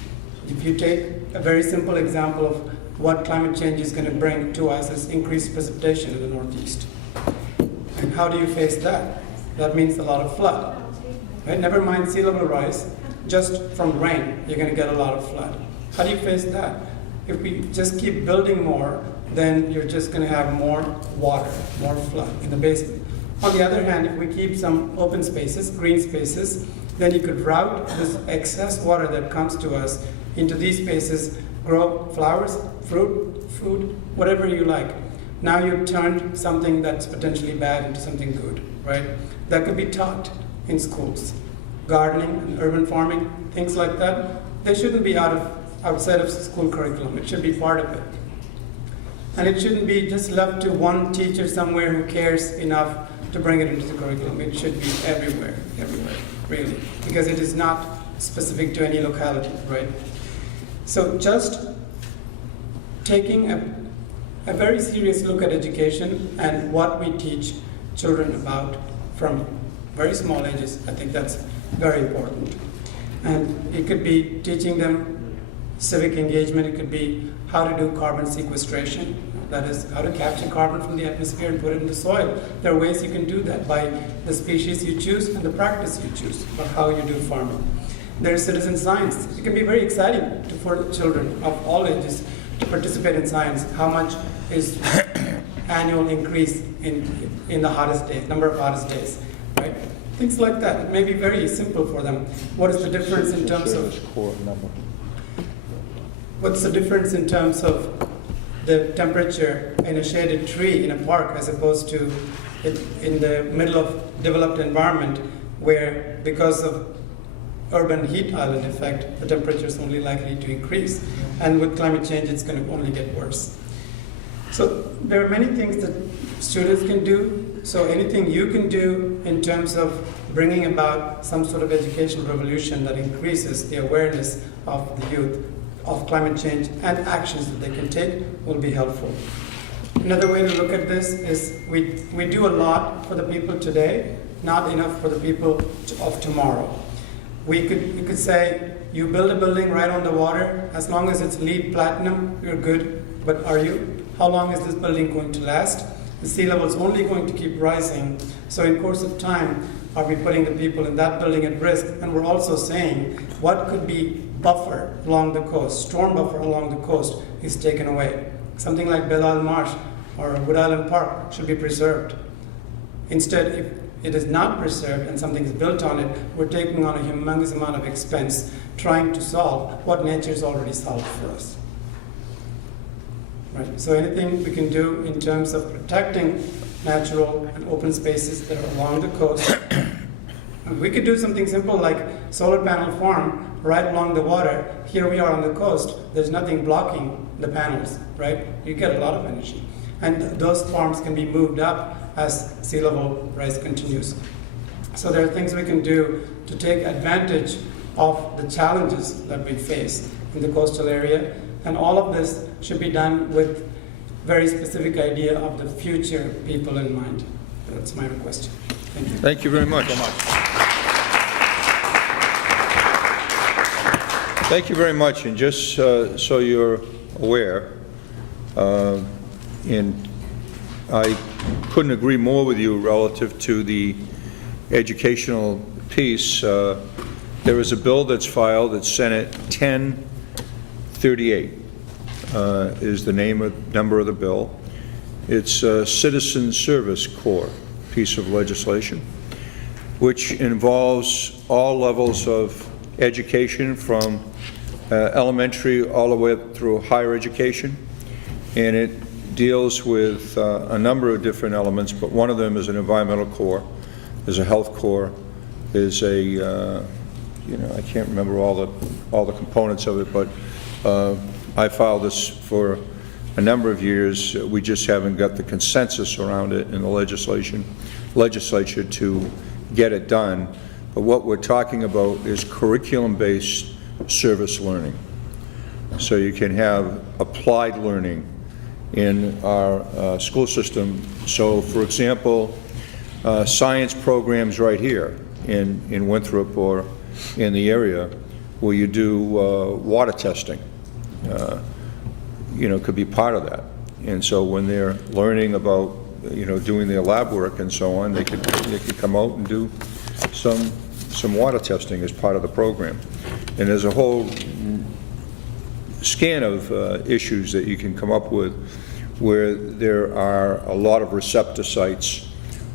If you take a very simple example of what climate change is going to bring to us is increased precipitation in the Northeast. And how do you face that? That means a lot of flood. Right? Never mind sea level rise, just from rain, you're going to get a lot of flood. How do you face that? If we just keep building more, then you're just going to have more water, more flood in the basin. On the other hand, if we keep some open spaces, green spaces, then you could route this excess water that comes to us into these spaces, grow flowers, fruit, food, whatever you like. Now you've turned something that's potentially bad into something good, right? That could be taught in schools. Gardening and urban farming, things like that, they shouldn't be outside of school curriculum. It should be part of it. And it shouldn't be just left to one teacher somewhere who cares enough to bring it into the curriculum. It should be everywhere, really, because it is not specific to any locality, right? So just taking a very serious look at education and what we teach children about from very small ages, I think that's very important. And it could be teaching them civic engagement, it could be how to do carbon sequestration, that is, how to capture carbon from the atmosphere and put it in the soil. There are ways you can do that by the species you choose and the practice you choose for how you do farming. There's citizen science. It can be very exciting for children of all ages to participate in science. How much is annual increase in the hottest days, number of hottest days, right? Things like that. It may be very simple for them. What is the difference in terms of what's the difference in terms of the temperature in a shaded tree in a park as opposed to in the middle of developed environment where because of urban heat island effect, the temperature is only likely to increase. And with climate change, it's going to only get worse. So there are many things that students can do. So anything you can do in terms of bringing about some sort of educational revolution that increases the awareness of the youth of climate change and actions that they can take will be helpful. Another way to look at this is we do a lot for the people today, not enough for the people of tomorrow. You could say, you build a building right on the water, as long as it's LEED Platinum, you're good, but are you? How long is this building going to last? The sea level is only going to keep rising, so in course of time, are we putting the people in that building at risk? And we're also saying, what could be buffer along the coast, storm buffer along the coast is taken away. Something like Belle Isle Marsh or Wood Island Park should be preserved. Instead, if it is not preserved and something is built on it, we're taking on a humongous amount of expense trying to solve what nature's already solved for us. Right? So anything we can do in terms of protecting natural and open spaces that are along the coast. We could do something simple like solar panel farm right along the water. Here we are on the coast. There's nothing blocking the panels, right? You get a lot of energy. And those farms can be moved up as sea level rise continues. So there are things we can do to take advantage of the challenges that we face in the coastal area. And all of this should be done with very specific idea of the future people in mind. That's my request. Thank you. Thank you very much. Thank you very much. And just so you're aware, and I couldn't agree more with you relative to the educational piece. There is a bill that's filed at Senate 1038 is the number of the bill. It's a Citizen Service Corps piece of legislation, which involves all levels of education from elementary all the way up through higher education, and it deals with a number of different elements, but one of them is an environmental corps, there's a health corps, there's a I can't remember all the components of it, but I filed this for a number of years. We just haven't got the consensus around it in the legislature to get it done. But what we're talking about is curriculum-based service learning. So you can have applied learning in our school system. So, for example, science programs right here in Winthrop or in the area where you do water testing, could be part of that. And so when they're learning about, doing their lab work and so on, they could come out and do some water testing as part of the program. And there's a whole scan of issues that you can come up with where there are a lot of receptor sites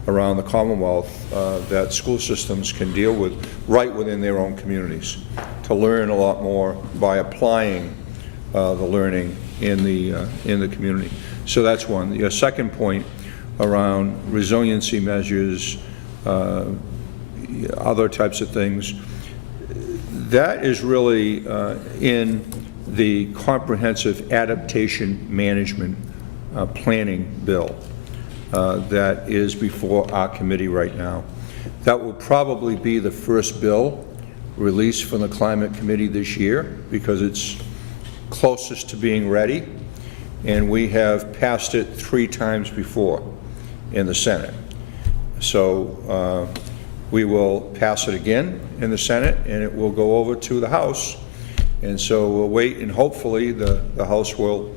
around the Commonwealth that school systems can deal with right within their own communities to learn a lot more by applying the learning in the community. So that's one. Your second point around resiliency measures, other types of things, that is really in the comprehensive adaptation management planning bill that is before our committee right now. That will probably be the first bill released from the Climate Committee this year because it's closest to being ready, and we have passed it 3 times before in the Senate. So we will pass it again in the Senate, and it will go over to the House. And so we'll wait, and hopefully the House will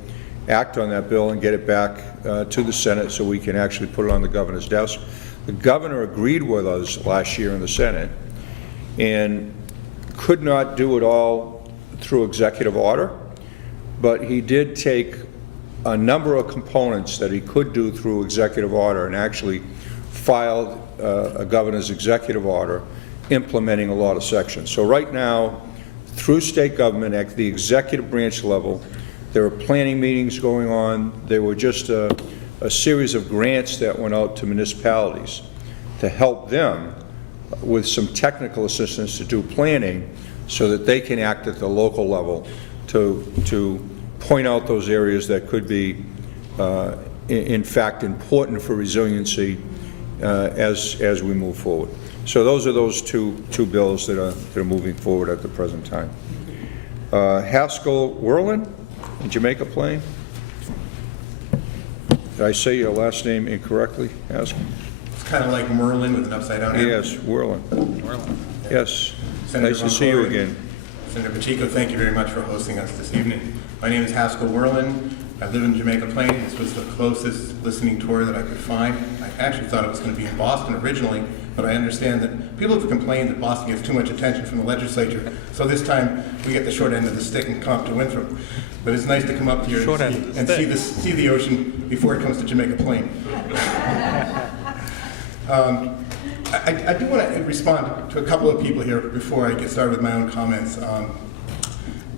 act on that bill and get it back to the Senate so we can actually put it on the governor's desk. The governor agreed with us last year in the Senate and could not do it all through executive order, but he did take a number of components that he could do through executive order and actually filed a governor's executive order implementing a lot of sections. So right now, through state government at the executive branch level, there are planning meetings going on. There were just a series of grants that went out to municipalities to help them with some technical assistance to do planning so that they can act at the local level to point out those areas that could be, in fact, important for resiliency as we move forward. So those are those two bills that are moving forward at the present time. Haskell-Werlin in Jamaica Plain. Did I say your last name incorrectly, Haskell? It's kind of like Merlin with an upside down M. Yes, Werlin. Yes. Senator Nice to see you Boncore, again. Senator Pacheco, thank you very much for hosting us this evening. My name is Haskell Werlin. I live in Jamaica Plain. This was the closest listening tour that I could find. I actually thought it was going to be in Boston originally, but I understand that people have complained that Boston gets too much attention from the legislature, so this time we get the short end of the stick and come to Winthrop. But it's nice to come up here and see the ocean before it comes to Jamaica Plain. I do want to respond to a couple of people here before I get started with my own comments.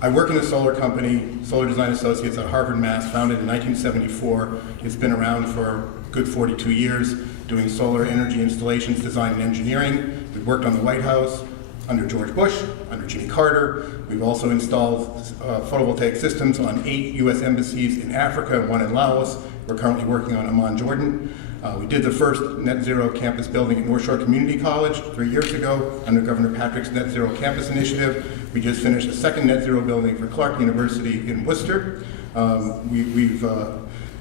I work in a solar company, Solar Design Associates at Harvard, Mass., founded in 1974. It's been around for a good 42 years, doing solar energy installations, design, and engineering. We've worked on the White House under George Bush, under Jimmy Carter. We've also installed photovoltaic systems on 8 U.S. embassies in Africa and 1 in Laos. We're currently working on Amman, Jordan. We did the first net zero campus building at North Shore Community College 3 years ago under Governor Patrick's Net Zero Campus Initiative. We just finished a second net zero building for Clark University in Worcester. We've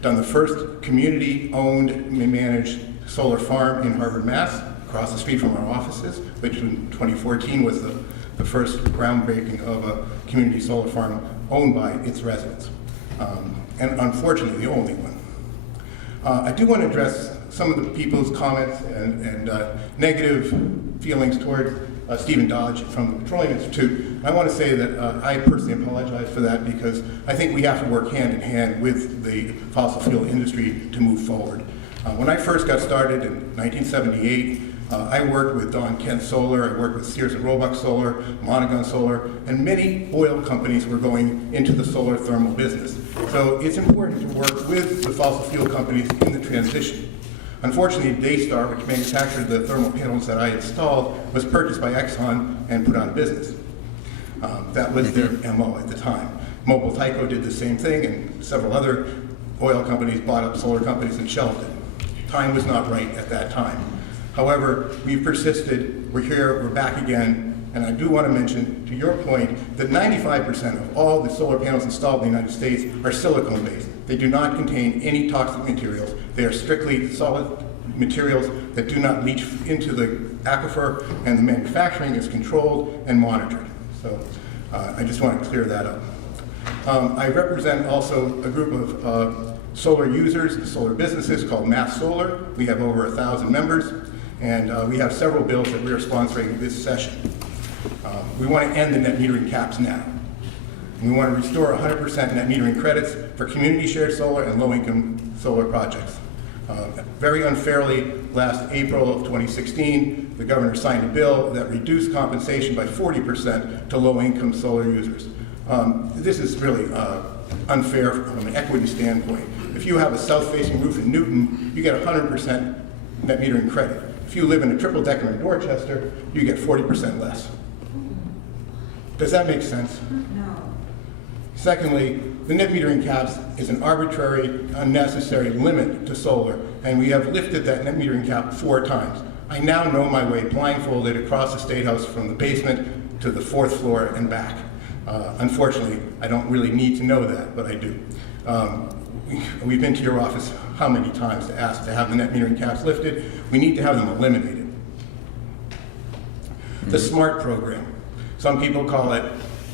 done the first community-owned and managed solar farm in Harvard, Mass., across the street from our offices, which in 2014 was the first groundbreaking of a community solar farm owned by its residents, and unfortunately the only one. I do want to address some of the people's comments and negative feelings toward Stephen Dodge from the Petroleum Institute. I want to say that I personally apologize for that because I think we have to work hand in hand with the fossil fuel industry to move forward. When I first got started in 1978, I worked with Don Kent Solar, I worked with Sears and Roebuck Solar, Monaghan Solar, and many oil companies were going into the solar thermal business. So it's important to work with the fossil fuel companies in the transition. Unfortunately, Daystar, which manufactured the thermal panels that I installed, was purchased by Exxon and put out of business. That was their MO at the time. Tyco did the same thing, and several other oil companies bought up solar companies and shelved it. Time was not right at that time. However, we've persisted, we're here, we're back again, and I do want to mention, to your point, that 95% of all the solar panels installed in the United States are silicone-based. They do not contain any toxic materials. They are strictly solid materials that do not leach into the aquifer, and the manufacturing is controlled and monitored. So I just want to clear that up. I represent also a group of solar users, solar businesses called Mass Solar. We have over 1,000 members, and we have several bills that we are sponsoring this session. We want to end the net metering caps now. We want to restore 100% net metering credits for community shared solar and low-income solar projects. Very unfairly, last April of 2016, the governor signed a bill that reduced compensation by 40% to low-income solar users. This is really unfair from an equity standpoint. If you have a south-facing roof in Newton, you get 100% net metering credit. If you live in a triple-decker in Dorchester, you get 40% less. Does that make sense? No. Secondly, the net metering caps is an arbitrary, unnecessary limit to solar, and we have lifted that net metering cap 4 times. I now know my way blindfolded across the State House from the basement to the 4th floor and back. Unfortunately, I don't really need to know that, but I do. We've been to your office how many times to ask to have the net metering caps lifted? We need to have them eliminated. The SMART program. Some people call it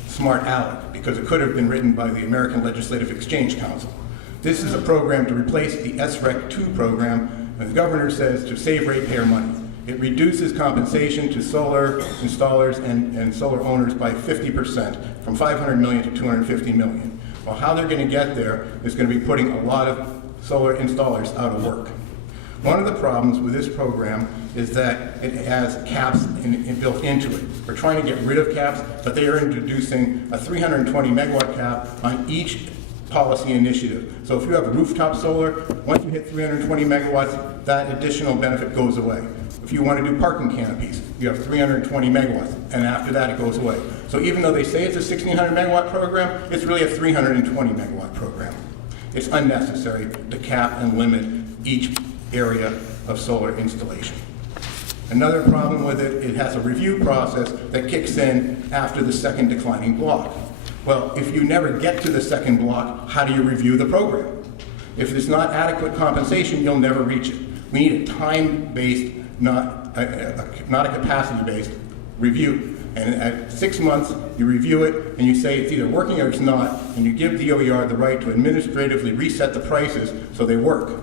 Smart Aleck because it could have been written by the American Legislative Exchange Council. This is a program to replace the SREC 2 program, and the governor says to save ratepayer money. It reduces compensation to solar installers and solar owners by 50%, from $500 million to $250 million. Well, how they're going to get there is going to be putting a lot of solar installers out of work. One of the problems with this program is that it has caps built into it. We're trying to get rid of caps, but they are introducing a 320 megawatt cap on each policy initiative. So if you have rooftop solar, once you hit 320 megawatts, that additional benefit goes away. If you want to do parking canopies, you have 320 megawatts, and after that it goes away. So even though they say it's a 1,600 megawatt program, it's really a 320 megawatt program. It's unnecessary to cap and limit each area of solar installation. Another problem with it, it has a review process that kicks in after the second declining block. Well, if you never get to the second block, how do you review the program? If there's not adequate compensation, you'll never reach it. We need a time-based, not a capacity-based review. And at 6 months, you review it, and you say it's either working or it's not, and you give DOER the right to administratively reset the prices so they work.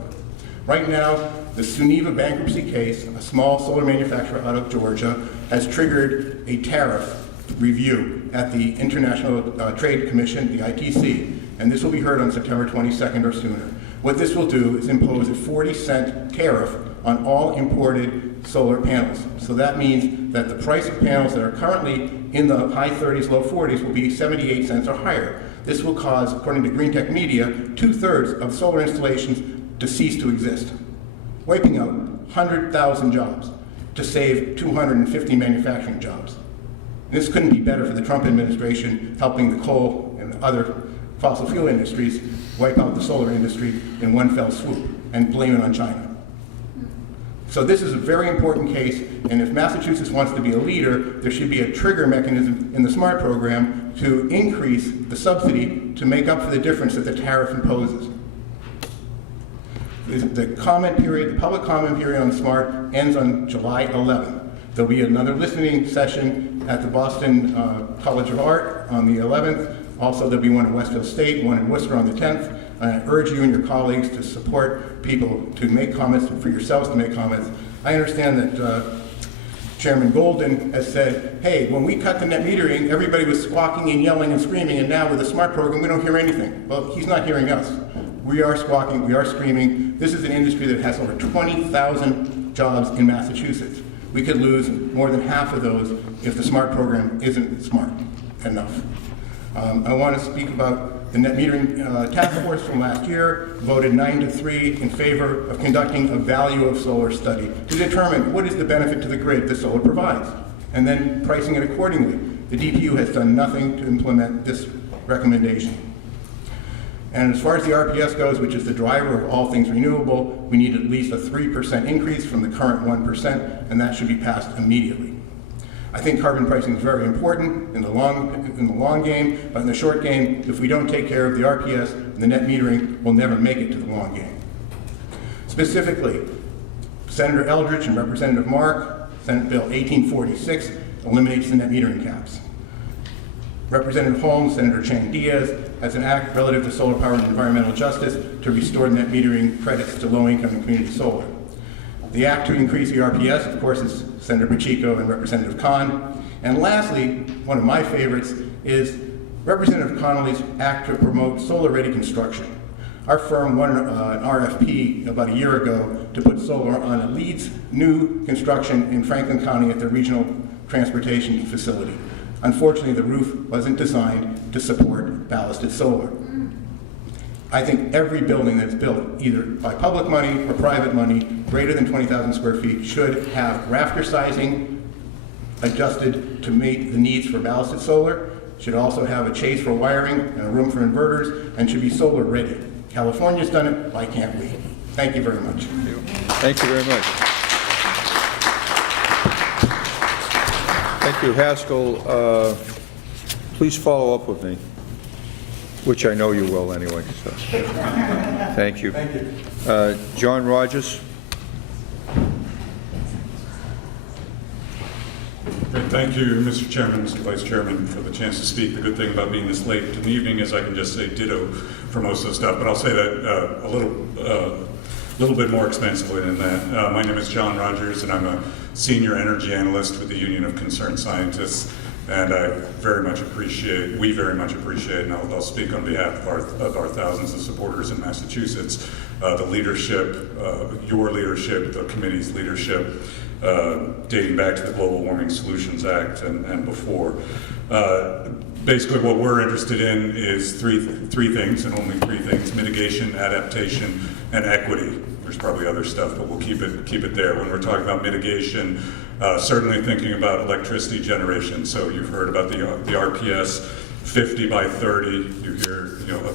Right now, the Suniva bankruptcy case, a small solar manufacturer out of Georgia, has triggered a tariff review at the International Trade Commission, the ITC, and this will be heard on September 22nd or sooner. What this will do is impose a 40-cent tariff on all imported solar panels. So that means that the price of panels that are currently in the high 30s, low 40s will be 78 cents or higher. This will cause, according to Green Tech Media, 2/3 of solar installations to cease to exist, wiping out 100,000 jobs to save 250 manufacturing jobs. This couldn't be better for the Trump administration helping the coal and other fossil fuel industries wipe out the solar industry in one fell swoop and blame it on China. So this is a very important case, and if Massachusetts wants to be a leader, there should be a trigger mechanism in the SMART program to increase the subsidy to make up for the difference that the tariff imposes. The comment period, the public comment period on SMART ends on July 11th. There'll be another listening session at the Boston College of Art on the 11th. Also, there'll be one in Westfield State, one in Worcester on the 10th. I urge you and your colleagues to support people to make comments, for yourselves to make comments. I understand that Chairman Golden has said, hey, when we cut the net metering, everybody was squawking and yelling and screaming, and now with the SMART program, we don't hear anything. Well, he's not hearing us. We are squawking, we are screaming. This is an industry that has over 20,000 jobs in Massachusetts. We could lose more than half of those if the SMART program isn't smart enough. I want to speak about the net metering task force from last year, voted 9-3 in favor of conducting a value of solar study to determine what is the benefit to the grid that solar provides, and then pricing it accordingly. The DPU has done nothing to implement this recommendation. And as far as the RPS goes, which is the driver of all things renewable, we need at least a 3% increase from the current 1%, and that should be passed immediately. I think carbon pricing is very important in the long game, but in the short game, if we don't take care of the RPS and the net metering, we'll never make it to the long game. Specifically, Senator Eldridge and Representative Marc, Senate Bill 1846 eliminates the net metering caps. Representative Holmes, Senator Chang Diaz has an act relative to solar power and environmental justice to restore net metering credits to low-income and community solar. The act to increase the RPS, of course, is Senator Pacheco and Representative Khan. And lastly, one of my favorites is Representative Connolly's act to promote solar-ready construction. Our firm won an RFP about a year ago to put solar on a Leeds new construction in Franklin County at the regional transportation facility. Unfortunately, the roof wasn't designed to support ballasted solar. I think every building that's built, either by public money or private money, greater than 20,000 square feet, should have rafter sizing adjusted to meet the needs for ballasted solar, should also have a chase for wiring and a room for inverters, and should be solar ready. California's done it, why can't we? Thank you very much. Thank you very much. Thank you, Haskell. Please follow up with me, which I know you will anyway. So. Thank you. Thank you. John Rogers. Great. Thank you, Mr. Chairman, Mr. Vice Chairman, for the chance to speak. The good thing about being this late in the evening is I can just say ditto for most of the stuff, but I'll say that a little bit more expensively than that. My name is John Rogers, and I'm a senior energy analyst with the Union of Concerned Scientists, and we very much appreciate, and I'll speak on behalf of our thousands of supporters in Massachusetts, the leadership, your leadership, the committee's leadership, dating back to the Global Warming Solutions Act and before. Basically, what we're interested in is three things, and only three things: mitigation, adaptation, and equity. There's probably other stuff, but we'll keep it there. When we're talking about mitigation, certainly thinking about electricity generation. So you've heard about the RPS 50 by 30. You hear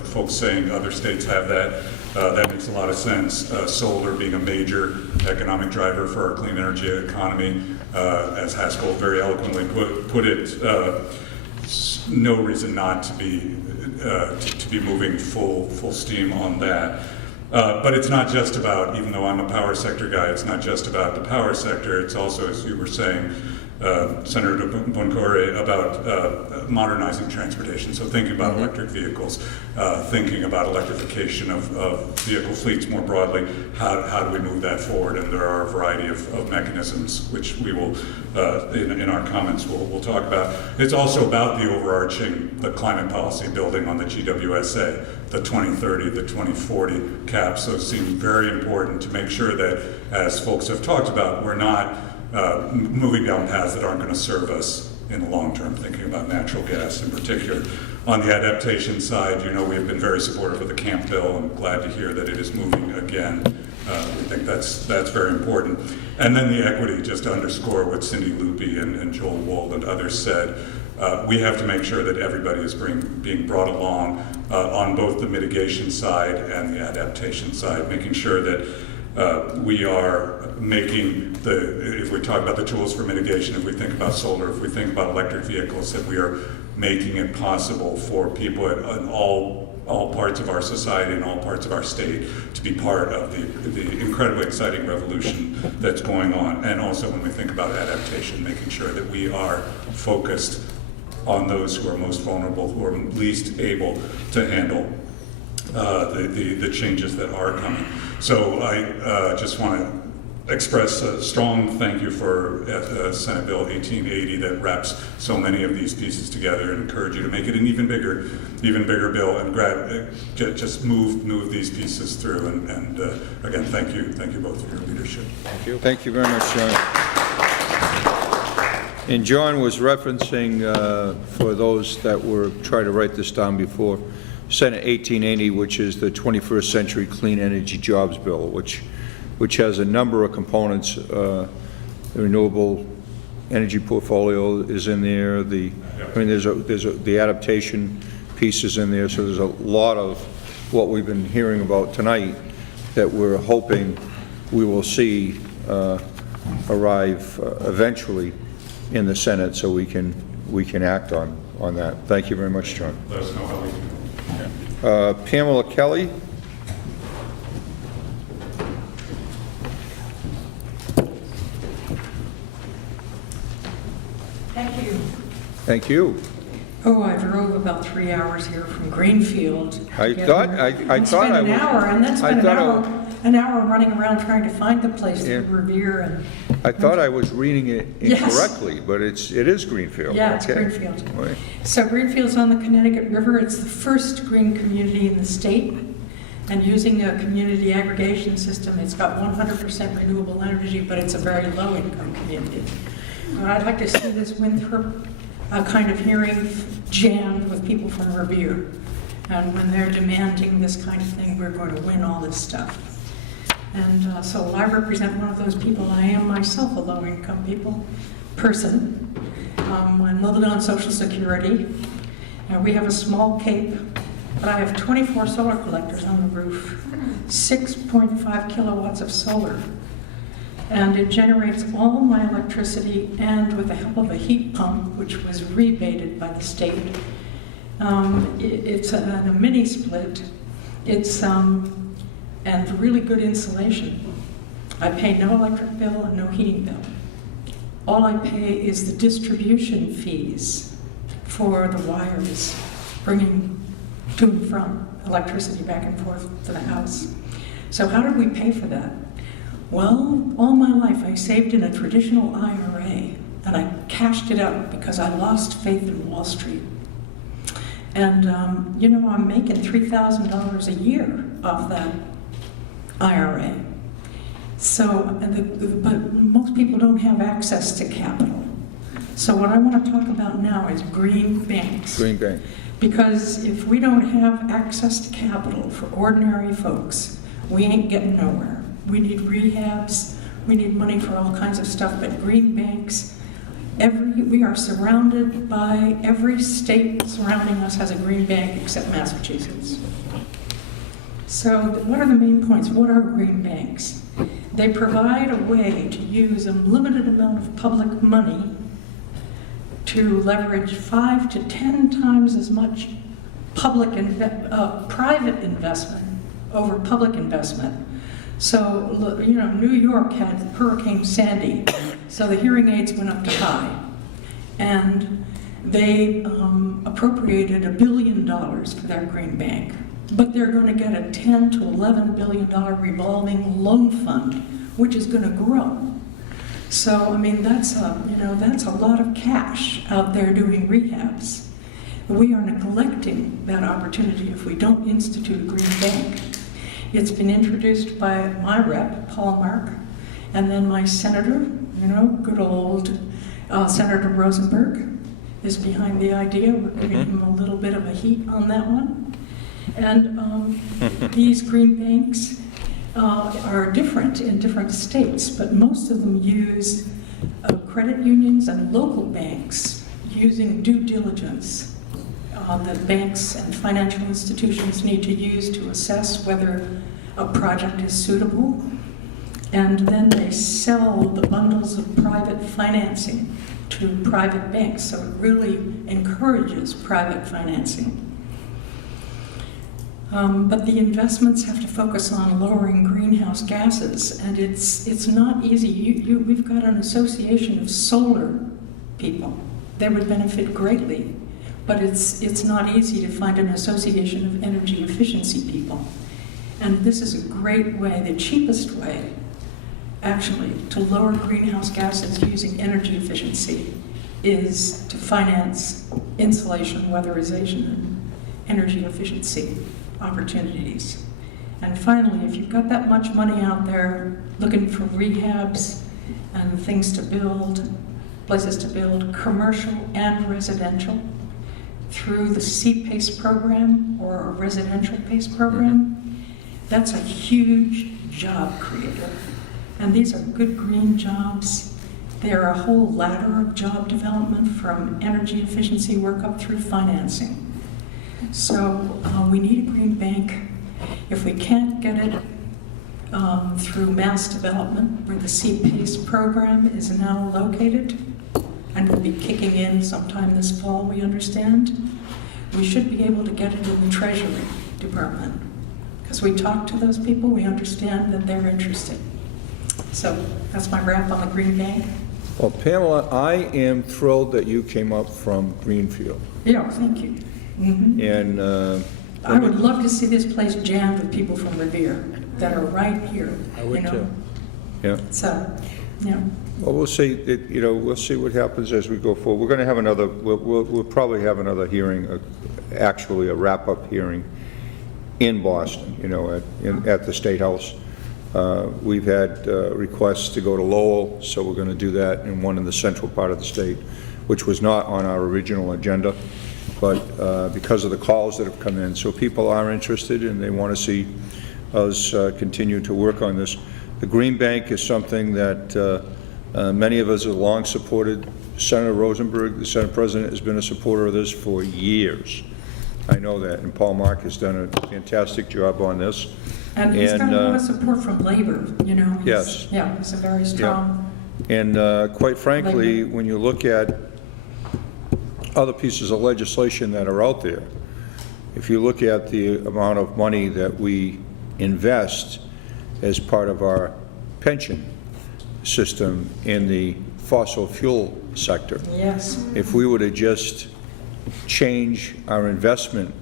folks saying other states have that. That makes a lot of sense. Solar being a major economic driver for our clean energy economy, as Haskell very eloquently put it. No reason not to be moving full steam on that. But it's not just about, even though I'm a power sector guy, it's not just about the power sector. It's also, as you were saying, Senator Boncore, about modernizing transportation. So thinking about electric vehicles, thinking about electrification of vehicle fleets more broadly. How do we move that forward? And there are a variety of mechanisms which we will, in our comments, we'll talk about. It's also about the overarching, the climate policy, building on the GWSA, the 2030, the 2040 caps. Those seem very important to make sure that, as folks have talked about, we're not moving down paths that aren't going to serve us in the long term, thinking about natural gas in particular. On the adaptation side, we have been very supportive of the Camp Bill. I'm glad to hear that it is moving again. We think that's very important. And then the equity, just to underscore what Cindy Lupi and Joel Wold and others said, we have to make sure that everybody is being brought along on both the mitigation side and the adaptation side, making sure that we are making if we talk about the tools for mitigation, if we think about solar, if we think about electric vehicles, that we are making it possible for people in all parts of our society and all parts of our state to be part of the incredibly exciting revolution that's going on. And also when we think about adaptation, making sure that we are focused on those who are most vulnerable, who are least able to handle the changes that are coming. So I just want to express a strong thank you for Senate Bill 1880 that wraps so many of these pieces together, and encourage you to make it an even bigger bill and just move these pieces through. And again, thank you both for your leadership. Thank you very much, John. And John was referencing, for those that were trying to write this down before, Senate 1880, which is the 21st Century Clean Energy Jobs Bill, which has a number of components. The renewable energy portfolio is in there. The adaptation piece is in there. So there's a lot of what we've been hearing about tonight, that we're hoping we will see arrive eventually in the Senate, so we can act on that. Thank you very much, John. Let us know how we can. Pamela Kelly. Thank you. Thank you. Oh, I drove about 3 hours here from Greenfield. I thought I Spent was. an hour, and then spent an hour running around trying to find the place Yeah. to revere. And I thought I was reading it Yes. incorrectly, but it is Greenfield. yeah, it's Okay. Greenfield. Right. So Greenfield's on the Connecticut River. It's the first green community in the state. And using a community aggregation system, it's got 100% renewable energy, but it's a very low-income community. I'd like to see this Winthrop kind of hearing jammed with people from Revere. And when they're demanding this kind of thing, we're going to win all this stuff. And so I represent one of those people. I am myself a low-income person. I'm living on Social Security. We have a small cape, but I have 24 solar collectors on the roof, 6.5 kilowatts of solar. And it generates all my electricity, and with the help of a heat pump, which was rebated by the state. It's a mini split. It's and really good insulation. I pay no electric bill and no heating bill. All I pay is the distribution fees for the wires bringing to and from electricity back and forth to the house. So how did we pay for that? Well, all my life I saved in a traditional IRA, and I cashed it out because I lost faith in Wall Street. And, I'm making $3,000 a year off that IRA. So, but most people don't have access to capital. So what I want to talk about now is green banks. Green Bank. Because if we don't have access to capital for ordinary folks, we ain't getting nowhere. We need rehabs, we need money for all kinds of stuff, but green banks, we are surrounded by, every state surrounding us has a green bank except Massachusetts. So what are the main points? What are green banks? They provide a way to use a limited amount of public money to leverage 5 to 10 times as much private investment over public investment. So, New York had Hurricane Sandy, so the hearing aids went up to high. And they appropriated $1 billion for their green bank. But they're going to get a $10 to $11 billion revolving loan fund, which is going to grow. So, that's a lot of cash out there doing rehabs. We are neglecting that opportunity if we don't institute a green bank. It's been introduced by my rep, Marc, and then my senator, good old Senator Rosenberg is behind the idea. We're giving him a little bit of a heat on that one. And these green banks are different in different states, but most of them use credit unions and local banks using due diligence that banks and financial institutions need to use to assess whether a project is suitable. And then they sell the bundles of private financing to private banks, so it really encourages private financing. But the investments have to focus on lowering greenhouse gases, and it's not easy. We've got an association of solar people. They would benefit greatly. But it's not easy to find an association of energy efficiency people. And this is a great way, the cheapest way, actually, to lower greenhouse gases using energy efficiency is to finance insulation, weatherization, and energy efficiency opportunities. And finally, if you've got that much money out there looking for rehabs and things to build, places to build, commercial and residential, through the C-PACE program or a residential PACE program, that's a huge job creator. And these are good green jobs. They're a whole ladder of job development from energy efficiency work up through financing. So we need a green bank. If we can't get it through mass development, where the CPACE program is now located, and will be kicking in sometime this fall, we understand, we should be able to get it in the Treasury Department. Because we talk to those people, we understand that they're interested. So that's my wrap on the Green Bank. Well, Pamela, I am thrilled that you came up from Greenfield. Yeah, thank you. And I would love to see this place jammed with people from Revere that are right here. I would too. Yeah. So, yeah. Well, we'll see. We'll see what happens as we go forward. We're going to have another. We'll probably have another hearing, actually a wrap-up hearing in Boston. At the State House. We've had requests to go to Lowell, so we're going to do that, and one in the central part of the state, which was not on our original agenda, but because of the calls that have come in. So people are interested, and they want to see us continue to work on this. The Green Bank is something that many of us have long supported. Senator Rosenberg, the Senate President, has been a supporter of this for years. I know that, and Paul Marc has done a fantastic job on this. And he's got a lot of support from labor, Yes. Yeah, he's a very strong. Yeah. And quite frankly, labor. when you look at other pieces of legislation that are out there, if you look at the amount of money that we invest as part of our pension system in the fossil fuel sector, Yes. if we were to just change our investment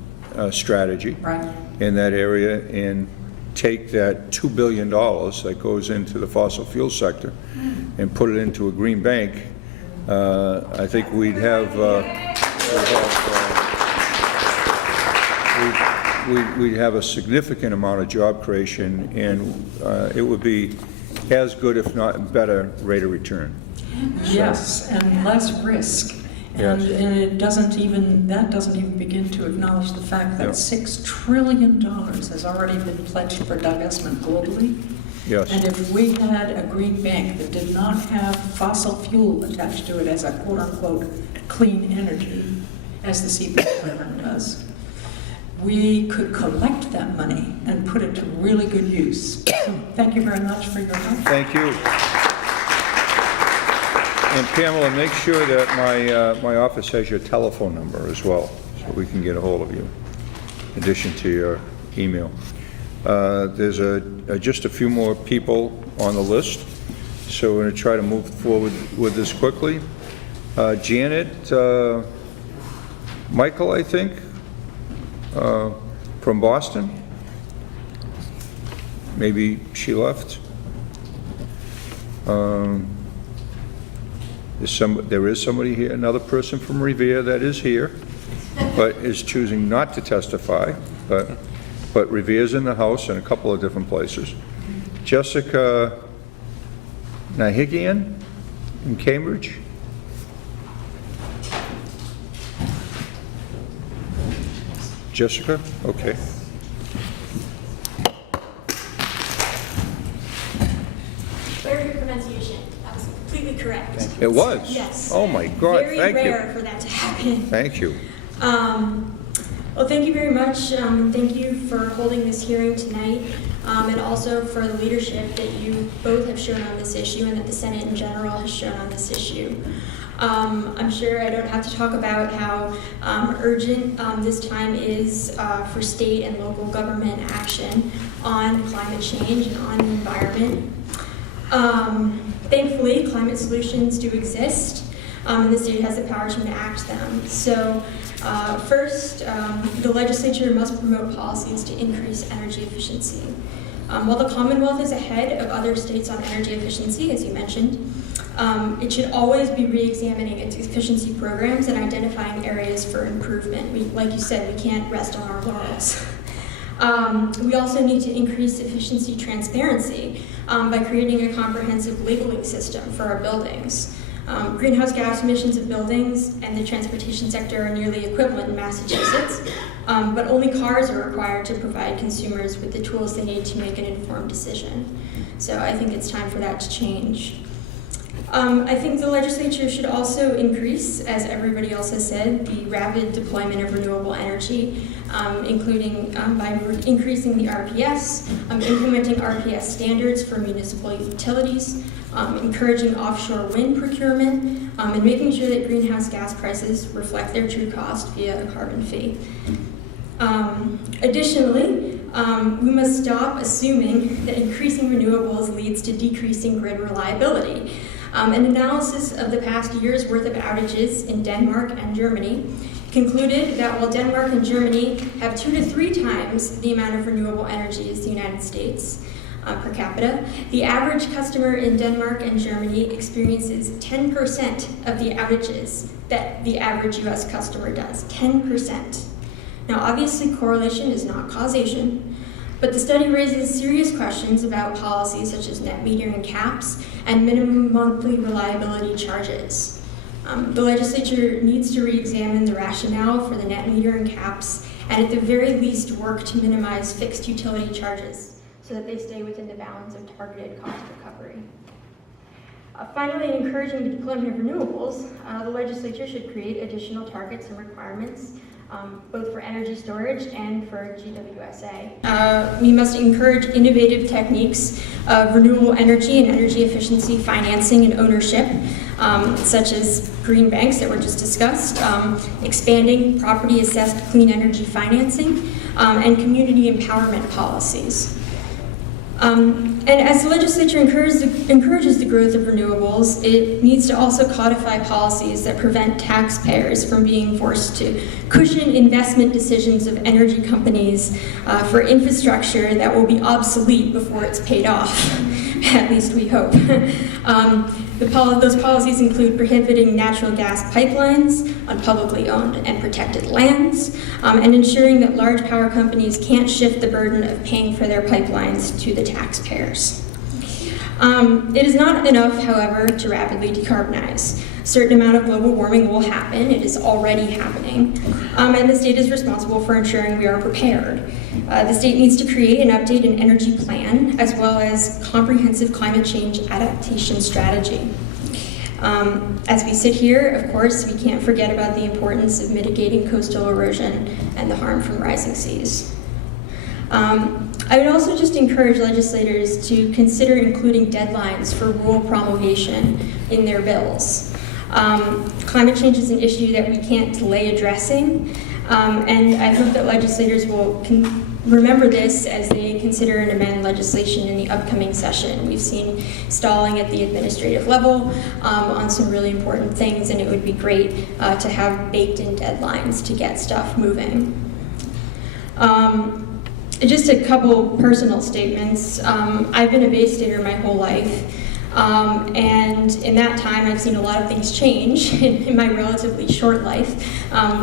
strategy Right. in that area and take that $2 billion that goes into the fossil fuel sector and put it into a green bank, I think we'd have a significant amount of job creation, and it would be as good, if not better, rate of return. Yes, and less risk. And, Yes. and that doesn't even begin to acknowledge the fact that Yep. $6 trillion has already been pledged for divestment globally. Yes. And if we had a green bank that did not have fossil fuel attached to it as a quote-unquote clean energy, as the CPACE program does, we could collect that money and put it to really good use. So thank you very much for your help. Thank you. And Pamela, make sure that my office has your telephone number as well, so we can get a hold of you, in addition to your email. There's just a few more people on the list, so we're going to try to move forward with this quickly. Janet, Michael, I think, from Boston. Maybe she left. There is somebody here, another person from Revere that is here, but is choosing not to testify. But Revere's in the house in a couple of different places. Jessica Nahigian in Cambridge. Jessica? Okay. Very good pronunciation. That was completely correct. It was? Yes. Oh my God, thank you. Very rare for that to happen. Thank you. Well, thank you very much. Thank you for holding this hearing tonight, and also for the leadership that you both have shown on this issue and that the Senate in general has shown on this issue. I'm sure I don't have to talk about how urgent this time is for state and local government action on climate change and on the environment. Thankfully, climate solutions do exist, and the state has the power to enact them. So first, the legislature must promote policies to increase energy efficiency. While the Commonwealth is ahead of other states on energy efficiency, as you mentioned, it should always be re-examining its efficiency programs and identifying areas for improvement. Like you said, we can't rest on our laurels. We also need to increase efficiency transparency by creating a comprehensive labeling system for our buildings. Greenhouse gas emissions of buildings and the transportation sector are nearly equivalent in Massachusetts, but only cars are required to provide consumers with the tools they need to make an informed decision. So I think it's time for that to change. I think the legislature should also increase, as everybody else has said, the rapid deployment of renewable energy, including by increasing the RPS, implementing RPS standards for municipal utilities, encouraging offshore wind procurement, and making sure that greenhouse gas prices reflect their true cost via a carbon fee. Additionally, we must stop assuming that increasing renewables leads to decreasing grid reliability. An analysis of the past year's worth of outages in Denmark and Germany concluded that while Denmark and Germany have 2 to 3 times the amount of renewable energy as the United States per capita, the average customer in Denmark and Germany experiences 10% of the outages that the average US customer does, 10%. Now, obviously, correlation is not causation, but the study raises serious questions about policies such as net metering caps and minimum monthly reliability charges. The legislature needs to re-examine the rationale for the net metering caps and at the very least work to minimize fixed utility charges so that they stay within the bounds of targeted cost recovery. Finally, in encouraging the deployment of renewables, the legislature should create additional targets and requirements both for energy storage and for GWSA. We must encourage innovative techniques of renewable energy and energy efficiency financing and ownership, such as green banks that were just discussed, expanding property-assessed clean energy financing, and community empowerment policies. And as the legislature encourages the growth of renewables, it needs to also codify policies that prevent taxpayers from being forced to cushion investment decisions of energy companies for infrastructure that will be obsolete before it's paid off. At least we hope. Those policies include prohibiting natural gas pipelines on publicly owned and protected lands, and ensuring that large power companies can't shift the burden of paying for their pipelines to the taxpayers. It is not enough, however, to rapidly decarbonize. A certain amount of global warming will happen. It is already happening. And the state is responsible for ensuring we are prepared. The state needs to create and update an energy plan, as well as comprehensive climate change adaptation strategy. As we sit here, of course, we can't forget about the importance of mitigating coastal erosion and the harm from rising seas. I would also just encourage legislators to consider including deadlines for rule promulgation in their bills. Climate change is an issue that we can't delay addressing, and I hope that legislators will remember this as they consider and amend legislation in the upcoming session. We've seen stalling at the administrative level on some really important things, and it would be great to have baked-in deadlines to get stuff moving. Just a couple personal statements. I've been a Bay Stater my whole life, and in that time I've seen a lot of things change in my relatively short life,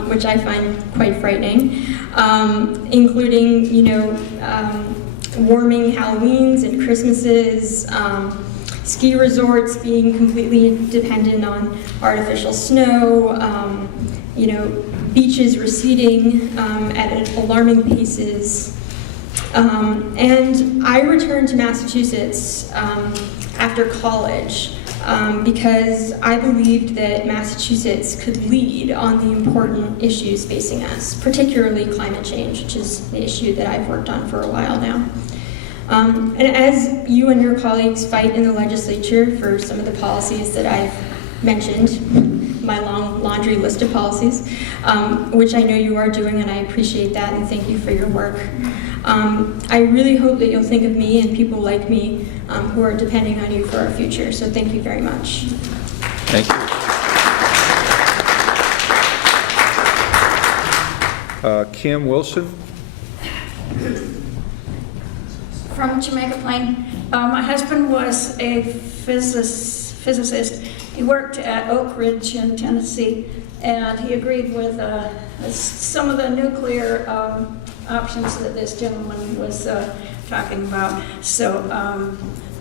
which I find quite frightening, including, warming Halloweens and Christmases, ski resorts being completely dependent on artificial snow, beaches receding at alarming paces. And I returned to Massachusetts after college because I believed that Massachusetts could lead on the important issues facing us, particularly climate change, which is the issue that I've worked on for a while now. And as you and your colleagues fight in the legislature for some of the policies that I've mentioned, my long laundry list of policies, which I know you are doing, and I appreciate that, and thank you for your work. I really hope that you'll think of me and people like me who are depending on you for our future. So thank you very much. Thank you. Kim Wilson. From Jamaica Plain. My husband was a physicist. He worked at Oak Ridge in Tennessee, and he agreed with some of the nuclear options that this gentleman was talking about. So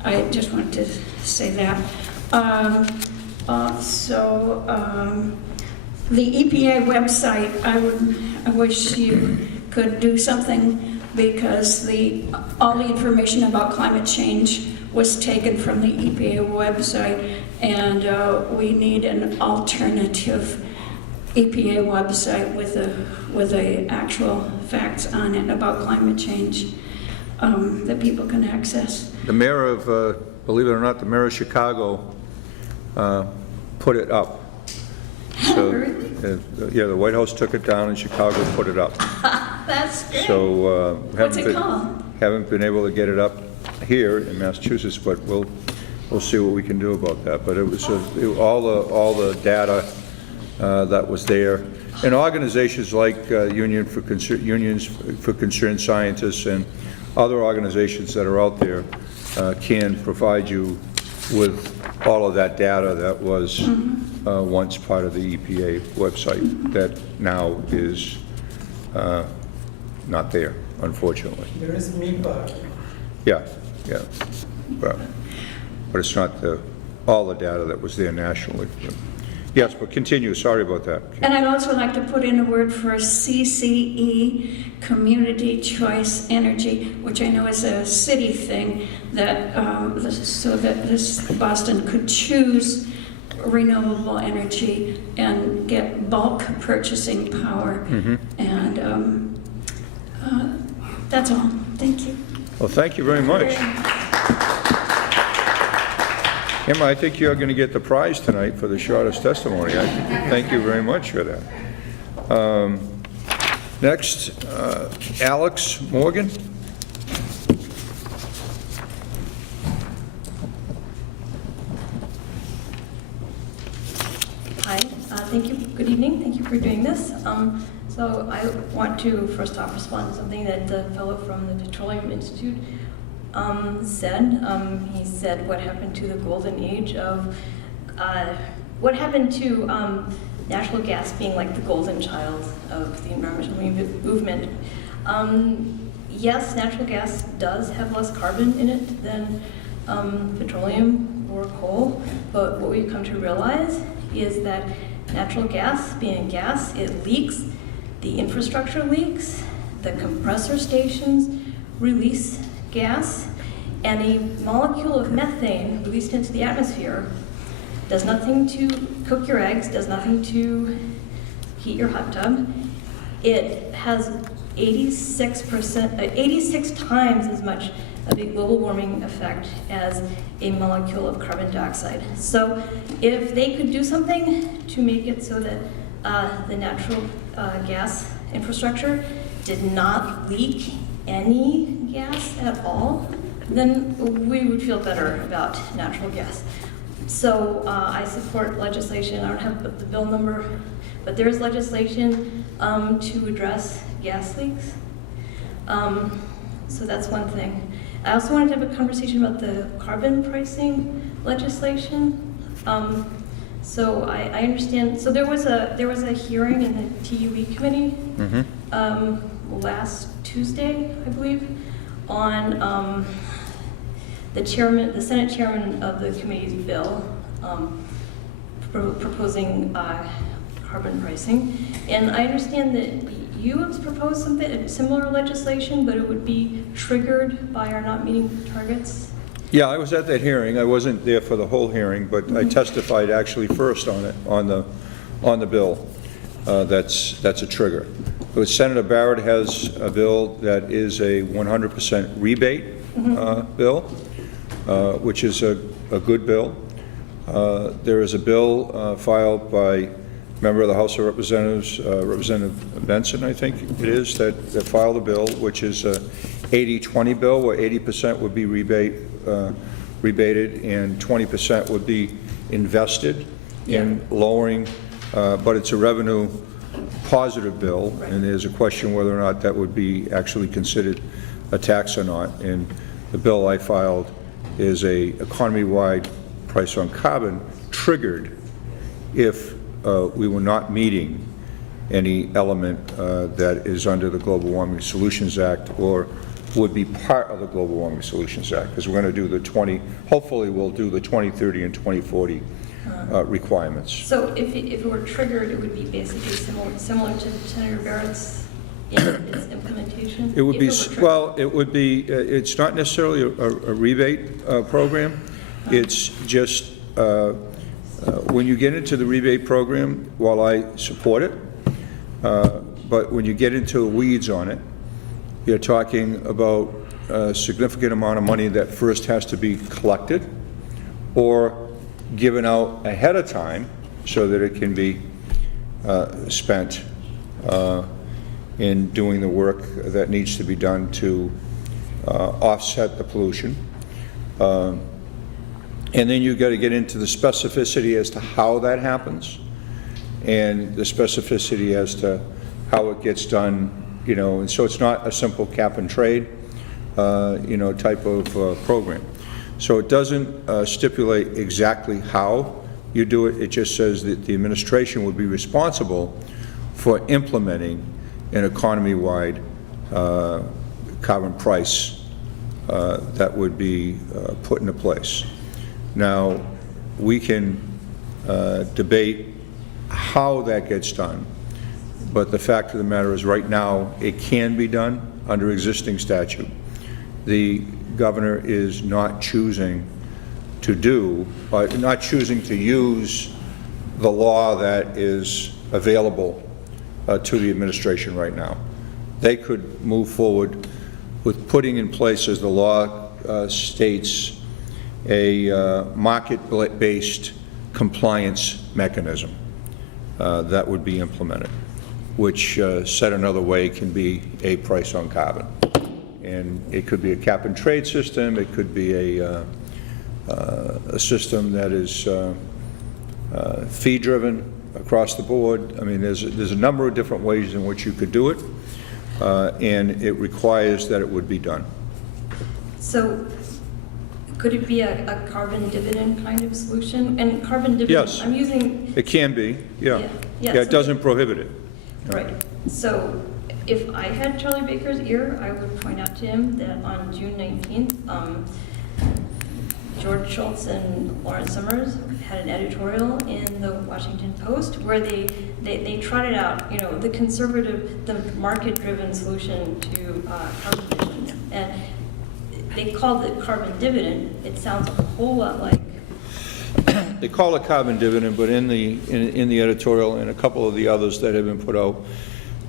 I just wanted to say that. The EPA website, I wish you could do something, because all the information about climate change was taken from the EPA website, And we need an alternative EPA website with a actual facts on it about climate change that people can access. The mayor of, believe it or not, the mayor of Chicago put it up. So, yeah, the White House took it down and Chicago put it up. That's great. So What's it called? haven't been able to get it up here in Massachusetts, but we'll see what we can do about that. But it was all the data that was there, and organizations like Unions for Concerned Scientists and other organizations that are out there can provide you with all of that data that was once part of the EPA website that now is not there, unfortunately. There is Mbta. Yeah, but it's not all the data that was there nationally. Yes, but continue, sorry about that. And I'd also like to put in a word for CCE, Community Choice Energy, which I know is a city thing, that so that this Boston could choose renewable energy and get bulk purchasing power. And that's all. Thank you. Well, thank you very much. Emma, I think you're going to get the prize tonight for the shortest testimony. Thank you very much for that. Next, Alex Morgan. Hi, thank you. Good evening. Thank you for doing this. So I want to first off respond to something that the fellow from the Petroleum Institute said. He said, what happened to the golden age of, what happened to natural gas being like the golden child of the environmental movement. Yes, natural gas does have less carbon in it than petroleum or coal, but what we've come to realize is that natural gas, being gas, it leaks, the infrastructure leaks, the compressor stations release gas, and a molecule of methane released into the atmosphere does nothing to cook your eggs, does nothing to heat your hot tub. It has 86 times as much of a global warming effect as a molecule of carbon dioxide. So if they could do something to make it so that the natural gas infrastructure did not leak any gas at all, then we would feel better about natural gas. So I support legislation. I don't have the bill number, but there is legislation to address gas leaks. So that's one thing. I also wanted to have a conversation about the carbon pricing legislation. So I understand. So there was a hearing in the TUE committee last Tuesday, I believe, on the Senate chairman of the committee's bill proposing carbon pricing. And I understand that you have proposed something, similar legislation, but it would be triggered by our not meeting targets. Yeah, I was at that hearing. I wasn't there for the whole hearing, but I testified actually first on it, on the bill. That's a trigger. But Senator Barrett has a bill that is a 100% rebate bill, which is a good bill. There is a bill filed by a member of the House of Representatives, Representative Benson, I think it is, that filed a bill, which is a 80-20 bill, where 80% would be rebated and 20% would be invested in lowering, but it's a revenue positive bill, and there's a question whether or not that would be actually considered a tax or not. And the bill I filed is a economy-wide price on carbon triggered if we were not meeting any element that is under the Global Warming Solutions Act or would be part of the Global Warming Solutions Act, because we're going to do the hopefully we'll do the 2030 and 2040 requirements. So if it were triggered, it would be basically similar to Senator Barrett's its implementation? It would be, well, it would be, it's not necessarily a rebate program. It's just when you get into the rebate program, while I support it, but when you get into weeds on it, you're talking about a significant amount of money that first has to be collected or given out ahead of time so that it can be spent in doing the work that needs to be done to offset the pollution. And then you've got to get into the specificity as to how that happens and the specificity as to how it gets done, you know, and so it's not a simple cap and trade, you know, type of program. So it doesn't stipulate exactly how you do it. It just says that the administration would be responsible for implementing an economy-wide carbon price that would be put into place. Now, we can debate how that gets done, but the fact of the matter is right now it can be done under existing statute. The governor is not choosing to do, not choosing to use the law that is available to the administration right now. They could move forward with putting in place, as the law states, a market-based compliance mechanism that would be implemented, which, said another way, can be a price on carbon. And it could be a cap and trade system, it could be a system that is fee-driven across the board. I mean, there's a number of different ways in which you could do it, and it requires that it would be done. So could it be a carbon dividend kind of solution? And carbon dividend, Yes. I'm using... It can be, yeah. Yeah, Yeah, it so- doesn't prohibit it. Right. So if I had Charlie Baker's ear, I would point out to him that on June 19th, George Schultz and Lawrence Summers had an editorial in the Washington Post where they trotted out, you know, the conservative, the market-driven solution to carbon emissions. And they called it carbon dividend. It sounds a whole lot like... They call it carbon dividend, but in the editorial and a couple of the others that have been put out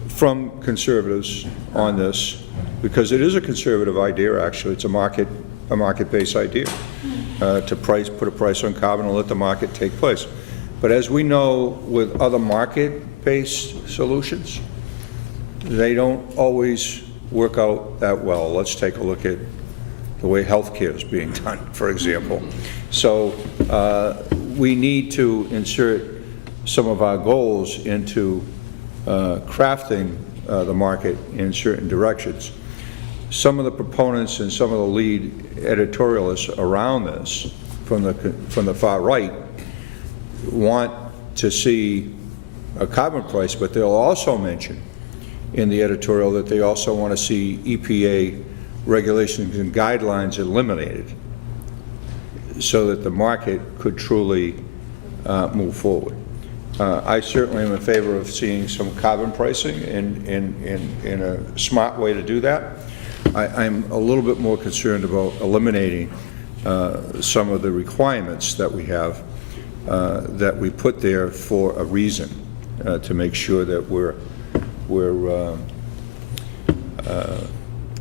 from conservatives on this, because it is a conservative idea, actually. It's a market-based idea to put a price on carbon and let the market take place. But as we know with other market-based solutions, they don't always work out that well. Let's take a look at the way healthcare is being done, for example. So we need to insert some of our goals into crafting the market in certain directions. Some of the proponents and some of the lead editorialists around this from the far right want to see a carbon price, but they'll also mention in the editorial that they also want to see EPA regulations and guidelines eliminated so that the market could truly move forward. I certainly am in favor of seeing some carbon pricing in a smart way to do that. I'm a little bit more concerned about eliminating some of the requirements that we have that we put there for a reason, to make sure that we're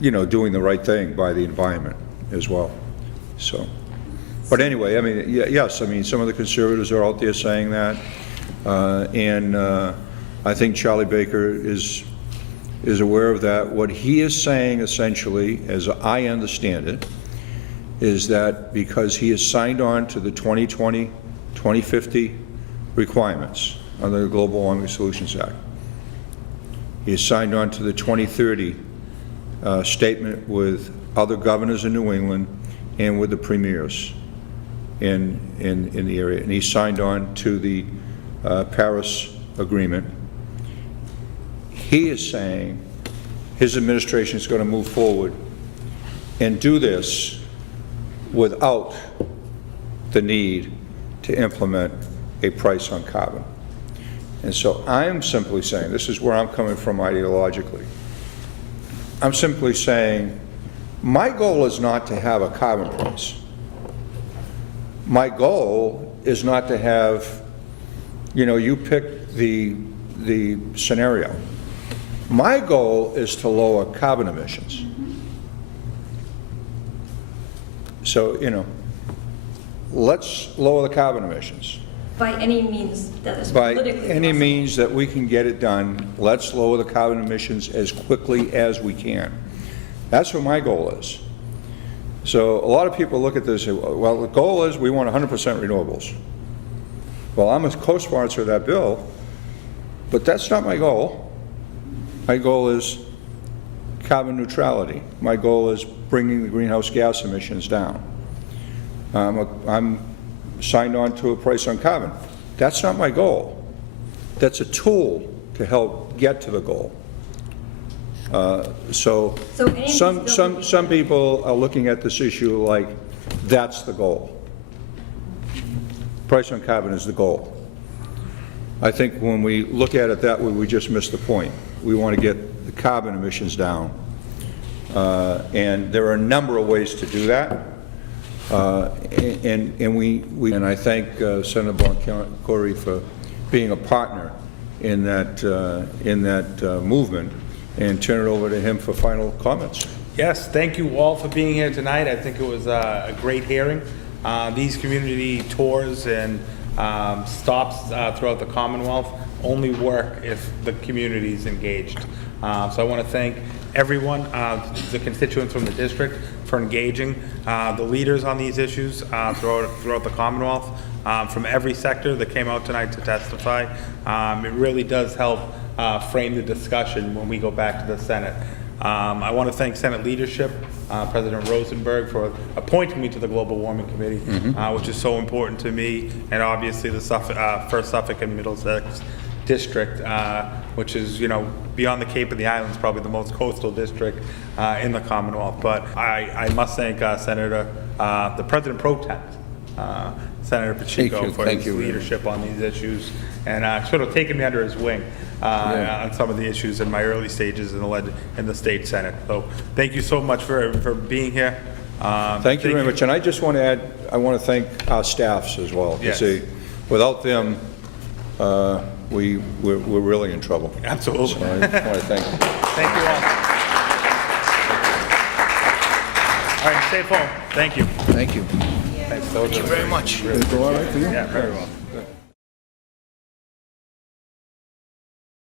you know, doing the right thing by the environment as well. So, but anyway, I mean, yes, I mean, some of the conservatives are out there saying that, and I think Charlie Baker is aware of that. What he is saying, essentially, as I understand it, is that because he has signed on to the 2020, 2050 requirements under the Global Warming Solutions Act, he has signed on to the 2030 statement with other governors in New England and with the premiers in the area, and he signed on to the Paris Agreement. He is saying his administration is going to move forward and do this without the need to implement a price on carbon. And so I'm simply saying, this is where I'm coming from ideologically, I'm simply saying my goal is not to have a carbon price. my goal is not to have, you pick the scenario. My goal is to lower carbon emissions. So, let's lower the carbon emissions. By any means that is By politically any possible. means that we can get it done, let's lower the carbon emissions as quickly as we can. That's what my goal is. So a lot of people look at this and say, well, the goal is we want 100% renewables. Well, I'm a co-sponsor of that bill, but that's not my goal. My goal is carbon neutrality. My goal is bringing the greenhouse gas emissions down. I'm signed on to a price on carbon. That's not my goal. That's a tool to help get to the goal. So any of these some people are looking at this issue like that's the goal. Price on carbon is the goal. I think when we look at it that way, we just miss the point. We want to get the carbon emissions down. And there are a number of ways to do that. And I thank Senator Boncore for being a partner in that movement, and turn it over to him for final comments. Yes, thank you all for being here tonight. I think it was a great hearing. These community tours and stops throughout the Commonwealth only work if the community is engaged. So I want to thank everyone, the constituents from the district, for engaging, the leaders on these issues throughout the Commonwealth, from every sector that came out tonight to testify. It really does help frame the discussion when we go back to the Senate. I want to thank Senate leadership, President Rosenberg, for appointing me to the Global Warming Committee, which is so important to me, and obviously the First Suffolk and Middlesex District, which is, beyond the Cape and the Islands, probably the most coastal district in the Commonwealth. But I must thank the President Pro Tem, Senator Pacheco, for his leadership on these issues, and sort of taking me under his wing on some of the issues in my early stages in the state Senate. So thank you so much for being here. Thank you very much. And I just want to add, I want to thank our staffs as well. Yes. See, without them, we're really in trouble. Absolutely. So I just want to thank them. Thank you all. All right, stay home. Thank you. Thank you. Thank you very much. Did it go all right for you? Yeah, very well.